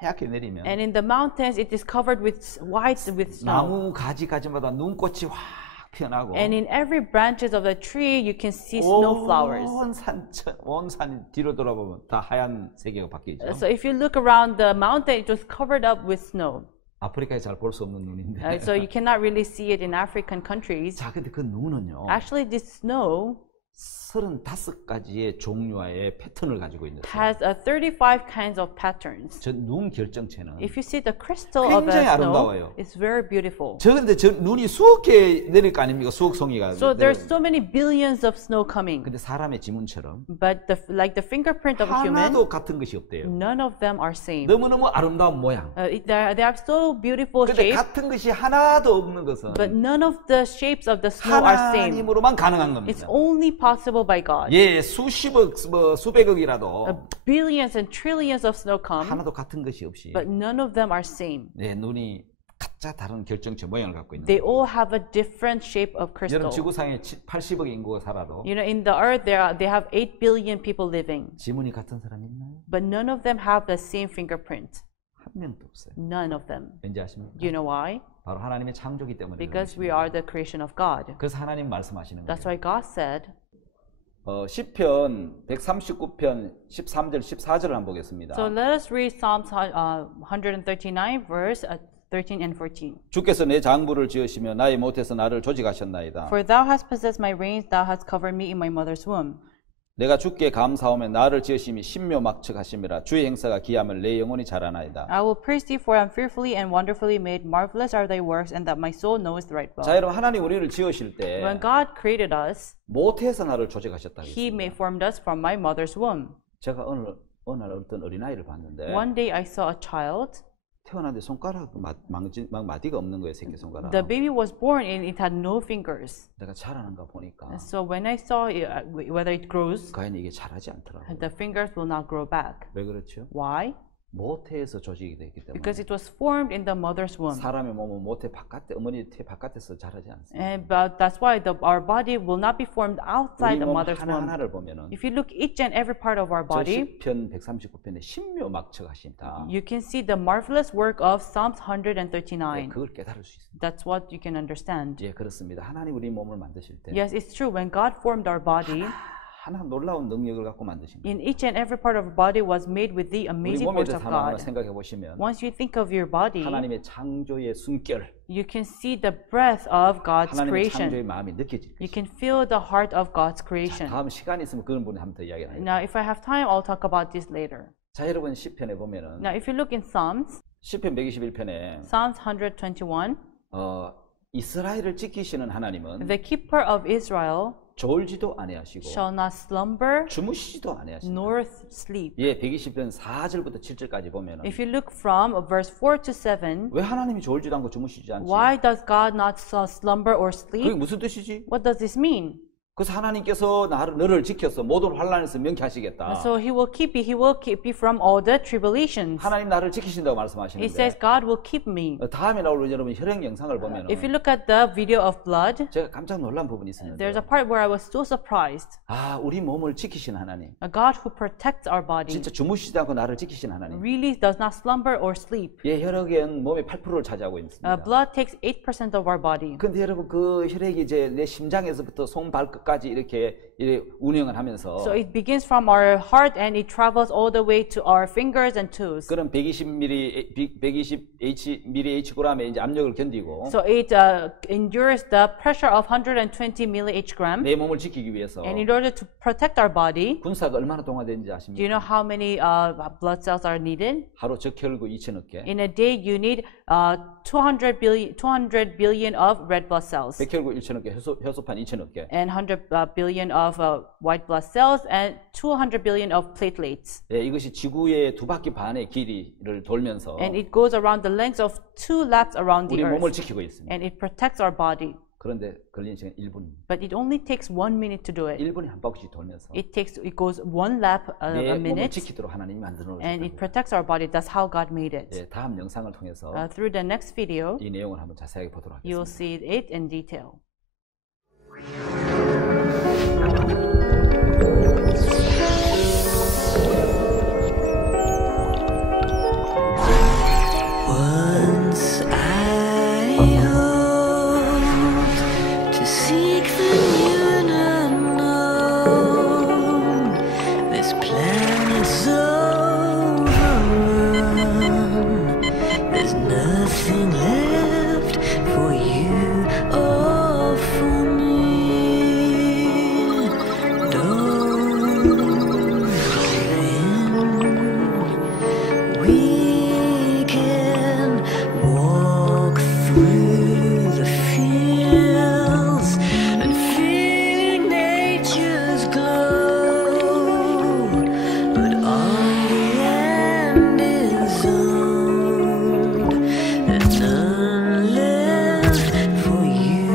하얗게 내리면 And in the mountains, it is covered with white with snow. 나무 가지가지마다 눈꽃이 확 피어나고 And in every branches of the tree, you can see snow flowers. 온 산이 뒤로 돌아보면 다 하얀 세계가 바뀌죠. So if you look around the mountain, it was covered up with snow. 아프리카에 잘 볼 수 없는 눈인데. So you cannot really see it in African countries. 자, 근데 그 눈은요. Actually, this snow 35가지의 종류와의 패턴을 가지고 있는 has 35 kinds of patterns. 저 눈 결정체는 If you see the crystal of 굉장히 a snow, 아름다워요. it's very beautiful. 근데 저 눈이 수억 개 내릴 거 아닙니까? 수억 송이가. So there's so many billions of snow coming. 근데 사람의 지문처럼 But like the fingerprint of a human, 하나도 같은 것이 없대요. none of them are same. 너무너무 아름다운 모양. They are so beautiful 근데 shapes, 같은 것이 하나도 없는 것은 but none of the shapes of the snow are same. 하나님으로만 가능한 It's 겁니다. only possible by God. 예, 수십억, 수백억이라도 Billions and trillions of snow come, 하나도 같은 것이 없이 but none of them are same. 네, 눈이 각자 다른 결정체 모양을 갖고 있는 They 거예요. all have a different shape of 여러분 crystal. 지구상에 80억 인구가 살아도 You know, in the earth, they have 8 billion people living, 지문이 같은 사람이 있나요? but none of them have the same fingerprint. 한 명도 없어요. None of them. 왠지 아십니까? Do you know why? 바로 하나님의 창조기 때문에. Because 그런 we 것입니다. are the creation of God. 그래서 하나님 말씀하시는 거예요. That's why God said, 시편 139편 13절 14절을 한번 보겠습니다. so let us read Psalms 139 verse 13 and 14. 주께서 내 장부를 지으시며 나의 못에서 나를 조직하셨나이다. For thou hast possessed my reins, thou hast covered me in my mother's womb. 내가 주께 감사하며 나를 지으심이 신묘막측하심이라 주의 행사가 기하면 내 영혼이 자라나이다. I will praise thee, for I am fearfully and wonderfully made. Marvelous are thy works, and that my soul knoweth right well. 자, 여러분 하나님 우리를 지으실 때 When God created us, 모태에서 나를 조직하셨다. He formed us from my mother's womb. 제가 어느 날 어떤 어린아이를 봤는데 One day I saw a child. 태어났는데 손가락 마디가 없는 거예요. 새끼 손가락. The baby was born and it had no fingers. 내가 자라는가 보니까 And so when I saw whether it grows, 과연 이게 자라지 않더라고요. the fingers will not grow back. 왜 그렇죠? Why? 모태에서 조직이 되기 때문에 Because it was formed in the mother's womb. 사람의 몸은 모태 바깥에 어머니 태 바깥에서 자라지 않습니다. But that's why our body will not be formed outside 우리 the 몸 mother's womb. 하나하나를 보면은 If you look each and every part of our 저 body, 시편 139편에 신묘막측하신다. you can see the marvelous work of Psalms 네, 139. 그걸 깨달을 수 있습니다. That's what you can understand. 예, 그렇습니다. 하나님 우리 몸을 만드실 때 Yes, it's true. When God formed our body, 하나 놀라운 능력을 갖고 만드신 거예요. in each and every part of our body was made with the 우리 amazing 몸에 force 대해서 of 하나하나 God. 생각해 보시면 Once you think of your body, 하나님의 창조의 숨결, you can see the breath of God's 하나님의 창조의 creation. 마음이 느껴질 You 것입니다. can feel the heart of God's creation. 다음 시간이 있으면 그런 분이 한번 더 이야기를 해요. Now, if I have time, I'll talk about this later. 자, 여러분 시편에 보면은 Now, if you look in Psalms, 시편 121편에 Psalms 121, 이스라엘을 지키시는 하나님은 the keeper of Israel 졸지도 아니하시고 shall not slumber 주무시지도 아니하신다. nor sleep. 예, 120편 4절부터 7절까지 보면은 If you look from verse 4 to 7, 왜 하나님이 졸지도 않고 주무시지 않지? why does God not slumber or 그게 sleep? 무슨 뜻이지? What does this mean? 그래서 하나님께서 너를 지켜서 모든 환란에서 명쾌하시겠다. So he will keep you from all the tribulations. 하나님 나를 지키신다고 It 말씀하시는데 says God will keep me. 다음에 나올 여러분 혈액 영상을 보면은 If you look at the video of blood, 제가 깜짝 놀란 부분이 있었는데 there's a part where I was so surprised. 우리 몸을 지키신 하나님, A God who protects our body 진짜 주무시지 않고 나를 지키신 하나님. really does not slumber or sleep. 예, 혈액은 몸의 8%를 차지하고 있습니다. Blood takes 8% of our body. 근데 여러분 그 혈액이 이제 내 심장에서부터 손 발끝까지 이렇게 운영을 하면서 So it begins from our heart and it travels all the way to our fingers and toes. 그런 120 mHg의 이제 압력을 견디고 So it endures the pressure of 120 millihg. 내 몸을 지키기 위해서 And in order to protect our body, 군사가 얼마나 동화되는지 do you 아십니까? know how many blood cells are needed? 하루 적혈구 2천억 개, In a day, you need 200 billion of red blood cells 백혈구 1천억 개, 효소판 2천억 개. and 100 billion of white blood cells and 200 billion of platelets. 예, 이것이 지구의 2바퀴 반의 길이를 돌면서 And it goes around the length of 2 laps around 우리 the 몸을 earth. 지키고 있습니다. And it protects our body. 그런데 걸리는 시간 1분입니다. But it only takes 1 minute to do it. 1분에 한 바퀴씩 돌면서 It goes 1 lap 내 a 몸을 minute. 지키도록 하나님이 만들어 And it 놓으셨다고요. protects our body. That's how God made it. 예, 다음 영상을 통해서 Through the next video, 이 내용을 한번 자세하게 보도록 you'll 하겠습니다. see it in detail. Once I hoped to seek the new and unknown. This planet's overrun. There's nothing left for you or for me. Don't give in. We can walk through the fields and feel nature's glow, but all the end is owned. There's none left for you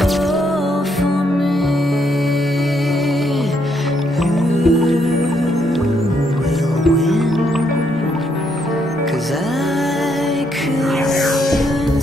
or for me. Who will win? 'Cause I couldn't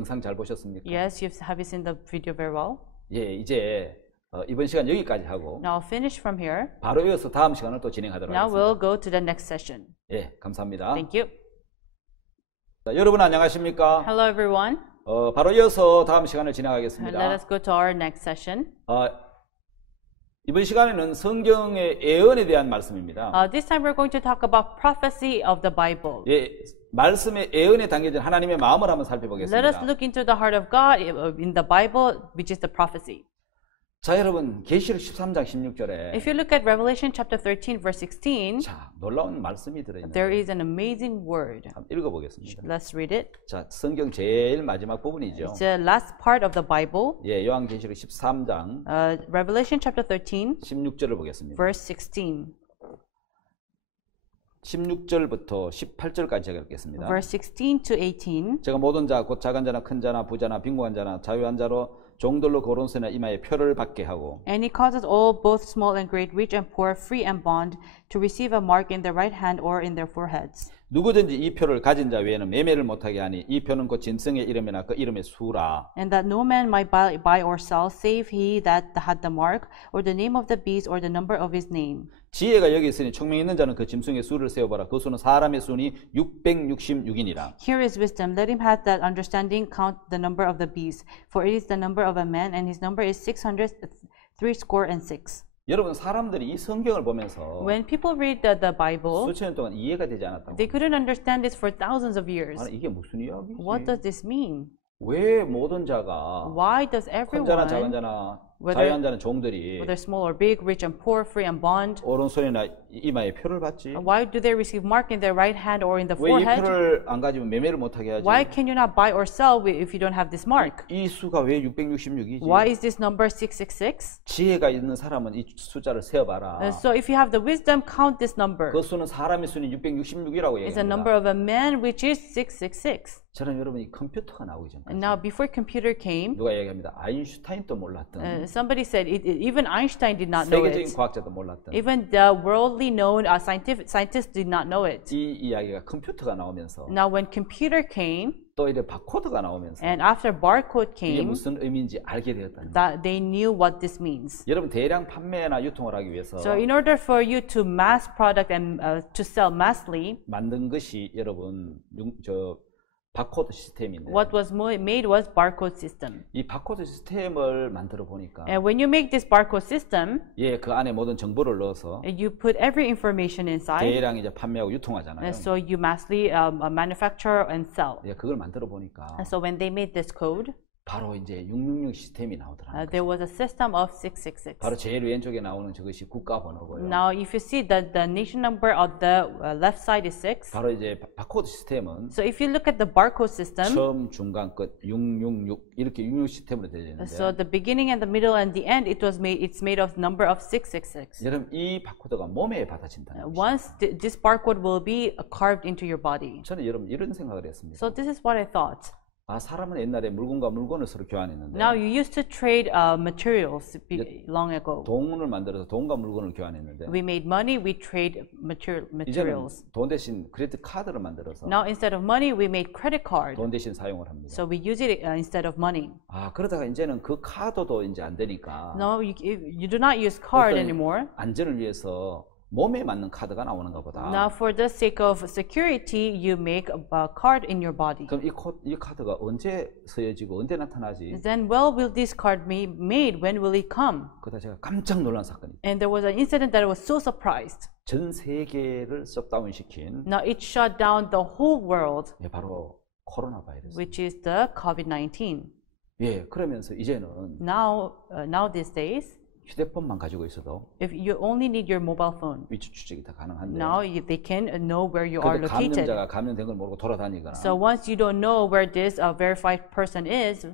영상 잘 보셨습니까? Yes, have you seen the video very well? 예, 이제 이번 시간 여기까지 하고 Now I'll finish from here. 바로 이어서 다음 시간을 또 진행하도록 Now 하겠습니다. we'll go to the next session. 예, 감사합니다. Thank you. 자, 여러분 안녕하십니까? Hello everyone. 바로 이어서 다음 시간을 Let 진행하겠습니다. us go to our next session. 이번 시간에는 성경의 예언에 대한 말씀입니다. This time we're going to talk about prophecy of the Bible. 예, 말씀의 예언에 담겨진 하나님의 마음을 한번 Let us 살펴보겠습니다. look into the heart of God in the Bible, which is the prophecy. 자, 여러분 계시록 13장 16절에 If you look at Revelation chapter 13, verse 16, 자, 놀라운 말씀이 there 들어있는데 is an amazing word. 한번 읽어보겠습니다. Let's read it. 자, 성경 제일 마지막 부분이죠. It's the last part of the Bible. 예, 요한계시록 13장 Revelation chapter 13, 16절을 보겠습니다. verse 16. 16절부터 18절까지 제가 읽겠습니다. Verse 16 to 18. 제가 모든 자, 곧 작은 자나 큰 자나 부자나 빈곤한 자나 자유한 자로 종들로 거론세나 이마에 표를 받게 하고 And he causes all, both small and great, rich and poor, free and bond, to receive a mark in their right hand or in their foreheads. 누구든지 이 표를 가진 자 외에는 매매를 못하게 하니 이 표는 곧 짐승의 이름이나 그 이름의 수라. And that no man might buy or sell, save he that had the mark, or the name of the beast, or the number of his name. 지혜가 여기 있으니 총명 있는 자는 그 짐승의 수를 세어봐라. 그 수는 사람의 수니 666이니라. Here is wisdom. Let him have that understanding count the number of the beast, for it is the number of a man, and his number is 666. 여러분 사람들이 이 성경을 보면서 When people read the Bible, 수천 년 동안 이해가 되지 않았다고. they couldn't understand this for thousands of years. 아니 이게 무슨 이야기지? What does this mean? 왜 모든 자가 Why does 큰 자나 작은 everyone, 자나 whether- 자유한 자는 종들이 whether small or big, rich and poor, free and bond, 오른손이나 이마에 표를 받지? why do they receive mark in their right hand or in the 왜 이 forehead? 표를 안 가지면 매매를 못하게 하지? Why can you not buy or sell if you don't have this mark? 이 수가 왜 666이지? Why is this number 666? 지혜가 있는 사람은 이 숫자를 세어봐라. So if you have the wisdom, count this number. 그 수는 사람의 수는 666이라고 It's a number 얘기합니다. of a man, which is 666. 저는 여러분이 컴퓨터가 나오기 전까지 And now, before computer came, 누가 얘기합니다. 아인슈타인도 몰랐던 somebody said even Einstein did not know 세계적인 it. 과학자도 몰랐던 Even the worldly known scientists did not know it. 이 이야기가 컴퓨터가 나오면서 Now, when computer came, 또 이제 바코드가 나오면서 and after barcode 이게 came, 무슨 의미인지 알게 되었다는 거예요. that they knew what this means. 여러분 대량 판매나 유통을 하기 위해서 So in order for you to mass product and to sell massly, 만든 것이 여러분 바코드 시스템인데 what was made was barcode system. 이 바코드 시스템을 만들어 보니까 And when you make this barcode system, 예, 그 안에 모든 정보를 넣어서 you put every information inside, 대량 이제 판매하고 유통하잖아요. and so you massly manufacture and sell. 예, 그걸 만들어 보니까 And so when they made this code, 바로 이제 666 시스템이 나오더라고요. there was a system of 666. 바로 제일 왼쪽에 나오는 저것이 국가 번호고요. Now, if you see that the nation number on the left side is 6, 바로 이제 바코드 시스템은 so if you look at the barcode system, 처음, 중간, 끝 666 이렇게 66 시스템으로 되어 있는데 so the beginning and the middle and the end, it's made of number of 666. 여러분 이 바코드가 몸에 받아진다는 것이죠. Once this barcode will be carved into your body. 저는 여러분 이런 생각을 했습니다. So this is what I thought. 아, 사람은 옛날에 물건과 물건을 서로 교환했는데 Now you used to trade materials long ago. 돈을 만들어서 돈과 물건을 교환했는데 We made money, we trade 이제는 materials. 돈 대신 크레딧 카드를 만들어서 Now instead of money, we made credit card. 돈 대신 사용을 합니다. So we use it instead of money. 아, 그러다가 이제는 그 카드도 이제 안 되니까 No, you do not use card anymore. 안전을 위해서 몸에 맞는 카드가 나오는가 보다. Now for the sake of security, you make a card in your body. 그럼 이 카드가 언제 쓰여지고 언제 나타나지? Then will this card be made? When will it come? 그러다 제가 깜짝 놀란 사건이 And there was an incident that I was so surprised. 전 세계를 셧다운 시킨 Now it shut down the whole world, 예, 바로 코로나 바이러스. which is the COVID-19. 예, 그러면서 이제는 Now these days, 휴대폰만 가지고 있어도 if you only need your mobile phone, 위치 추적이 다 가능한데 now they can know where you are 그래도 located. 감염자가 감염된 걸 모르고 돌아다니거나 So once you don't know where this verified person is,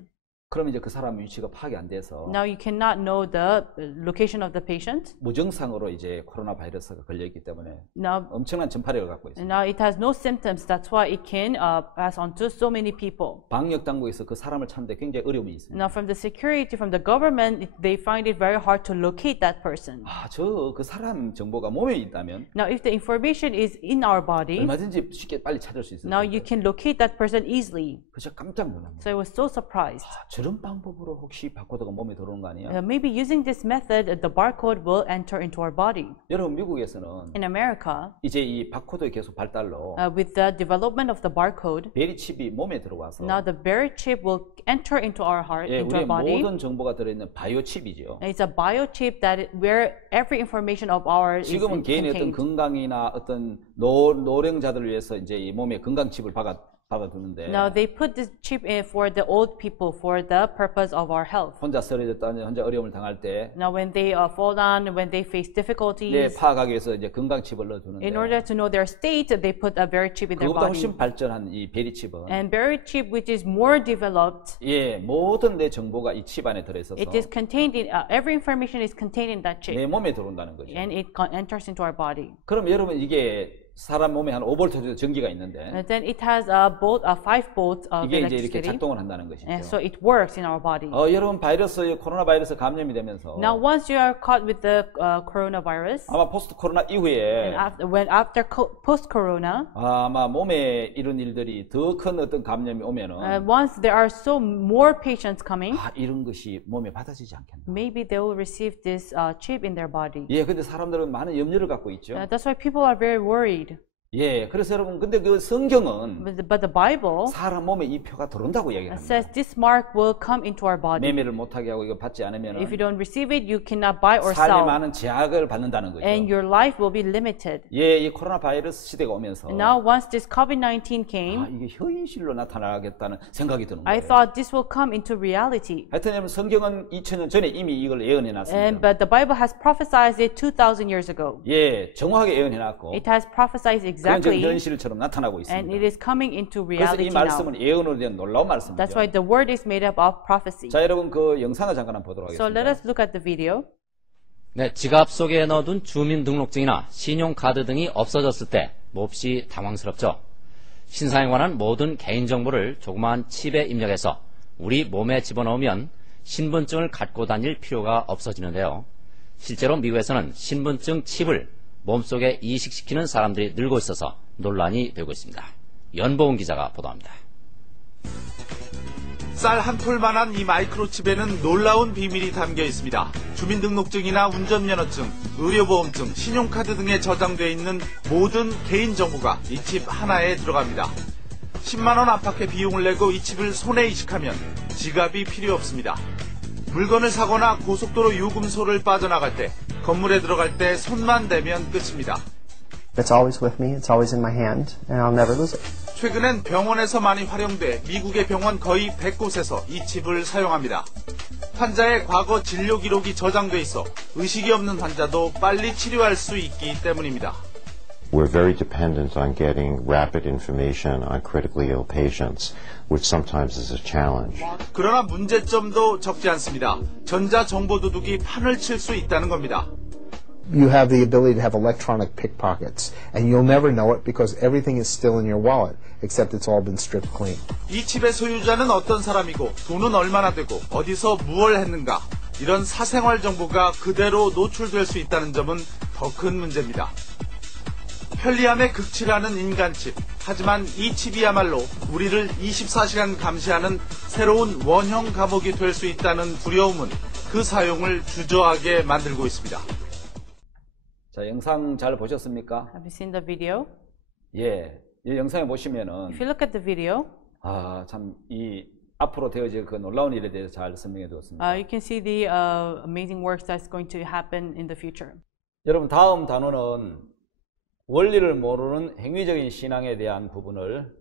그럼 이제 그 사람 위치가 파악이 안 돼서 Now you cannot know the location of the patient. 무증상으로 이제 코로나 바이러스가 걸려 있기 때문에 Now, 엄청난 전파력을 갖고 있습니다. now it has no symptoms. That's why it can pass on to so many people. 방역 당국에서 그 사람을 찾는데 굉장히 어려움이 있습니다. Now, from the security, from the government, they find it very hard to locate that person. 그 사람 정보가 몸에 있다면 Now, if the information is in our body, 얼마든지 쉽게 빨리 찾을 수 있어요. now you can locate that person easily. 그래서 깜짝 놀랍니다. So I was so surprised. 저런 방법으로 혹시 바코드가 몸에 들어오는 거 아니야? Maybe using this method, the barcode will enter into our body. 여러분 미국에서는 In America, 이제 이 바코드의 계속 발달로 with the development of the barcode, 베리칩이 몸에 들어와서 now the very chip will enter into our heart, into 우리의 our body. 모든 정보가 들어있는 바이오칩이죠. It's a biochip where every information of ours is 지금은 개인의 어떤 contained. 건강이나 어떤 노령자들을 위해서 이제 이 몸에 건강칩을 박아두는데 Now they put this chip in for the old people for the purpose of our health. 혼자 쓰러졌다, 혼자 어려움을 당할 때 Now when they fall down, when they face difficulties, 파악하기 위해서 이제 건강칩을 넣어두는데 in order to know their state, they put a berry chip in their 그것보다 body. 훨씬 발전한 이 베리칩은 And berry chip, which is more developed, 모든 내 정보가 이 칩 안에 들어있어서 it is contained in every information is contained in that chip, 내 몸에 들어온다는 거죠. and it enters into our body. 그럼 여러분 이게 사람 몸에 한 5V 전기가 있는데 Then it has both 5 volts of 이게 이제 이렇게 electricity, 작동을 한다는 것이죠. and so it works in our body. 여러분 코로나 바이러스 감염이 되면서 Now, once you are caught with the coronavirus, 아마 포스트 코로나 이후에 after post-corona, 아마 몸에 이런 일들이 더 큰 어떤 감염이 오면은 once there are so more patients coming, 이런 것이 몸에 받아지지 않겠나. maybe they will receive this chip in their body. 근데 사람들은 많은 염려를 갖고 있죠. That's why people are very worried. 그래서 여러분 근데 그 성경은 But the Bible 사람 몸에 이 표가 들어온다고 이야기합니다. says this mark will come into our body. 매매를 못하게 하고 이거 받지 않으면 If you don't receive it, you cannot buy or 삶에 sell, 많은 제약을 받는다는 거죠. and your life will be limited. 이 코로나 바이러스 시대가 오면서 Now, once this COVID-19 came, 이게 현실로 나타나겠다는 생각이 드는 I 거예요. thought this will come into reality. 하여튼 여러분 성경은 2000년 전에 이미 이걸 예언해 놨습니다. But the Bible has prophesied it 2,000 years ago. 정확하게 예언해 놨고 It has prophesied 그건 exactly, 지금 현실처럼 나타나고 and it 있습니다. is coming into 그래서 이 reality now. 말씀은 예언으로 된 놀라운 말씀이죠. That's why the word is made up of prophecy. 자, 여러분 그 영상을 잠깐 한번 보도록 So let 하겠습니다. us look at the video. 네, 지갑 속에 넣어둔 주민등록증이나 신용카드 등이 없어졌을 때 몹시 당황스럽죠. 신상에 관한 모든 개인정보를 조그마한 칩에 입력해서 우리 몸에 집어넣으면 신분증을 갖고 다닐 필요가 없어지는데요. 실제로 미국에서는 신분증 칩을 몸속에 이식시키는 사람들이 늘고 있어서 논란이 되고 있습니다. 연보은 기자가 보도합니다. 쌀 한 톨만한 이 마이크로칩에는 놀라운 비밀이 담겨 있습니다. 주민등록증이나 운전면허증, 의료보험증, 신용카드 등에 저장되어 있는 모든 개인정보가 이 칩 하나에 들어갑니다. 10만 원 안팎의 비용을 내고 이 칩을 손에 이식하면 지갑이 필요 없습니다. 물건을 사거나 고속도로 요금소를 빠져나갈 때, 건물에 들어갈 때 손만 대면 끝입니다. It's always with me, it's always in my hand, and I'll never lose it. 최근엔 병원에서 많이 활용돼 미국의 병원 거의 100곳에서 이 칩을 사용합니다. 환자의 과거 진료 기록이 저장돼 있어 의식이 없는 환자도 빨리 치료할 수 있기 때문입니다. We're very dependent on getting rapid information on critically ill patients, which sometimes is a challenge. 그러나 문제점도 적지 않습니다. 전자정보도둑이 판을 칠 수 있다는 겁니다. You have the ability to have electronic pickpockets, and you'll never know it because everything is still in your wallet, except it's all been stripped clean. 이 칩의 소유자는 어떤 사람이고 돈은 얼마나 되고 어디서 무엇을 했는가 이런 사생활 정보가 그대로 노출될 수 있다는 점은 더 큰 문제입니다. 편리함에 극치라는 인간칩. 하지만 이 칩이야말로 우리를 24시간 감시하는 새로운 원형 감옥이 될 수 있다는 두려움은 그 사용을 주저하게 만들고 있습니다. 자, 영상 잘 보셨습니까? Have you seen the video? 이 영상에 보시면은 If you look at the video, 참 이 앞으로 되어질 그 놀라운 일에 대해서 잘 설명해 두었습니다. you can see the amazing works that's going to happen in the future. 여러분 다음 단어는 원리를 모르는 행위적인 신앙에 대한 부분을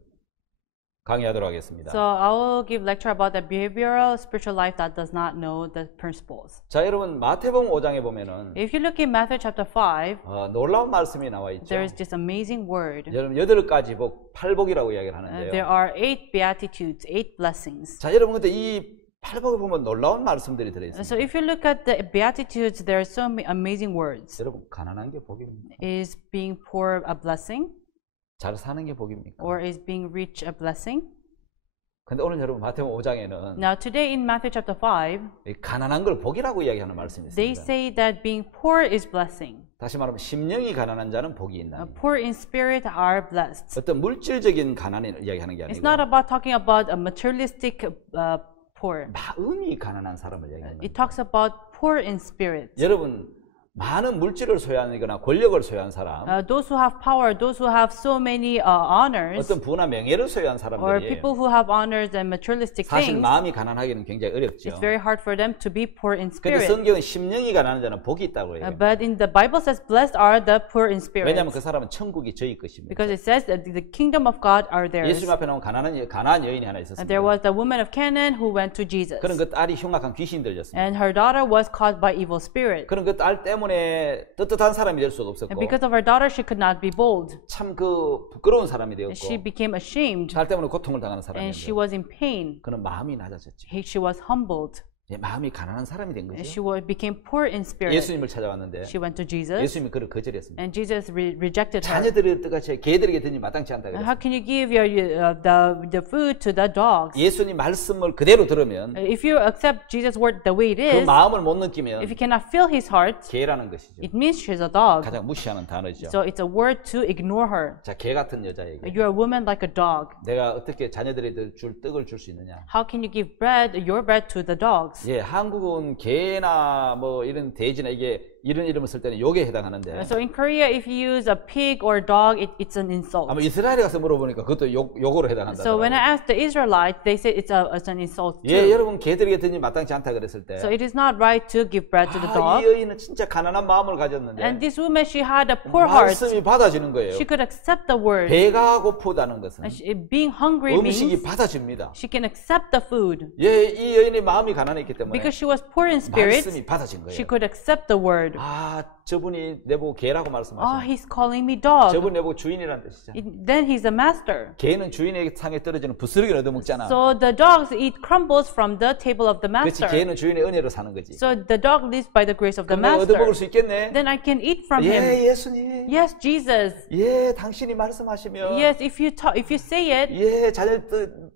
강의하도록 하겠습니다. So I will give lecture about the behavioral spiritual life that does not know the principles. 자, 여러분 마태복음 5장에 보면은 If you look in Matthew chapter 5, 놀라운 말씀이 나와 있죠. there is this amazing word. 여러분 8가지 복, 8복이라고 이야기를 하는데요. There are 8 beatitudes, 8 blessings. 자, 여러분 근데 이 팔복에 보면 놀라운 말씀들이 들어 있습니다. So if you look at the Beatitudes, there are so many amazing words. 여러분 가난한 게 복입니까? Is being poor a blessing? 잘 사는 게 복입니까? Or is being rich a blessing? 근데 오늘 여러분 마태복음 5장에는 Now today in Matthew chapter 5, 가난한 걸 복이라고 이야기하는 말씀이 they 있습니다. say that being poor is blessing. 다시 말하면 심령이 가난한 자는 복이 있다. Poor in spirit are blessed. 어떤 물질적인 가난을 이야기하는 게 It's 아니고 not about talking about a materialistic poor. 마음이 가난한 사람을 이야기하는 It 거예요. talks about poor in spirit. 여러분 많은 물질을 소유하거나 권력을 소유한 사람, Those who have power, those who have so many honors, 어떤 부나 명예를 소유한 or 사람들이 people who have honors and materialistic 사실 things, 마음이 가난하기는 굉장히 어렵죠. it's very hard for them to be poor in 근데 spirit. 성경은 심령이 가난한 자는 복이 있다고 해요. But in the Bible says, blessed are the poor in spirit. 왜냐하면 그 사람은 천국이 저희 것입니다. Because it says that the kingdom of God are theirs. 예수님 앞에 나온 가난한 여인이 하나 And 있었습니다. there was the woman of Canaan who went to Jesus. 그런 그 딸이 흉악한 귀신 들렸습니다. And her daughter was caught by evil spirit. 그런 그 딸 때문에 떳떳한 사람이 될 수가 없었고 And because of her daughter, she could not be bold. 참 그 부끄러운 사람이 She 되었고 became ashamed. 딸 때문에 고통을 당하는 And she 사람이었는데 was in pain. 그는 마음이 낮아졌죠. She was humbled. 마음이 가난한 사람이 된 And 거죠. she became poor in spirit. 예수님을 찾아왔는데 She went to Jesus. 예수님이 그를 거절했습니다. And Jesus rejected her. 자녀들이 어떡하지? 개들에게 드니 마땅치 않다 And 그랬어요. how can you give the food to the dogs? 예수님 말씀을 그대로 들으면 If you accept Jesus' word the way it 그 is, 마음을 못 느끼면 if you cannot feel his heart, 개라는 것이죠. it means she's a dog. 가장 무시하는 단어죠. So it's a word to ignore her. 자, 개 같은 여자에게 You're a woman like a dog. 내가 어떻게 자녀들에게 줄 떡을 줄 수 있느냐? How can you give your bread to the dogs? 예, 한국은 개나 뭐 이런 돼지나 이게 이런 이름을 쓸 때는 욕에 해당하는데 So in Korea, if you use a pig or a dog, it's an insult. 아마 이스라엘에 가서 물어보니까 그것도 욕으로 해당한다. So when I asked the Israelites, they said it's an insult 예, too. 여러분 개들에게 드니 마땅치 않다 그랬을 때 So it is not right to give bread to the 이 dog. 여인은 진짜 가난한 마음을 가졌는데 And this woman, she had a poor heart. 말씀이 받아지는 거예요. She could accept the word. 배가 고프다는 것은 Being hungry 음식이 means 받아집니다. she can accept the food. 예, 이 여인의 마음이 가난했기 때문에 Because she was poor in spirit, 말씀이 받아진 she 거예요. could accept the word. 아, 저분이 내보고 개라고 Oh, 말씀하시네. he's calling me dog. 저분 내보고 주인이라는 뜻이죠. Then he's a master. 개는 주인의 상에 떨어지는 부스러기를 얻어먹잖아. So the dogs eat crumbles from the table of the 그렇지, master. 개는 주인의 은혜로 사는 거지. So the dog lives by the grace of the 그럼 내가 master. 얻어먹을 수 있겠네? Then I can eat from him. 예, 예수님. Yes, Jesus. 예, 당신이 말씀하시면 Yes, if you say it, 예, 자녀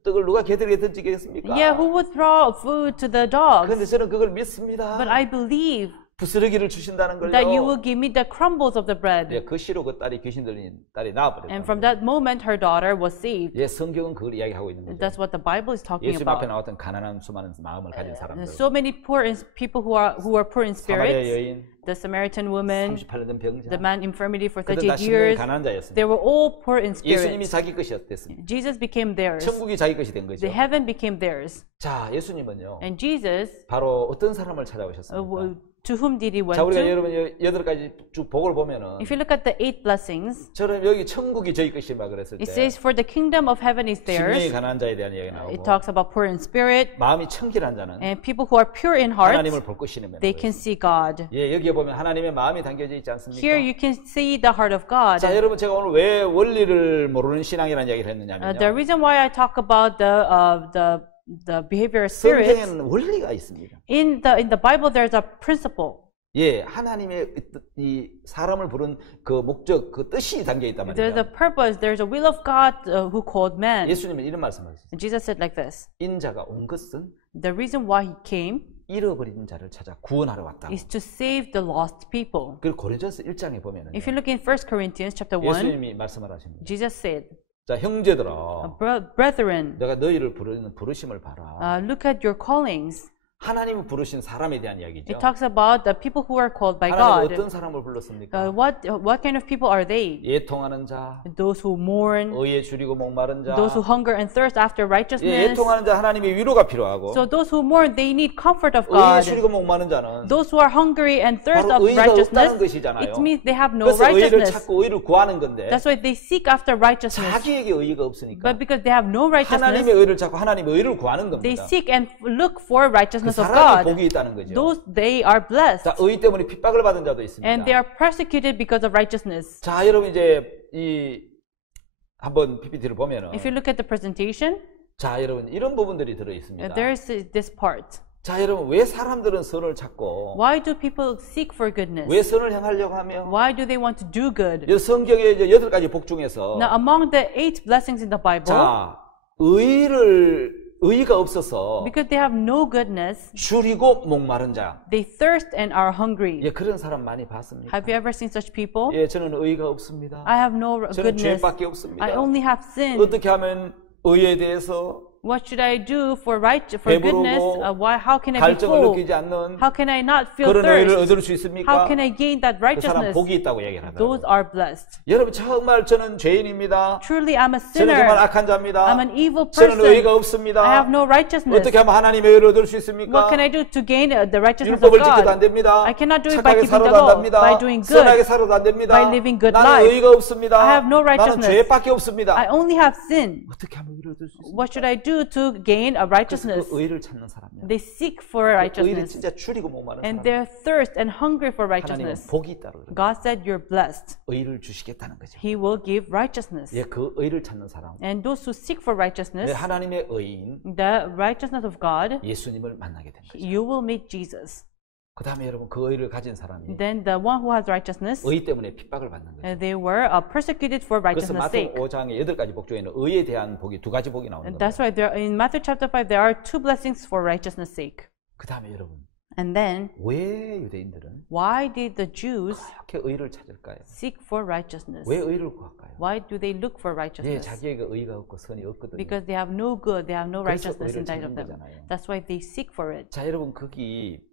떡을 누가 개들에게 던지겠습니까? yeah, who would throw food to the dogs? 그런데 저는 그걸 믿습니다. But I believe 부스러기를 주신다는 걸요. that you will give me the crumbles of the bread. 예, 그 시로 그 딸이 귀신 들린 딸이 나와버렸다. And from that moment, her daughter was saved. 예, 성경은 그걸 이야기하고 있는 거죠. That's what the Bible is talking 예수님 앞에 about. 나왔던 가난한 수많은 마음을 가진 사람들. So many people who are poor in 사마리아 spirit, 여인, the Samaritan woman, 38년 된 병자. the man infirmity for 그들 다 38 심령이 years, 가난한 자였습니다. they were all poor in 예수님이 spirit. 자기 것이 됐습니다. Jesus became theirs. 천국이 자기 것이 된 거죠. The heaven became theirs. 자, 예수님은요. And Jesus, 바로 어떤 사람을 찾아오셨습니까? to whom did he went 자, 우리가 to? 여러분 8가지 쭉 복을 보면은 If you look at the 8 blessings, 저는 여기 천국이 저희 것이라 그랬을 it 때 says, for the kingdom of heaven is 심령이 theirs. 가난한 자에 대한 이야기 It 나오고 talks about poor in spirit, 마음이 청결한 자는 and people who are pure in heart, 하나님을 볼 것이라면 they can see God. 예, 여기에 보면 하나님의 마음이 담겨져 있지 않습니까? Here you can see the heart of God. 자, 여러분 제가 오늘 왜 원리를 모르는 신앙이라는 이야기를 했느냐면요. The reason why I talk about the behavioral spirits, 성경에는 원리가 있습니다. in the Bible there's a principle. 예, 하나님의 이 사람을 부른 그 목적, 그 뜻이 담겨 있단 There's a 말이에요. purpose, there's a will of God who called man. 예수님은 이런 말씀하셨어요. Jesus said like this, 인자가 온 것은 the reason why he came 잃어버린 자를 찾아 구원하러 왔다. is to save the lost people. 그리고 고린도전서 1장에 보면은 If you look in 1 Corinthians chapter 1, 예수님이 말씀을 하십니다. Jesus said, 자, 형제들아, brethren, 내가 너희를 부르는 부르심을 봐라. look at your callings. 하나님이 부르신 사람에 대한 이야기죠. It talks about the people who are called by 하나님 God. 어떤 사람을 불렀습니까? What kind of people are they? 예통하는 자, Those who mourn, 의에 줄이고 목마른 자. those who hunger and thirst after 예, righteousness. 예통하는 자 하나님의 위로가 필요하고 So those who mourn, they need comfort of 의에 God. 줄이고 목마른 자는 Those who are hungry and thirst 바로 of 의가 없다는 righteousness, 것이잖아요. it means they have no 그래서 의를 righteousness. 찾고 의를 구하는 건데 That's why they seek after righteousness. 자기에게 의가 없으니까 But because they have no 하나님의 righteousness, 의를 찾고 하나님의 의를 구하는 they 겁니다. seek and look for 그 righteousness of 사람이 God. 복이 있다는 거죠. Those, they are blessed. 자, 의 때문에 핍박을 받은 자도 있습니다. And they are persecuted because of righteousness. 자, 여러분 이제 이 한번 PPT를 보면은 If you look at the presentation, 자, 여러분 이런 부분들이 들어 있습니다. There's this part. 자, 여러분 왜 사람들은 선을 찾고 Why do people seek for goodness? 왜 선을 행하려고 하며 Why do they want to do good? 이 성경의 이제 8가지 복 중에서 Now, among the 8 blessings in the Bible, 자, 의의가 없어서 because they have no goodness, 줄이고 목마른 자. they thirst and are hungry. 예, 그런 사람 많이 봤습니까? Have you ever seen such people? 예, 저는 의의가 없습니다. I have no 저는 goodness. 죄밖에 없습니다. I only have sin. 어떻게 하면 의에 대해서 What should I do for 배부르고 goodness? How can I be 갈증을 full? 느끼지 않는 How can I not feel 그런 의를 thirst? 얻을 수 있습니까? How can I gain that 그 사람 righteousness? 복이 있다고 얘기를 Those 하더라고요. are blessed. 여러분 정말 저는 죄인입니다. Truly, I'm a 저는 정말 sinner. 악한 자입니다. I'm an evil 저는 의의가 person. 없습니다. I have no righteousness. 어떻게 하면 하나님의 의를 얻을 수 있습니까? What can I do to gain the righteousness of 율법을 지켜도 안 God? 됩니다. I cannot do it by 착하게 keeping 살아도 the 안 law, 됩니다. by doing 선하게 good, 살아도 안 됩니다. by living good 나는 life. 의의가 없습니다. I have no 나는 righteousness. 죄밖에 없습니다. I only have sin. 어떻게 하면 의를 얻을 수 있습니까? What should I do to gain a 그래서 righteousness? 그 의를 찾는 사람이야. They seek for 의를 righteousness. 진짜 줄이고 목마른 And 사람. they're thirst and hungry for 하나님은 righteousness. 복이 있다고 그래요. God said you're blessed. 의를 주시겠다는 거죠. He will give righteousness. 예, 그 의를 찾는 사람. And those who seek for righteousness, 네, 하나님의 의인 the righteousness of God, 예수님을 만나게 됩니다. you will meet Jesus. 그 다음에 여러분 그 의를 가진 사람이 Then the one who has righteousness, 의 때문에 핍박을 받는 거죠. they were persecuted for 그래서 righteousness' 마태복음 sake. 5장의 8가지 복 중에는 의에 대한 복이 2가지 복이 나오는 And 거예요. that's why in Matthew chapter 5, there are 2 blessings for righteousness' sake. 그 다음에 여러분 And then, 왜 유대인들은 why did the Jews 그렇게 의를 찾을까요? seek for righteousness? 왜 의를 구할까요? Why do they look for 예, righteousness? 자기에게 의가 없고 선이 없거든요. Because they have no good, they have no 그래서 righteousness 의를 inside of 찾는 them. 거잖아요. That's why they seek for it. 자, 여러분 거기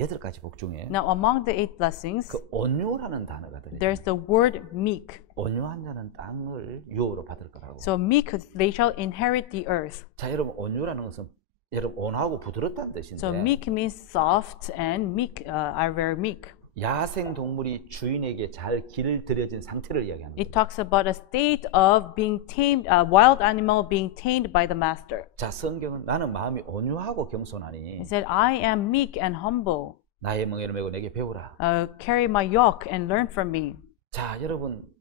8가지 복 중에 Now, among the 8 blessings, 그 온유라는 단어가 들어요. there's the word meek. 온유한 자는 땅을 유업으로 받을 거라고. So meek, they shall inherit the earth. 자, 여러분 온유라는 것은 여러분 온하고 부드럽다는 뜻인데 So meek means soft, and meek are very meek. 야생 동물이 주인에게 잘 길들여진 상태를 이야기하는 It 거예요. talks about a state of being tamed, a wild animal being tamed by the master. 자, 성경은 나는 마음이 온유하고 겸손하니 He said, I am meek and humble. 나의 멍에를 메고 내게 배우라. Carry my yoke and learn from me. 자, 여러분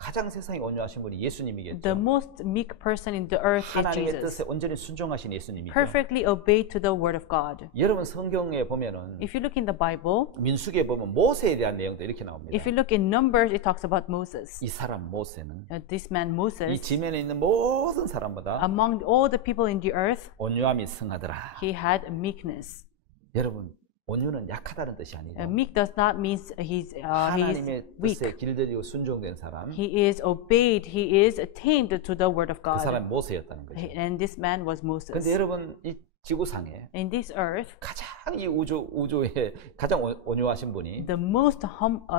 가장 세상에 온유하신 분이 예수님이겠죠. The most meek person in the earth is 하나님의 Jesus. 뜻에 온전히 순종하신 예수님이죠. Perfectly obeyed to the word of God. 여러분 성경에 보면은 If you look in the Bible, 민수기에 보면 모세에 대한 내용도 이렇게 나옵니다. if you look in Numbers, it talks about Moses. 이 사람 모세는 This man 이 Moses, 지면에 있는 모든 사람보다 among all the people in the earth, 온유함이 승하더라. he had meekness. 여러분 온유는 약하다는 뜻이 아니고 Meek does not mean he's 하나님의 뜻에 weak. 길들이고 순종된 사람 He is obeyed. He is tamed to the word of 그 God. 사람이 모세였다는 거죠. And this man was Moses. 근데 여러분 이 지구상에 In this earth, 가장 이 우주에 가장 온유하신 분이 the most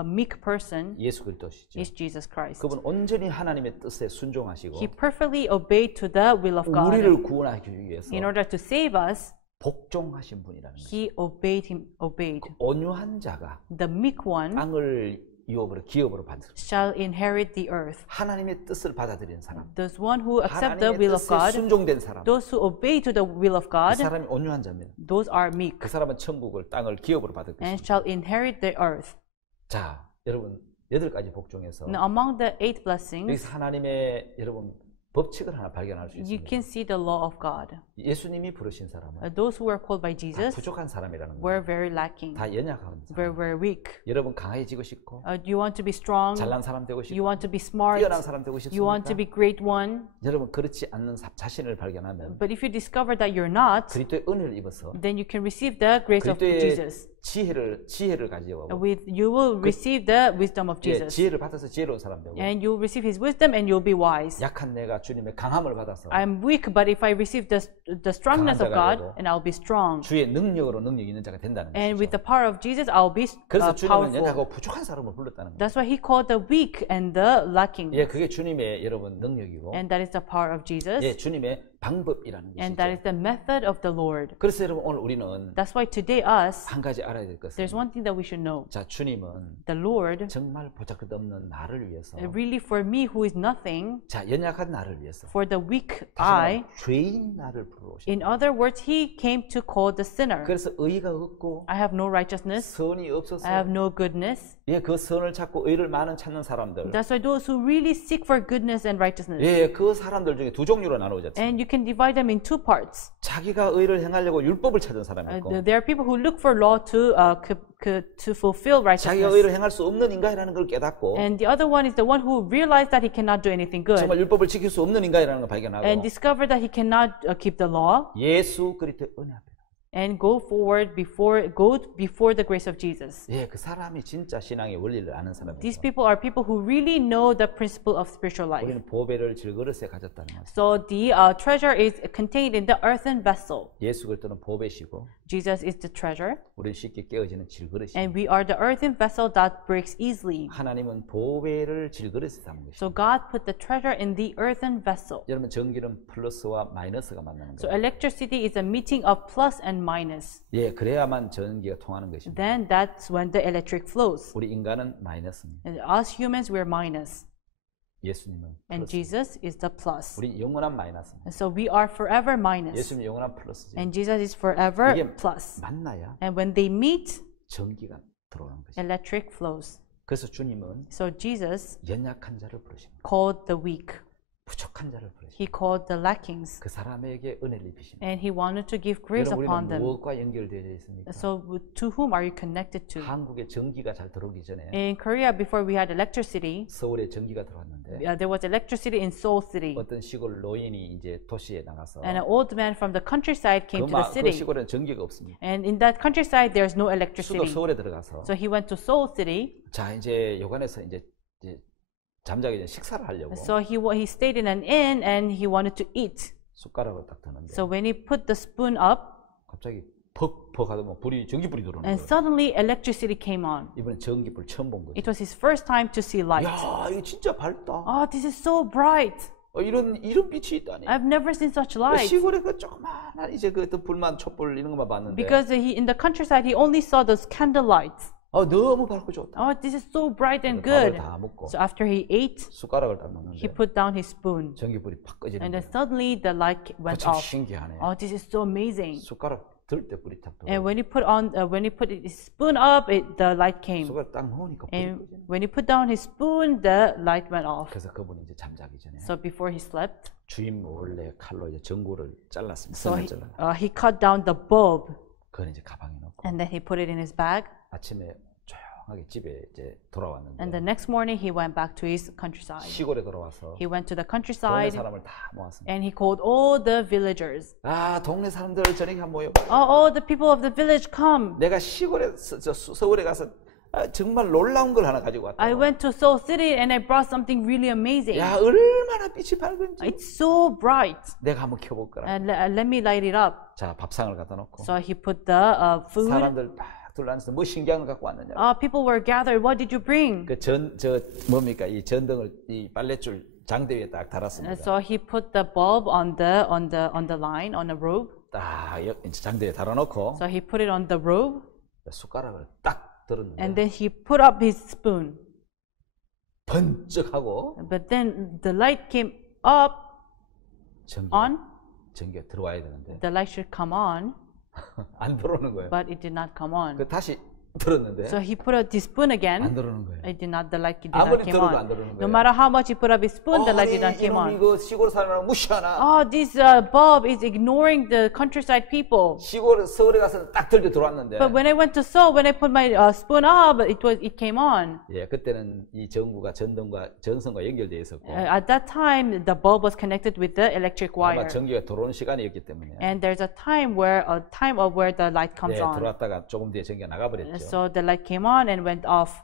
meek person 예수 그리스도시죠. is Jesus Christ. 그분 온전히 하나님의 뜻에 순종하시고 He perfectly obeyed to the will of God. 우리를 구원하기 위해서 In order to save us, 복종하신 분이라는 거죠. he obeyed. 온유한 자가 The meek one 땅을 유업으로 기업으로 받는 shall inherit the earth. 하나님의 뜻을 받아들이는 사람, Those one who accept the 하나님의 will of 뜻에 God, 순종된 사람, those who obey to the will of 그 God, 사람이 온유한 자입니다. those are meek 그 사람은 천국을 땅을 기업으로 받을 and 것입니다. shall inherit the earth. 자, 여러분 8가지 복 중에서 Now, among the 8 blessings, 여기서 하나님의 여러분 법칙을 하나 발견할 수 you 있습니다. can see the law of God. 예수님이 부르신 사람은 Those who were called by 다 Jesus 부족한 사람이라는 were 거예요. very lacking, 다 연약한 were 사람. very weak. 여러분 강해지고 싶고 You want to be strong, 잘난 사람 되고 you 싶고 want to be smart, 뛰어난 사람 되고 you want to 싶습니까? be great one. 여러분 그렇지 않는 자신을 발견하면 But if you discover that you're not, 그리스도의 은혜를 입어서 then you can receive the grace of 그리스도의 Jesus. 지혜를 가지고 You will receive the wisdom of 예, Jesus. 지혜를 받아서 지혜로운 사람 되고 And you'll receive his wisdom and you'll be wise. 약한 내가 주님의 강함을 받아서 I'm weak, but if I receive the strongness of 강한 자가 God, 되고 and I'll be strong. 주의 능력으로 능력 있는 자가 된다는 And with 것이죠. the power of Jesus, I'll be 그래서 주님은 powerful. 연약하고 부족한 사람을 불렀다는 거예요. That's why he called the weak and the lacking. 예, 그게 주님의 여러분 능력이고 And that is the power of Jesus. 예, 주님의 방법이라는 And that is 것이죠. the method of the Lord. 그래서 여러분 오늘 우리는 That's why today us, 한 가지 알아야 될 것은 there's one thing that we should know. 자, 주님은 The Lord, 정말 보잘것없는 나를 위해서 really for me who is nothing, 자, 연약한 나를 위해서 for the weak 다시 I, 말하면 죄인 나를 부르셨다. in other words, he came to call the sinner. 그래서 의가 없고 I have no righteousness, 선이 없어서 I have no goodness. 예, 그 선을 찾고 의를 많은 찾는 사람들. That's why those who really seek for goodness and righteousness. 예, 그 사람들 중에 두 종류로 나누어졌죠. And you can divide them in two parts. 자기가 의를 행하려고 율법을 찾은 사람이 있고 There are people who look for law to fulfill 자기가 의를 righteousness. 행할 수 없는 인간이라는 걸 깨닫고 And the other one is the one who realized that he cannot do anything good. 정말 율법을 지킬 수 없는 인간이라는 걸 발견하고 And discovered that he cannot keep the law. 예수 그리스도의 은혜 앞에 And go before the grace of Jesus. 예, 그 사람이 진짜 신앙의 원리를 아는 사람이에요. These people are people who really know the principle of spiritual life. 우리는 보배를 질그릇에 가졌다는 거죠. So the treasure is contained in the earthen vessel. 예수 그리스도는 보배시고 Jesus is the treasure, 우리는 쉽게 깨어지는 질그릇이. and we are the earthen vessel that breaks easily. 하나님은 보배를 질그릇에 담은 것이죠. So God put the treasure in the earthen vessel. 여러분 전기는 플러스와 마이너스가 만나는 So 거예요. electricity is a meeting of plus and minus. 예, 그래야만 전기가 통하는 것입니다. Then that's when the electric flows. 우리 인간은 마이너스입니다. And us humans, we're minus. 예수님은 And 플러스. Jesus is the plus. 우리 영원한 마이너스입니다. And so we are forever minus. 예수님 영원한 플러스죠. And Jesus is forever 이게 plus. 만나야 And when they meet, 전기가 들어오는 것이죠. electric flows. 그래서 주님은 So Jesus 연약한 자를 부르십니다. called the weak. 부족한 자를 부르십니다. He called the lackings. 그 사람에게 은혜를 입히십니다. And he wanted to give grace 여러분 upon 우리는 them. 무엇과 연결되어 있습니까? So to whom are you connected to? 한국에 전기가 잘 들어오기 전에 In Korea, before we had electricity, 서울에 전기가 들어왔는데 there was electricity in Seoul City. 어떤 시골 노인이 이제 도시에 나가서 And an old man from the countryside came to the 그 city. 시골에는 전기가 없습니다. And in that countryside, there's no 수도 electricity. 서울에 들어가서 So he went to Seoul City. 자 이제 요관에서 이제 잠자기 전에 식사를 하려고 So he stayed in an inn and he wanted to eat. 숟가락을 딱 드는데 So when he put the spoon up, 갑자기 퍽퍽 하다 뭐 불이 전기불이 들어오는 and 거예요. suddenly electricity came on. 이번엔 전기불 처음 본 거죠. It was his first time to see light. 야 이거 진짜 밝다. Oh, this is so bright. 이런 빛이 있다니. I've never seen such light. 시골에 그 조그만한 이제 그 불만 촛불 이런 것만 봤는데 Because in the countryside, he only saw those candle lights. 너무 밝고 좋다. Oh, this is so bright and 밥을 good. 다 먹고 So after he ate, 숟가락을 딱 he 놓는데 put down his spoon. 전기불이 팍 꺼지는 And then 거예요. suddenly the light went 참 off. 신기하네. Oh, this is so amazing. 숟가락 들 때 불이 탁 And 들어. when he put his spoon up, the light came. 숟가락 딱 넣으니까 불이 And 꺼지네. when he put down his spoon, the light went off. 그래서 그분이 이제 잠자기 전에 So before he slept, 주인 몰래 칼로 이제 전구를 잘랐습니다. so 선을 잘라. he cut down the bulb 그건 이제 가방에 넣고 and then he put it in his bag. 아침에 조용하게 집에 이제 돌아왔는데 And the next morning, he went back to his countryside. 시골에 돌아와서 He went to the 동네 countryside 사람을 다 모았습니다. and he called all the villagers. 동네 사람들 저녁에 한번 모여. All the people of the village come. 내가 시골에 서울에 가서 정말 놀라운 걸 하나 가지고 왔다. I went to Seoul City and I brought something really amazing. 야 얼마나 빛이 밝은지. It's so bright. 내가 한번 켜볼 거라. And let me light it up. 자 밥상을 갖다 놓고 So he put the food. 사람들 막 둘러앉아서 뭐 신기한 걸 갖고 왔느냐. People were gathered. What did you bring? 뭡니까 이 전등을 이 빨랫줄 장대 위에 딱 달았습니다. So he put the bulb on the line on a rope. 딱 이제 장대에 달아놓고 So he put it on the rope 숟가락을 딱 들었는데 and then he put up his spoon. 번쩍하고 But then the light came up on. 전기가 들어와야 되는데 The light should come on, 안 들어오는 거예요. but it did not come on. 그 다시 들었는데 So he put up the spoon 안 again. 들어오는 거예요. The light did 아무리 not came 들어도 안 on. 들어오는 No 거예요. matter how much he put up his spoon, the light did not came 이놈 on. 이거 시골 사람이랑 무시하나? This bulb is ignoring the countryside people. 시골 서울에 가서 딱 들고 들어왔는데. But when I went to Seoul, when I put my spoon up, it came on. 예, 그때는 이 전구가 전선과 연결되어 있었고 At that time, the bulb was connected with the electric 아마 wire. 전기가 들어오는 시간이었기 때문에 And there's a time where the light comes 예, on. 들어왔다가 조금 뒤에 전기가 나가버렸죠. So the light came on and went off.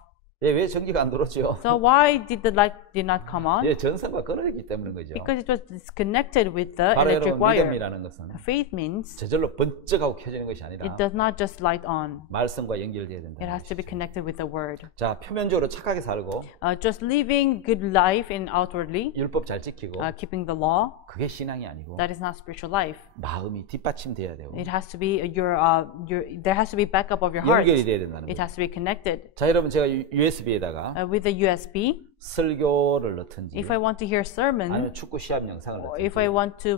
예, 왜 전기가 안 들어오죠? So why did the light did not come on? 예, 전선과 끊어졌기 때문인 거죠. Because it was disconnected with the 바로 electric 여러분 wire. 믿음이라는 것은 Faith means 저절로 번쩍하고 켜지는 것이 아니라 it does not just light on. 말씀과 연결돼야 It 된다. has to be connected with the word. 자, 표면적으로 착하게 살고 Just living good life in outwardly, 율법 잘 지키고 keeping the law, 그게 신앙이 아니고 that is not spiritual life. 마음이 뒷받침돼야 되고 It has to be there has to be backup of your heart. 연결이 돼야 된다는 It 거죠. has to be connected. 자, 여러분 제가 USB에다가 With the USB, 설교를 넣든지 if I want to hear sermon, 아니면 축구 시합 영상을 or if I 넣든지 want to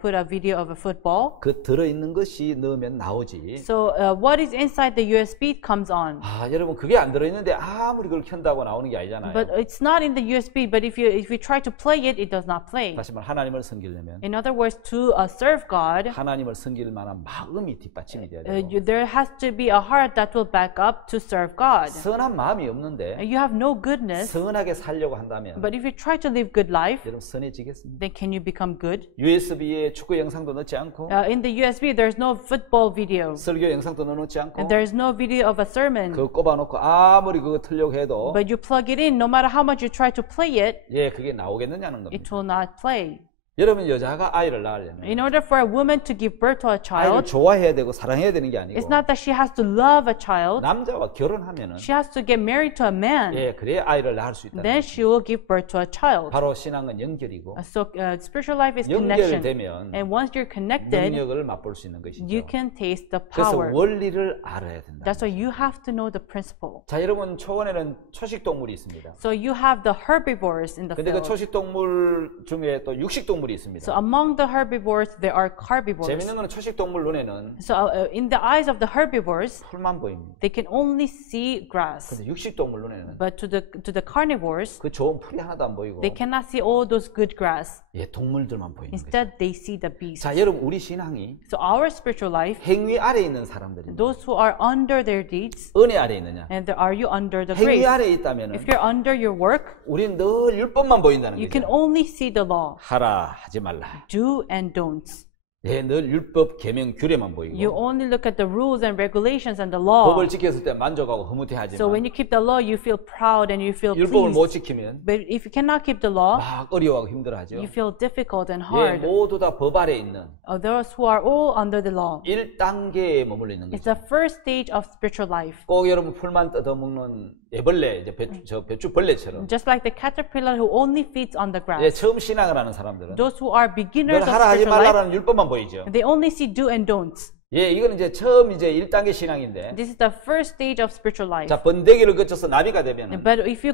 put a video of a football. 그 들어있는 것이 넣으면 나오지. So what is inside the USB comes on. 아, 여러분 그게 안 들어있는데 아무리 그걸 켠다고 나오는 게 아니잖아요. But it's not in the USB. But if you try to play it, it does not play. 다시 말해 하나님을 섬기려면 In other words, to serve God, 하나님을 섬길 만한 마음이 뒷받침이 돼야 되고 there has to be a heart that will back up to serve God. 선한 마음이 없는데 You have no goodness, 선하게 살려고 한다면 but if you try to live good life, 여러분 선해지겠습니까? then can you become good? USB에 축구 영상도 넣지 않고 In the USB, there's no football video. 설교 영상도 넣어놓지 않고 And there's no video of a sermon. 그거 꼽아놓고 아무리 그거 틀려고 해도 But you plug it in, no matter how much you try to play it, 예, 그게 나오겠느냐는 겁니다. it will not play. 여러분 여자가 아이를 In 낳으려면 order for a woman to give birth to a 아이를 child, 좋아해야 되고 사랑해야 되는 게 아니고 it's not that she has to love a child. 남자와 결혼하면은 She has to get married to a man. 예, 그래야 아이를 낳을 수 있다. Then she will give birth to a child. 바로 신앙은 연결이고 So spiritual life is connection. 연결되면 And once you're connected, 능력을 맛볼 수 있는 것이죠. you can taste the 그래서 power. 원리를 알아야 된다. That's why you have to know the principle. 자, 여러분 초원에는 초식 동물이 있습니다. So you have the herbivores in the 근데 그 field. 초식 동물 중에 또 육식 동물이 있습니다. So among the herbivores, there are carnivores. 재밌는 거는 초식 동물 눈에는 So in the eyes of the herbivores, 풀만 보입니다. they can only see grass. 근데 육식 동물 눈에는 But to the carnivores, 그 좋은 풀이 하나도 안 보이고 they cannot see all those good grass. 예, 동물들만 보이는 거죠. Instead, they see the beasts. 자, 여러분 우리 신앙이 So our spiritual life, 행위 아래 있는 사람들입니다. those who are under their deeds, 은혜 아래 있느냐? and are you under the 행위 grace? 아래 있다면은 If you're under your work, 우리는 늘 율법만 보인다는 you can 거죠. only see the law. 하라 하지 말라. Do and don'ts. 예, 늘 율법 계명 규례만 You 보이고 only look at the rules and regulations and the law. 법을 지켰을 때 만족하고 So 흐뭇해하지만 when you keep the law, you feel proud and you feel 율법을 못 pleased. 지키면 But if you cannot keep the law, 막 어려워하고 힘들어하죠. you feel difficult and 예, hard. 모두 다 법 아래 있는 Those who are all under the law. 1단계에 머물러 있는 It's 거죠. the first stage of spiritual life. 꼭 여러분 풀만 뜯어먹는 애벌레, 이제 배추 벌레처럼 Just like the caterpillar who only feeds on the 예, grass. 처음 신앙을 하는 사람들은 Those who are beginners 늘 of 하라 하지 spiritual life, 말라라는 율법만 보이죠. they only see do and don'ts. 예, 이거는 이제 처음 이제 1단계 신앙인데 This is the first stage of spiritual life. 자, 번데기를 거쳐서 나비가 되면 But if you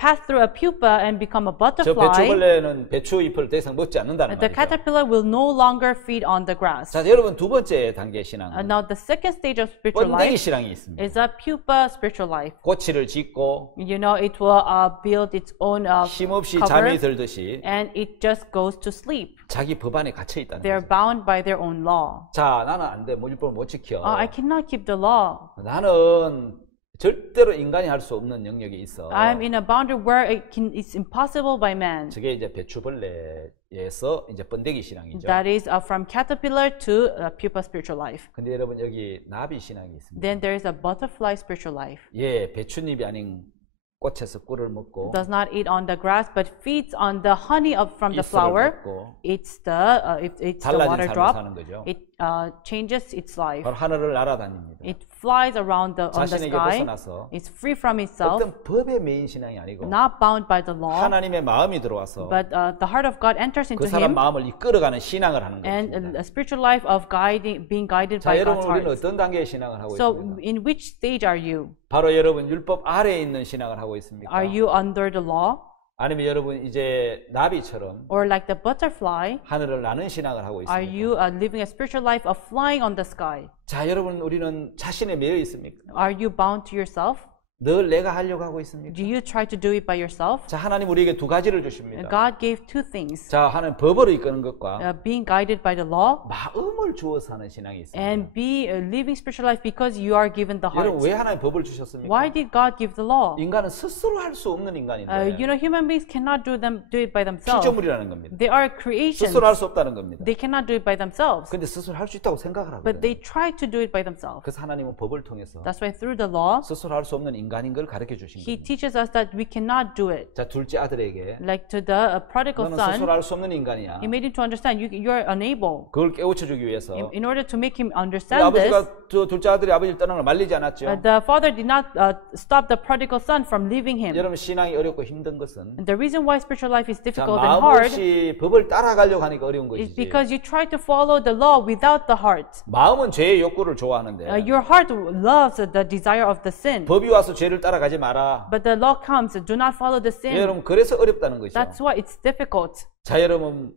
pass through a pupa and become a 저 butterfly, 배추벌레는 배추 잎을 더 이상 먹지 않는다는 the 말이죠. caterpillar will no longer feed on the grass. 자, 여러분 두 번째 단계 신앙은 Now the second stage of spiritual 번데기 life 신앙이 있습니다. is a pupa spiritual life. 꼬치를 짚고 You know, it will build its own 힘없이 cover, 잠이 들듯이 and it just goes to sleep. 자기 법 안에 갇혀 있다는 They're 거죠. bound by their own law. 자, 나는 안 돼. 뭐 율법을 못 지켜. I cannot keep the law. 나는 절대로 인간이 할 수 없는 영역이 있어. I'm in a boundary where it's impossible by man. 저게 이제 배추벌레에서 이제 번데기 신앙이죠. That is from caterpillar to pupa spiritual life. 근데 여러분 여기 나비 신앙이 있습니다. Then there is a butterfly spiritual life. 예, 배추잎이 아닌 꽃에서 꿀을 먹고 Does not eat on the grass, but feeds on the honey from the 잎을 flower. 먹고 It's the 달라진 water 삶을 drop. 사는 거죠. It changes its life. 바로 하늘을 날아다닙니다. It flies around on the 자신에게 sky. 벗어나서 It's free from itself, 어떤 법의 메인 신앙이 아니고 not bound by the law. 하나님의 마음이 들어와서 But the heart of God enters 그 into 사람 him, 마음을 이끌어가는 신앙을 하는 and 것입니다. a spiritual life of being guided 자, by 여러분 God's 우리는 heart. 어떤 단계의 신앙을 하고 So, 있습니까? in which stage are you? 바로 여러분 율법 아래에 있는 신앙을 하고 있습니까? Are you under the law, 아니면 여러분 이제 나비처럼 or like the butterfly? 하늘을 나는 신앙을 하고 Are 있습니까? you living a spiritual life of flying on the sky? 자, 여러분 우리는 자신에 매여 있습니까? Are you bound to yourself? 늘 내가 하려고 하고 있습니까? Do you try to do it by yourself? 자, 하나님 우리에게 두 가지를 주십니다. God gave two things: 자, 하나님 법으로 이끄는 것과 being guided by the law, 마음을 주어서 하는 신앙이 있습니다. and living spiritual life because you are given the 여러분 heart. 왜 하나님 법을 주셨습니까? Why did God give the law? 인간은 스스로 할 수 없는 인간인데 You know, human beings cannot do it by themselves. 피조물이라는 겁니다. They are creations. 스스로 할 수 없다는 겁니다. They cannot do it by themselves. 근데 스스로 할 수 있다고 생각을 But 하거든요. they try to do it by themselves. 그래서 하나님은 법을 통해서 That's why through the law, 스스로 할 수 없는 인간인 걸 가르쳐 주신 He 겁니다. teaches us that we cannot do it. 자, 둘째 아들에게 Like to the prodigal 너는 son, 스스로 할 수 없는 인간이야. he made him to understand you're unable. 그걸 깨우쳐 주기 위해서 In order to make him 그 understand this, 아버지가 저 둘째 아들이 아버지를 떠나는 걸 말리지 않았죠. the father did not stop the prodigal son from leaving him. 여러분 신앙이 어렵고 힘든 것은 And the reason why spiritual life is 자, difficult and 마음 hard 없이 법을 따라가려고 하니까 어려운 is 것이지. because you try to follow the law without the heart. 마음은 죄의 욕구를 좋아하는데 Your heart loves the desire of the sin. 법이 와서 죄를 따라가지 마라. But the law comes, do not follow the sin. 여러분 그래서 어렵다는 것이죠. That's why it's difficult. 자, 여러분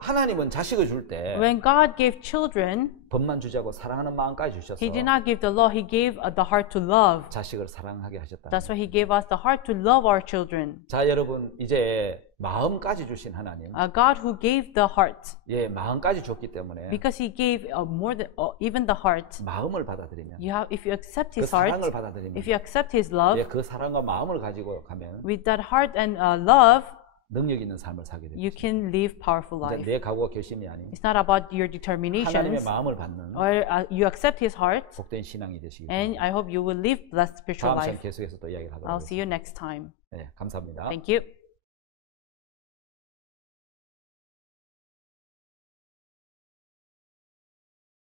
하나님은 자식을 줄 때 When God gave children, 법만 주자고 사랑하는 마음까지 주셔서 He did not give the law, He gave the heart to love. 자식을 사랑하게 하셨다. That's why He gave us the heart to love our children. 자, 여러분 이제 마음까지 주신 하나님, God who gave the heart, 예, 마음까지 줬기 때문에 because He gave more than even the heart. 마음을 받아들이면, If you accept 그 His heart, 사랑을 받아들이면, if you accept His love, 예, 그 사랑과 마음을 가지고 가면 with that heart and love, 능력 있는 삶을 살게 됩니다. you can live powerful life. 내 각오와 결심이 아닌 It's not about your 하나님의 determinations, 마음을 받는 or you accept His heart, 복된 신앙이 되시기 and 바랍니다. I hope you will live blessed spiritual 다음 시간 life. 계속해서 또 이야기를 하도록 I'll see 하겠습니다. you next time. 네, 감사합니다. Thank you.